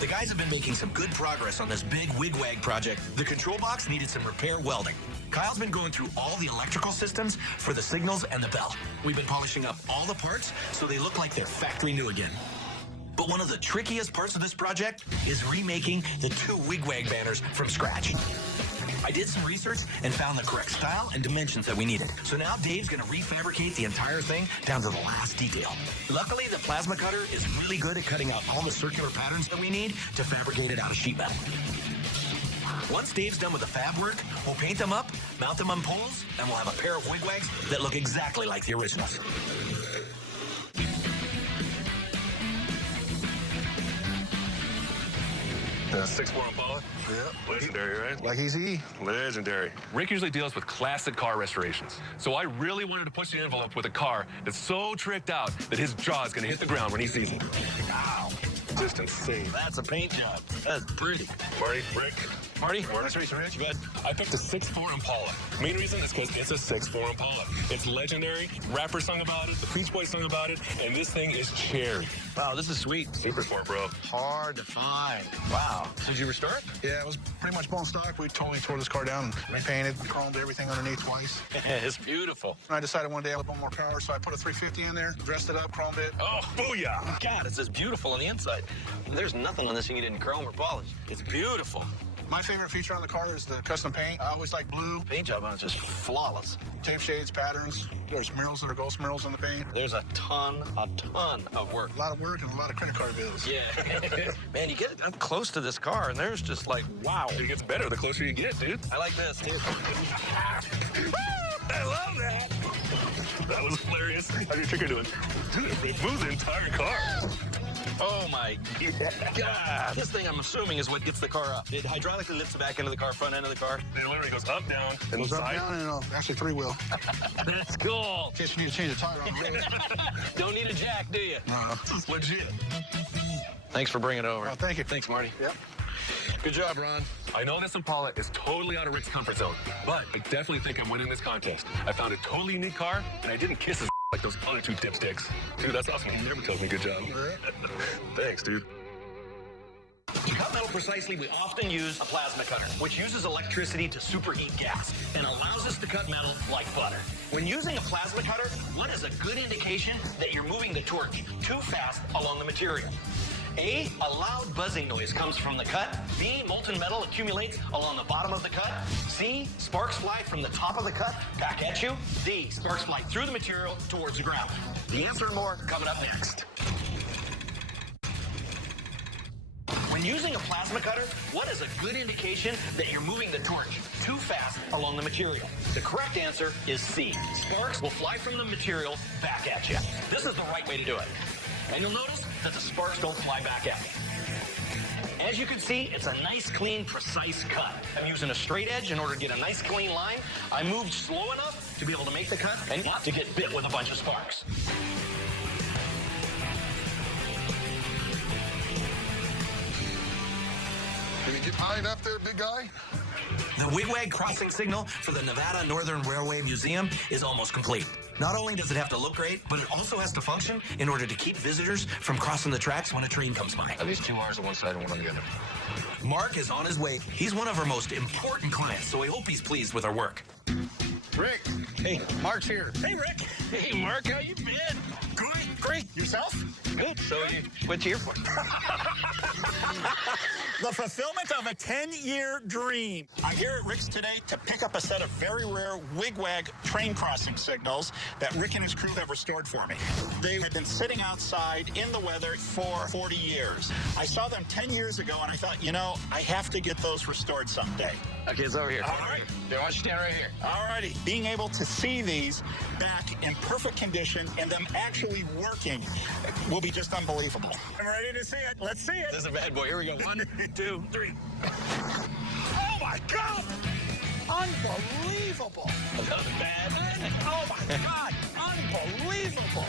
The guys have been making some good progress on this big wigwag project. The control box needed some repair welding. Kyle's been going through all the electrical systems for the signals and the bell. We've been polishing up all the parts so they look like they're factory new again. But one of the trickiest parts of this project is remaking the two wigwag banners from scratch. I did some research and found the correct style and dimensions that we needed. So now Dave's going to refabricate the entire thing down to the last detail. Luckily, the plasma cutter is really good at cutting out all the circular patterns that we need to fabricate it out of sheet metal. Once Dave's done with the fab work, we'll paint them up, mount them on poles, and we'll have a pair of wigwags that look exactly like the originals. The 6'4" Impala? Yeah. Legendary, right? Like easy. Legendary. Rick usually deals with classic car restorations. So I really wanted to push the envelope with a car that's so tricked out that his jaw is going to hit the ground when he sees it. Wow. Just insane. That's a paint job. That's pretty. Marty, Rick. Marty? Nice to meet you, Rich. Good. I picked a 6'4" Impala. Main reason is because it's a 6'4" Impala. It's legendary. Rappers sung about it. The Beach Boys sung about it. And this thing is cherry. Wow, this is sweet. Super sport, bro. Hard to find. Wow. Did you restore it? Yeah, it was pretty much bone stock. We totally tore this car down and repainted, chromed everything underneath twice. It's beautiful. And I decided one day I would want more power, so I put a 350 in there, dressed it up, chromed it. Oh, booyah! God, it's just beautiful on the inside. There's nothing on this thing you didn't chrome or polish. It's beautiful. My favorite featon on the car is the custom paint. I always like blue. Paint job on it's just flawless. Tape shades, patterns. There's murals that are ghost murals in the paint. There's a ton of work. A lot of work and a lot of credit card bills. Yeah. Man, you get up close to this car, and there's just like, wow. It gets better the closer you get, dude. I like this, too. I love that. That was hilarious. How's your trigger doing? Dude, it moves the entire car. Oh my God. This thing, I'm assuming, is what gets the car up. It hydraulically lifts the back end of the car, front end of the car. It literally goes up, down, and Goes up, side. down, and actually three-wheel. That's cool. In case you need to change the tire on the road. Don't need a jack, do you? No. It's legit. Thanks for bringing it over. Oh, thank you. Thanks, Marty. Yep. Good job, Ron. I know this Impala is totally out of Rick's comfort zone, but I definitely think I'm winning this contest. I found a totally unique car, and I didn't kiss his like those other two dipsticks. Dude, that's awesome. He never tells me good job. Thanks, dude. To cut metal precisely, we often use a plasma cutter, which uses electricity to superheat gas and allows us to cut metal like butter. When using a plasma cutter, what is a good indication that you're moving the torch too fast along the material? A, a loud buzzing noise comes from the cut. B, molten metal accumulates along the bottom of the cut. C, sparks fly from the top of the cut back at you. D, sparks fly through the material towards the ground. The answer and more coming up next. When using a plasma cutter, what is a good indication that you're moving the torch too fast along the material? The correct answer is C. Sparks will fly from the material back at you. This is the right way to do it. And you'll notice that the sparks don't fly back at me. As you can see, it's a nice, clean, precise cut. I'm using a straight edge in order to get a nice, clean line. I moved slow enough to be able to make the cut and not to get bit with a bunch of sparks. Can you get high enough there, big guy? The wigwag crossing signal for the Nevada Northern Railway Museum is almost complete. Not only does it have to look great, but it also has to function in order to keep visitors from crossing the tracks when a train comes by. At least 2 wires on one side and one on the other. Mark is on his way. He's one of our most important clients, so I hope he's pleased with our work. Rick. Hey, Mark's here. Hey, Rick. Hey, Mark, how you been? Good. Great. Yourself? Good. So, what you here for? The fulfillment of a 10-year dream. I'm here at Rick's today to pick up a set of very rare wigwag train crossing signals that Rick and his crew have restored for me. They have been sitting outside in the weather for 40 years. I saw them 10 years ago, and I thought, you know, I have to get those restored someday. Okay, it's over here. All right. Yeah, why don't you stand right here? All righty. Being able to see these back in perfect condition and them actually working will be just unbelievable. I'm ready to see it. Let's see it. This is a bad boy. Here we go. 1, 2, 3. Oh, my God. Unbelievable. That was bad. Oh, my God. Unbelievable.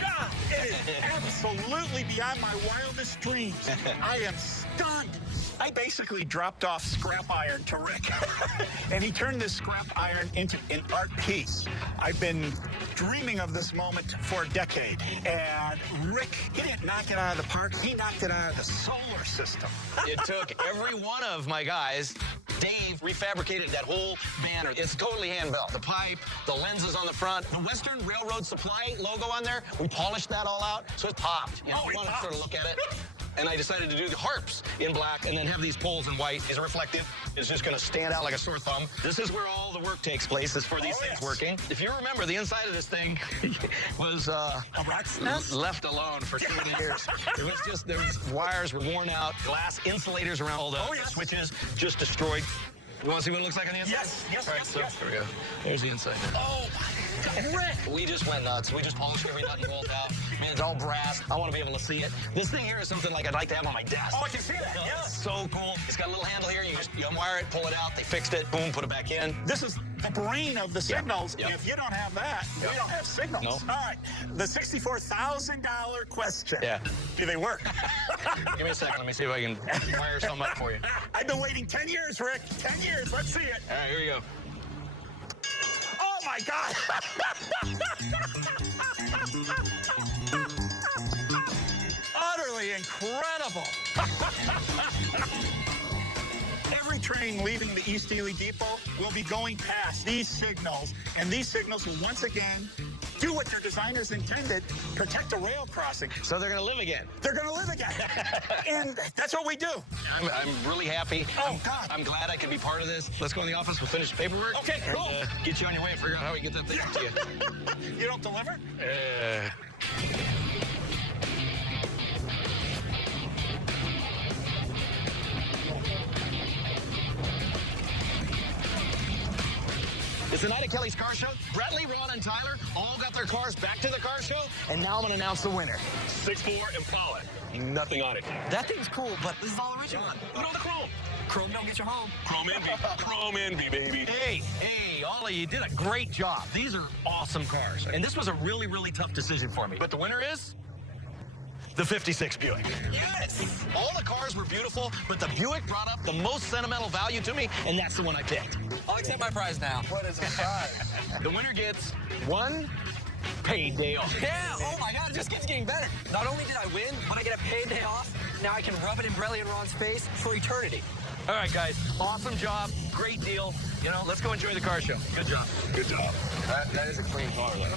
God, it is absolutely beyond my wildest dreams. I am stunned. I basically dropped off scrap iron to Rick, and he turned this scrap iron into an art piece. I've been dreaming of this moment for a decade, and Rick, he didn't knock it out of the park, he knocked it out of the solar system. It took every one of my guys. Dave refabricated that whole banner. It's totally hand-built. The pipe, the lenses on the front, the Western Railroad Supply logo on there, we polished that all out, so it popped. You know, if you want to sort of look at it. and I decided to do the harps in black and then have these poles in white. These are reflective. It's just going to stand out like a sore thumb. This is where all the work takes place, is for these things working. If you remember, the inside of this thing was a rat's nest? Left alone for so many years. It was just, wires were worn out, glass insulators around all the switches just destroyed. You want to see what it looks like on the inside? Yes, yes. There we go. There's the inside. Oh, Rick! We just went nuts. We just polished every nut and bolt out. Man, it's all brass. I want to be able to see it. This thing here is something like I'd like to have on my desk. Oh, I can see that, It's so cool. It's got a little handle here. You unwire it, pull it out. They fixed it. Boom, put it back in. This is the brain of the signals. If you don't have that, we don't have signals. No. All right, the $64,000 question. Yeah. Do they work? Give me a second. Let me see if I can wire something up for you. I've been waiting 10 years, Rick. 10 years. Let's see it. All right, here we go. Oh, my God. Utterly incredible. Every train leaving the East Ely Depot will be going past these signals, and these signals will once again do what their designers intended, protect a rail crossing. So they're going to live again. They're going to live again. And that's what we do. I'm really happy. Oh, God. I'm glad I could be part of this. Let's go in the office. We'll finish the paperwork. Okay, cool. And, get you on your way and figure out how we get that thing up to you. You don't deliver? It's the night of Kelly's Car Show. Bradley, Ron, and Tyler all got their cars back to the car show, and now I'm going to announce the winner. 6'4" Impala. Nothing on it. That thing's cool, but this is all original. Look at the chrome. Chrome don't get you home. Chrome envy. Chrome envy, baby. Hey, Ollie, you did a great job. These are awesome cars. And this was a really, really tough decision for me. But the winner is the 56 Buick. Yes! All the cars were beautiful, but the Buick brought up the most sentimental value to me, and that's the one I picked. I'll accept my prize now. What is the prize? The winner gets one paid day off. Yeah, oh my God, it just keeps getting better. Not only did I win, but I get a paid day off. Now I can rub it in Bradley and Ron's face for eternity. All right, guys, awesome job, great deal. You know, let's go enjoy the car show. Good job. Good job. That is a clean car, though.